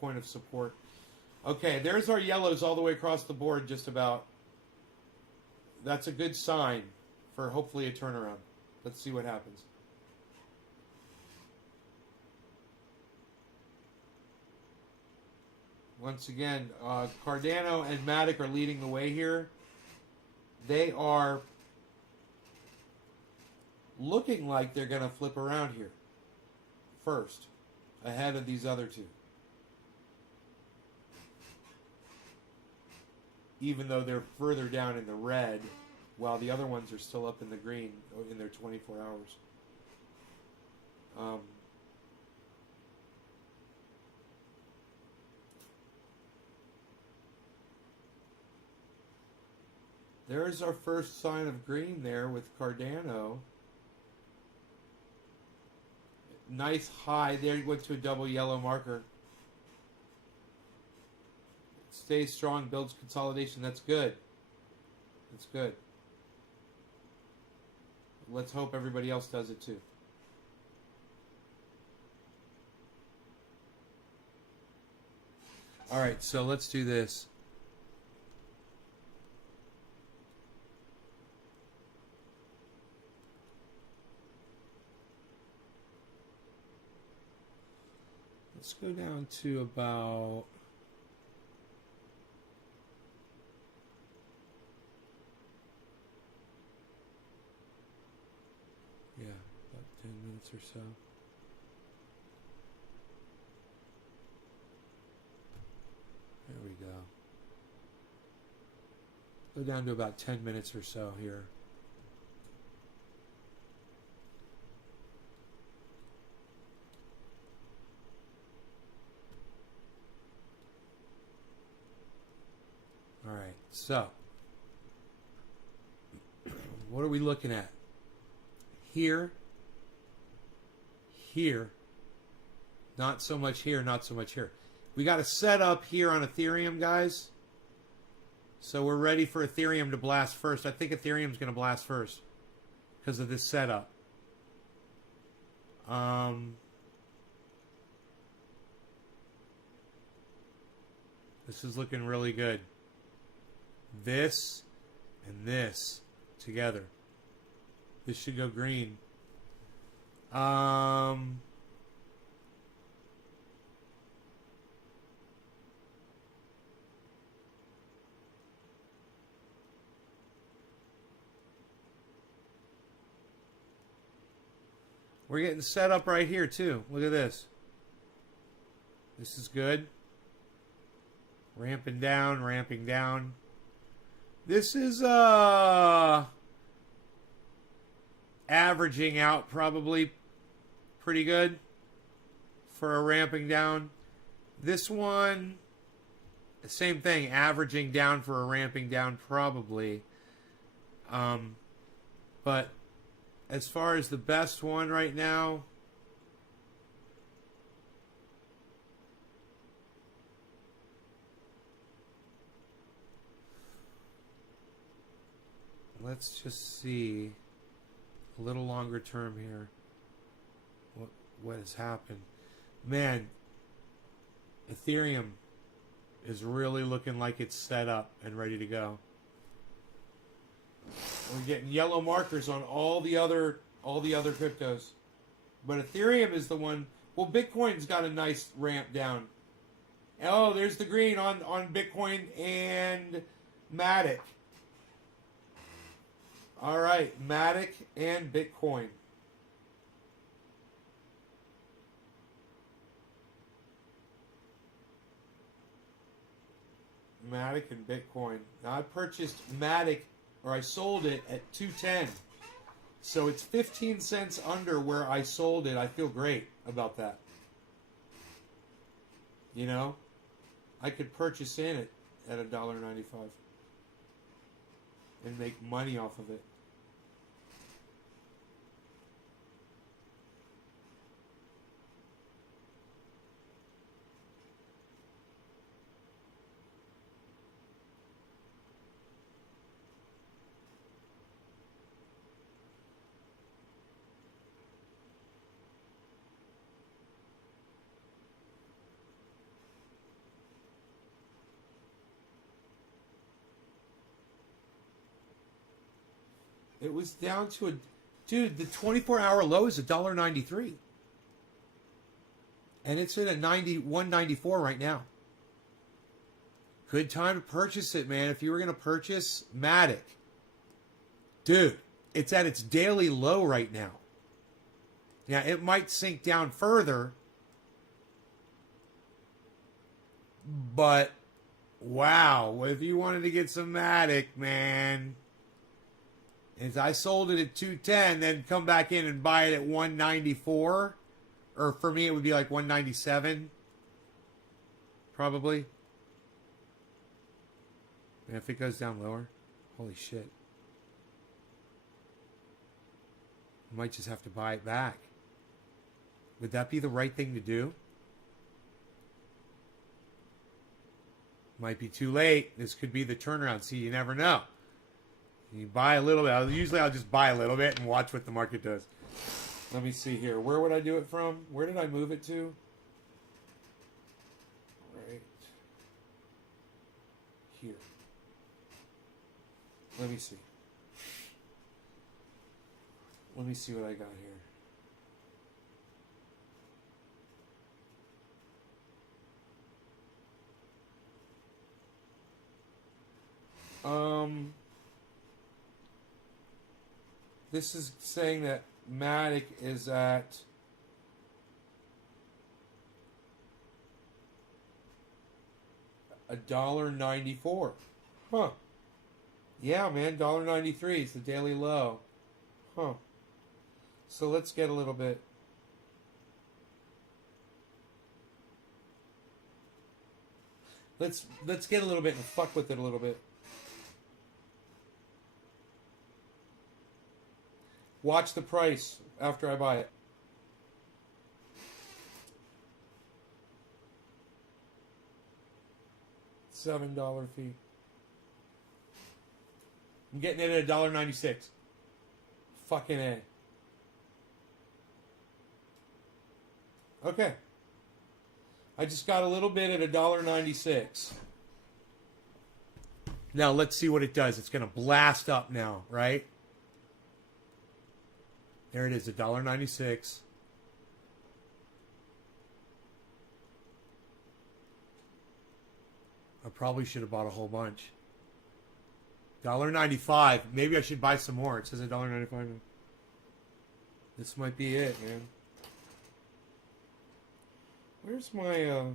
Point of support. Okay, there's our yellows all the way across the board, just about. That's a good sign for hopefully a turnaround. Let's see what happens. Once again, Cardano and Matic are leading the way here. They are looking like they're going to flip around here first, ahead of these other two. Even though they're further down in the red, while the other ones are still up in the green in their 24 hours. There's our first sign of green there with Cardano. Nice high. There you went to a double yellow marker. Stays strong, builds consolidation. That's good. That's good. Let's hope everybody else does it too. All right, so let's do this. Let's go down to about... Yeah, about 10 minutes or so. go? Go down to about 10 minutes or so here. All right, so what are we looking at? Here, here, not so much here, not so much here. We got a setup here on Ethereum, guys. So we're ready for Ethereum to blast first. I think Ethereum's going to blast first because of this setup. This is looking really good. This and this together. This should go green. We're getting set up right here too. Look at this. This is good. Ramping down, ramping down. This is averaging out probably pretty good for a ramping down. This one, same thing, averaging down for a ramping down probably. But as far as the best one right now, let's just see a little longer term here. What has happened? Man, Ethereum is really looking like it's set up and ready to go. We're getting yellow markers on all the other cryptos. But Ethereum is the one. Well, Bitcoin's got a nice ramp down. Oh, there's the green on Bitcoin and Matic. All right, Matic and Bitcoin. Matic and Bitcoin. Now I purchased Matic, or I sold it at 210. So it's 15 cents under where I sold it. I feel great about that. You know, I could purchase in it at $1.95 and make money off of it. It was down to a... Dude, the 24-hour low is $1.93. And it's at a 194 right now. Good time to purchase it, man. If you were going to purchase Matic. Dude, it's at its daily low right now. Yeah, it might sink down further. But, wow. If you wanted to get some Matic, man... Is I sold it at 210, then come back in and buy it at 194, or for me it would be like 197, probably. And if it goes down lower, holy shit, I might just have to buy it back. Would that be the right thing to do? Might be too late. This could be the turnaround. See, you never know. You buy a little bit. Usually I'll just buy a little bit and watch what the market does. Let me see here. Where would I do it from? Where did I move it to? Right here. Let me see. Let me see what I got here. This is saying that Matic is at $1.94. Huh. Yeah, man, $1.93 is the daily low. Huh. So let's get a little bit. Let's get a little bit and fuck with it a little bit. Watch the price after I buy it. $7 fee. I'm getting it at $1.96. Fucking A. Okay. I just got a little bit at $1.96. Now let's see what it does. It's going to blast up now, right? There it is, $1.96. I probably should have bought a whole bunch. $1.95. Maybe I should buy some more. It says $1.95. This might be it, man. Where's my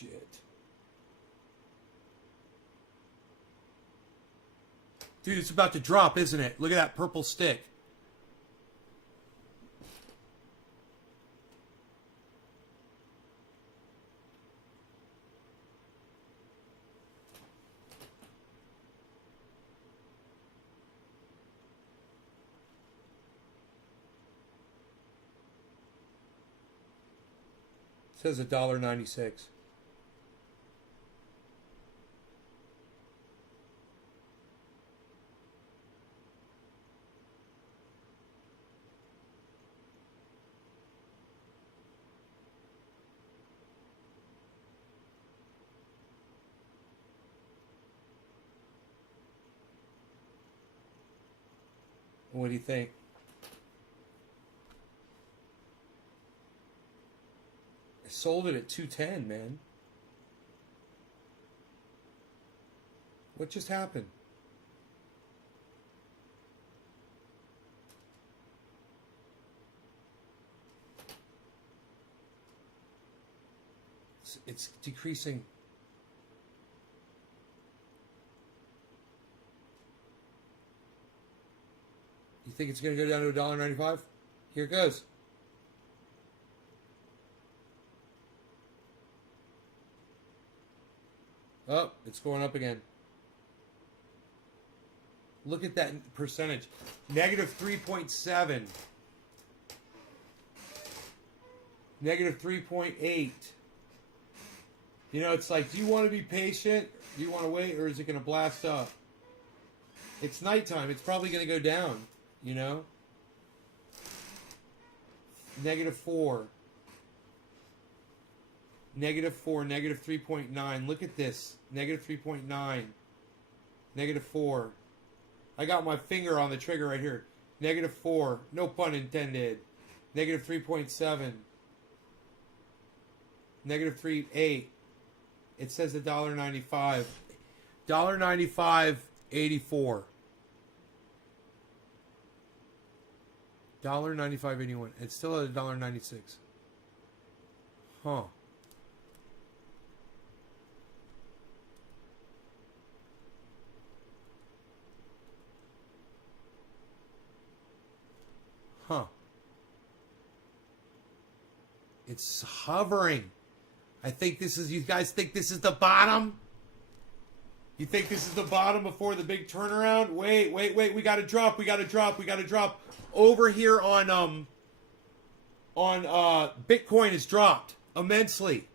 shit. Dude, it's about to drop, isn't it? Look at that purple stick. It says $1.96. What do you think? I sold it at $2.10, man. What just happened? It's decreasing. You think it's going to go down to $1.95? Here it goes. Oh, it's going up again. Look at that percentage. Negative 3.7. Negative 3.8. You know, it's like, do you want to be patient? Do you want to wait? Or is it going to blast up? It's nighttime. It's probably going to go down. You know? Negative 4. Negative 4. Negative 3.9. Look at this. Negative 3.9. Negative 4. I got my finger on the trigger right here. Negative 4. No pun intended. Negative 3.7. Negative 3.8. It says $1.95. $1.95.84. $1.95.81. It's still at $1.96. Huh. Huh. It's hovering. I think this is, you guys think this is the bottom? You think this is the bottom before the big turnaround? Wait. We got to drop. We got to drop. Over here on Bitcoin has dropped immensely.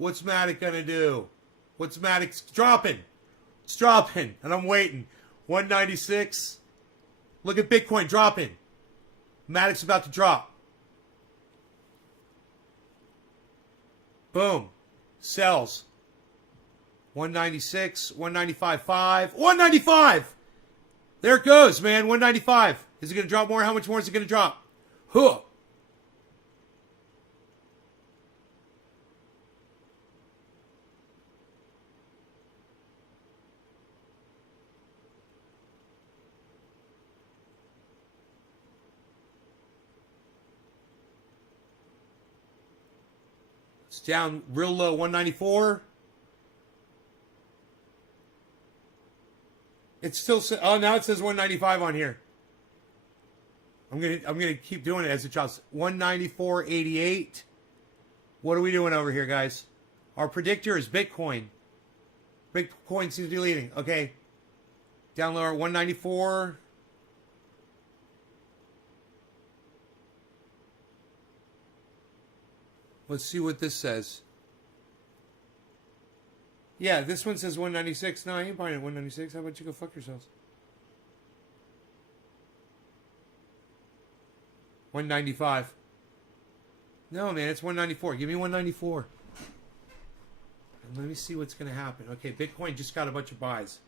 What's Matic gonna do? What's Matic dropping? It's dropping, and I'm waiting. 196. Look at Bitcoin dropping. Matic's about to drop. Boom. Sells. 196, 195.5, 195. There it goes, man. 195. Is it going to drop more? How much more is it going to drop? Huh. It's down real low, 194. It's still, oh, now it says 195 on here. I'm gonna keep doing it as it drops. 194.88. What are we doing over here, guys? Our predictor is Bitcoin. Bitcoin seems to be leading. Okay. Down lower, 194. Let's see what this says. Yeah, this one says 196. No, I ain't buying it 196. How about you go fuck yourselves? 195. No, man, it's 194. Give me 194. And let me see what's going to happen. Okay, Bitcoin just got a bunch of buys.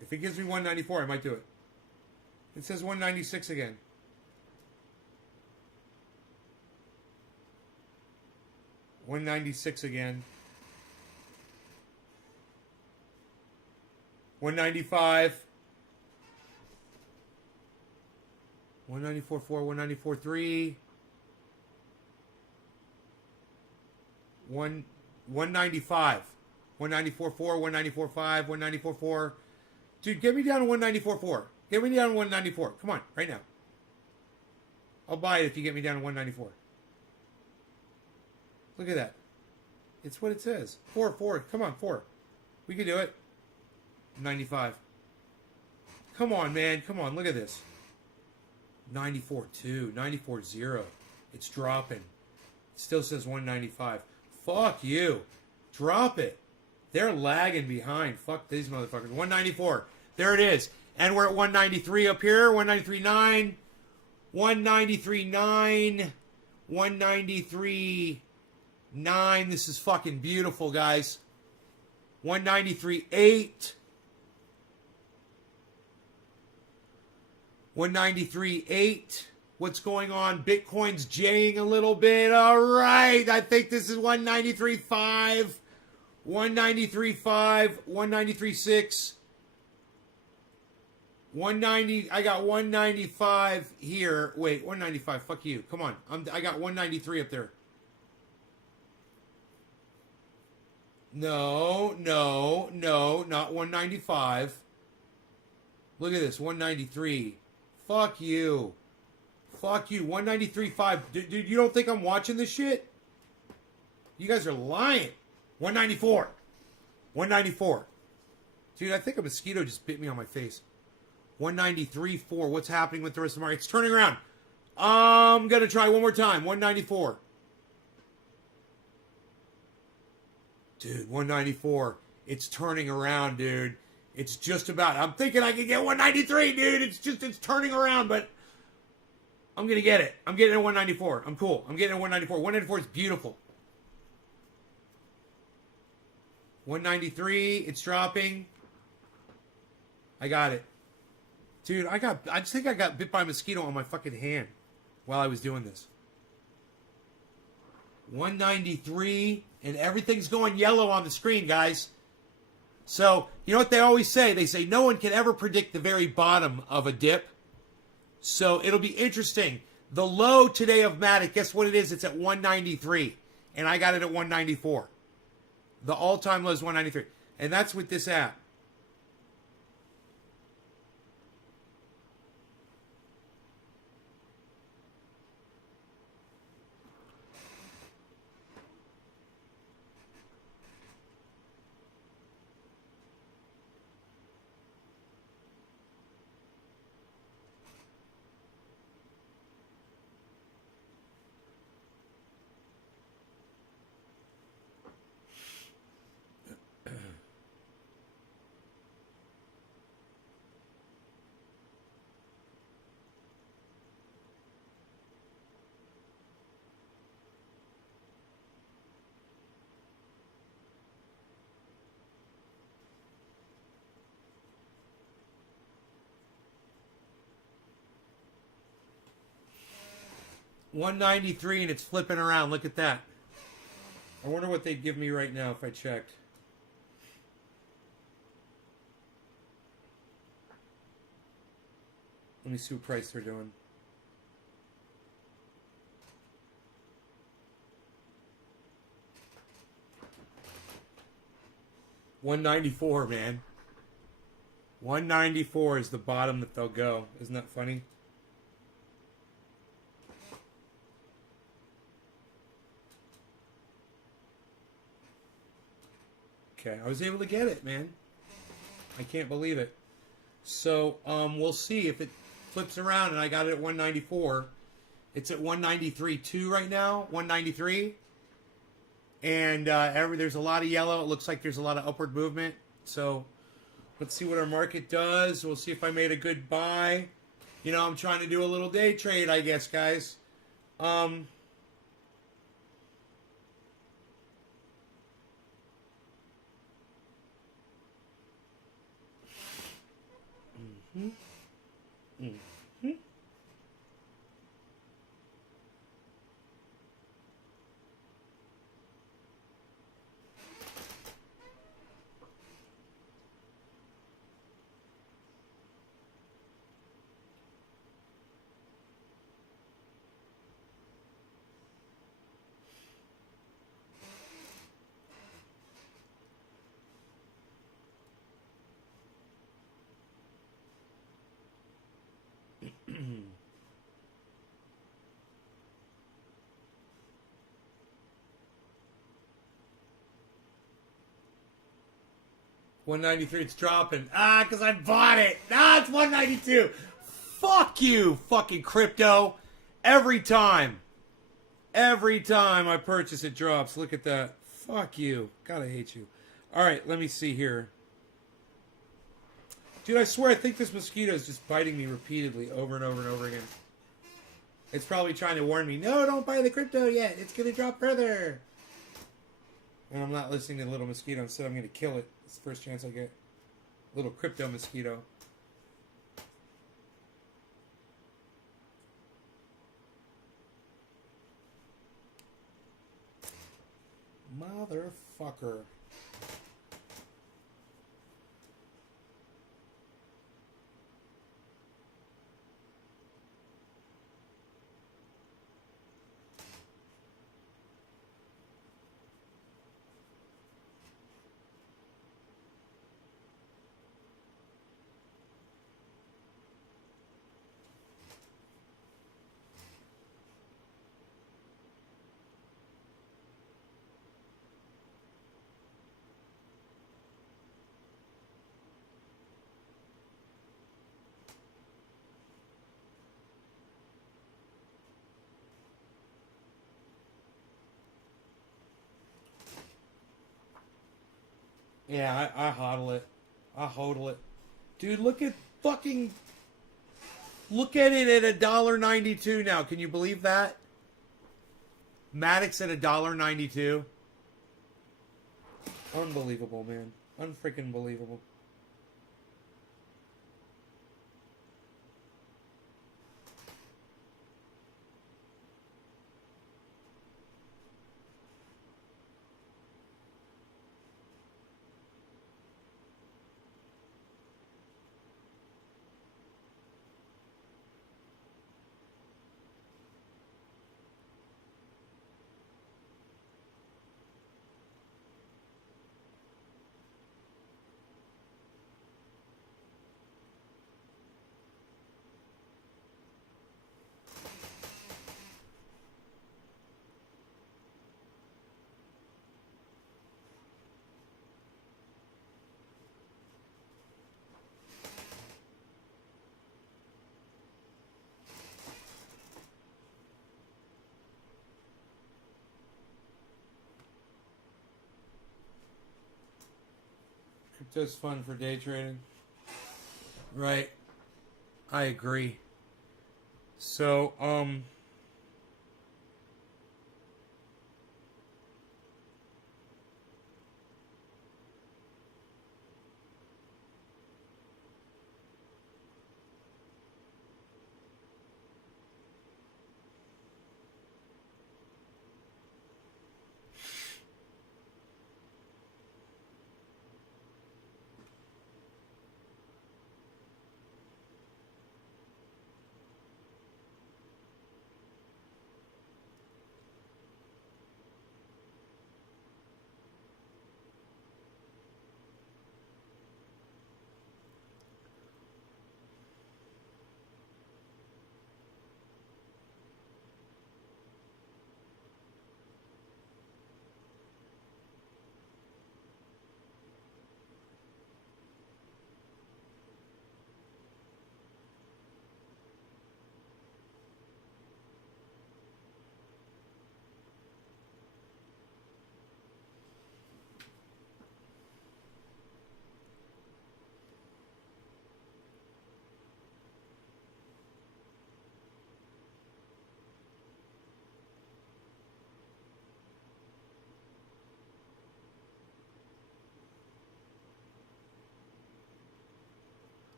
If it gives me 194, I might do it. It says 196 again. $196 again. 195. 194.4, 194.3. 195. 194.4, 194.5, 194.4. Dude, get me down to 194.4. Get me down to 194. Come on, right now. I'll buy it if you get me down to 194. Look at that. It's what it says. 4. Come on, 4. We can do it. 95. Come on, man. Come on. Look at this. 94.2. 94.0. It's dropping. It still says 195. Fuck you. Drop it. They're lagging behind. Fuck these motherfuckers. 194. There it is. And we're at 193 up here. 193.9. 193.9. 193.9. This is fucking beautiful, guys. 193.8. 193.8. What's going on? Bitcoin's jaying a little bit. All right. I think this is 193.5. 193.5. 193.6. 190. I got 195 here. Wait, 195. Fuck you. Come on. I got 193 up there. No, not 195. Look at this, 193. Fuck you. Fuck you, 193.5. Dude, you don't think I'm watching this shit? You guys are lying. 194. 194. Dude, I think a mosquito just bit me on my face. 193.4. What's happening with the rest of the market? It's turning around. I'm going to try one more time. 194. Dude, 194. It's turning around, dude. It's just about. I'm thinking I can get 193, dude. It's turning around, but I'm going to get it. I'm getting it at 194. I'm cool. I'm getting it at 194. 194 is beautiful. 193. It's dropping. I got it. Dude, I just think I got bit by a mosquito on my fucking hand while I was doing this. 193, and everything's going yellow on the screen, guys. So, you know what they always say? They say no one can ever predict the very bottom of a dip. So, it'll be interesting. The low today of Matic, guess what it is? It's at 193, and I got it at 194. The all-time low is 193, and that's with this app. 193 and it's flipping around. Look at that. I wonder what they'd give me right now if I checked. Let me see what price they're doing. $194, man. 194 is the bottom that they'll go. Isn't that funny? Okay, I was able to get it, man. I can't believe it. So, we'll see if it flips around, and I got it at 194. It's at 193.2 right now, 193. And there's a lot of yellow. It looks like there's a lot of upward movement. So, let's see what our market does. We'll see if I made a good buy. You know, I'm trying to do a little day trade, I guess, guys. Mm-hmm. 193, it's dropping. Because I bought it. It's 192. Fuck you, fucking crypto. Every time I purchase, it drops. Look at that. Fuck you. God, I hate you. All right, let me see here. Dude, I swear, I think this mosquito is just biting me repeatedly over and over and over again. It's probably trying to warn me, no, don't buy the crypto yet. It's going to drop further. And I'm not listening to the little mosquito. Instead, I'm going to kill it. It's the first chance I get. Little crypto mosquito. Motherfucker. Yeah, I hodl it. I hodl it. Dude, look at fucking... Look at it at $1.92 now. Can you believe that? Maddox at $1.92. Unbelievable, man. Unfreaking believable. Crypto's fun for day trading. Right. I agree. So,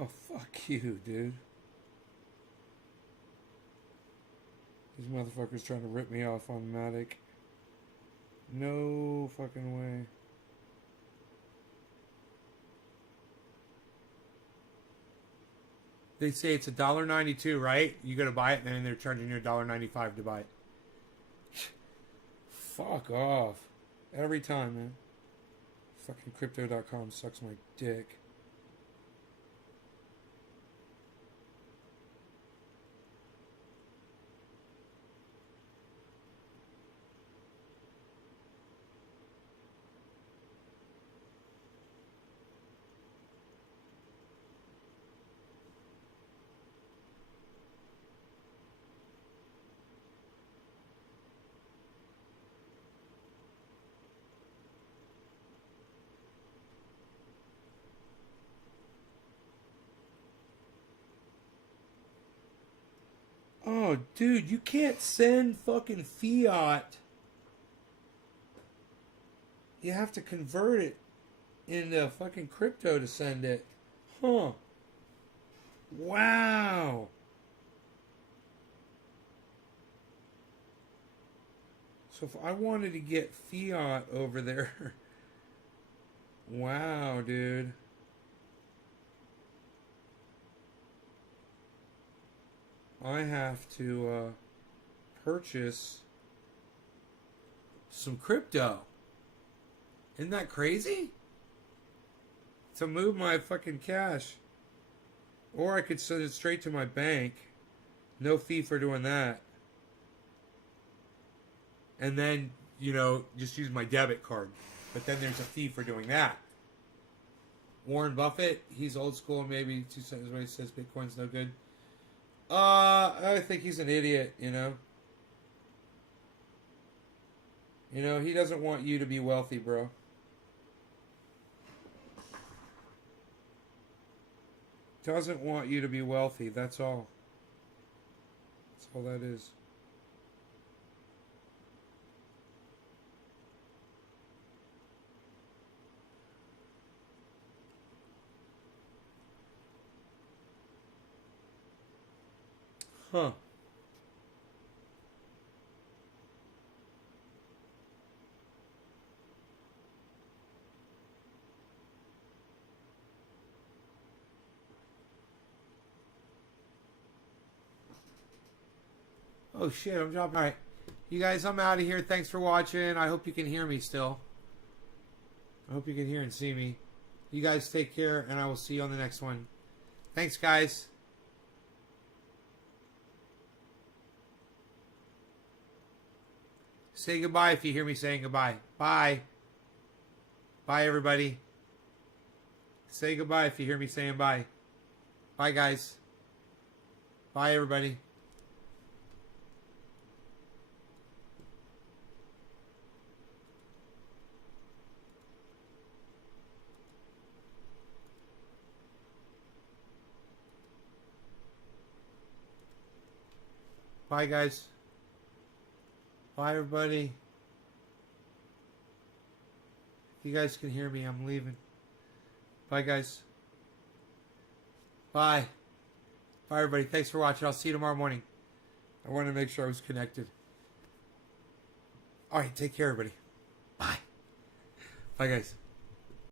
Oh, fuck you, dude. These motherfuckers trying to rip me off on Matic. No fucking way. They say it's $1.92, right? You gotta buy it, and then they're charging you $1.95 to buy it. Fuck off. Every time, man. Fucking crypto.com sucks my dick. Oh, dude, you can't send fucking fiat. You have to convert it into fucking crypto to send it. Huh. Wow. So if I wanted to get fiat over there. Wow, dude. I have to purchase some crypto. Isn't that crazy? To move my fucking cash. Or I could send it straight to my bank. No fee for doing that. And then, you know, just use my debit card. But then there's a fee for doing that. Warren Buffett, he's old school, maybe 2 cents when he says Bitcoin's no good. I think he's an idiot, you know. You know, he doesn't want you to be wealthy, bro. Doesn't want you to be wealthy, that's all. That's all that is. Huh. Oh shit, I'm dropping. Alright. You guys, I'm out of here. Thanks for watching. I hope you can hear me still. I hope you can hear and see me. You guys take care, and I will see you on the next one. Thanks, guys. Say goodbye if you hear me saying goodbye. Bye. Bye, everybody. Say goodbye if you hear me saying bye. Bye, guys. Bye, everybody. Bye, guys. Bye, everybody. If you guys can hear me, I'm leaving. Bye, guys. Bye. Bye, everybody. Thanks for watching. I'll see you tomorrow morning. I wanted to make sure I was connected. All right, take care, everybody. Bye. Bye, guys.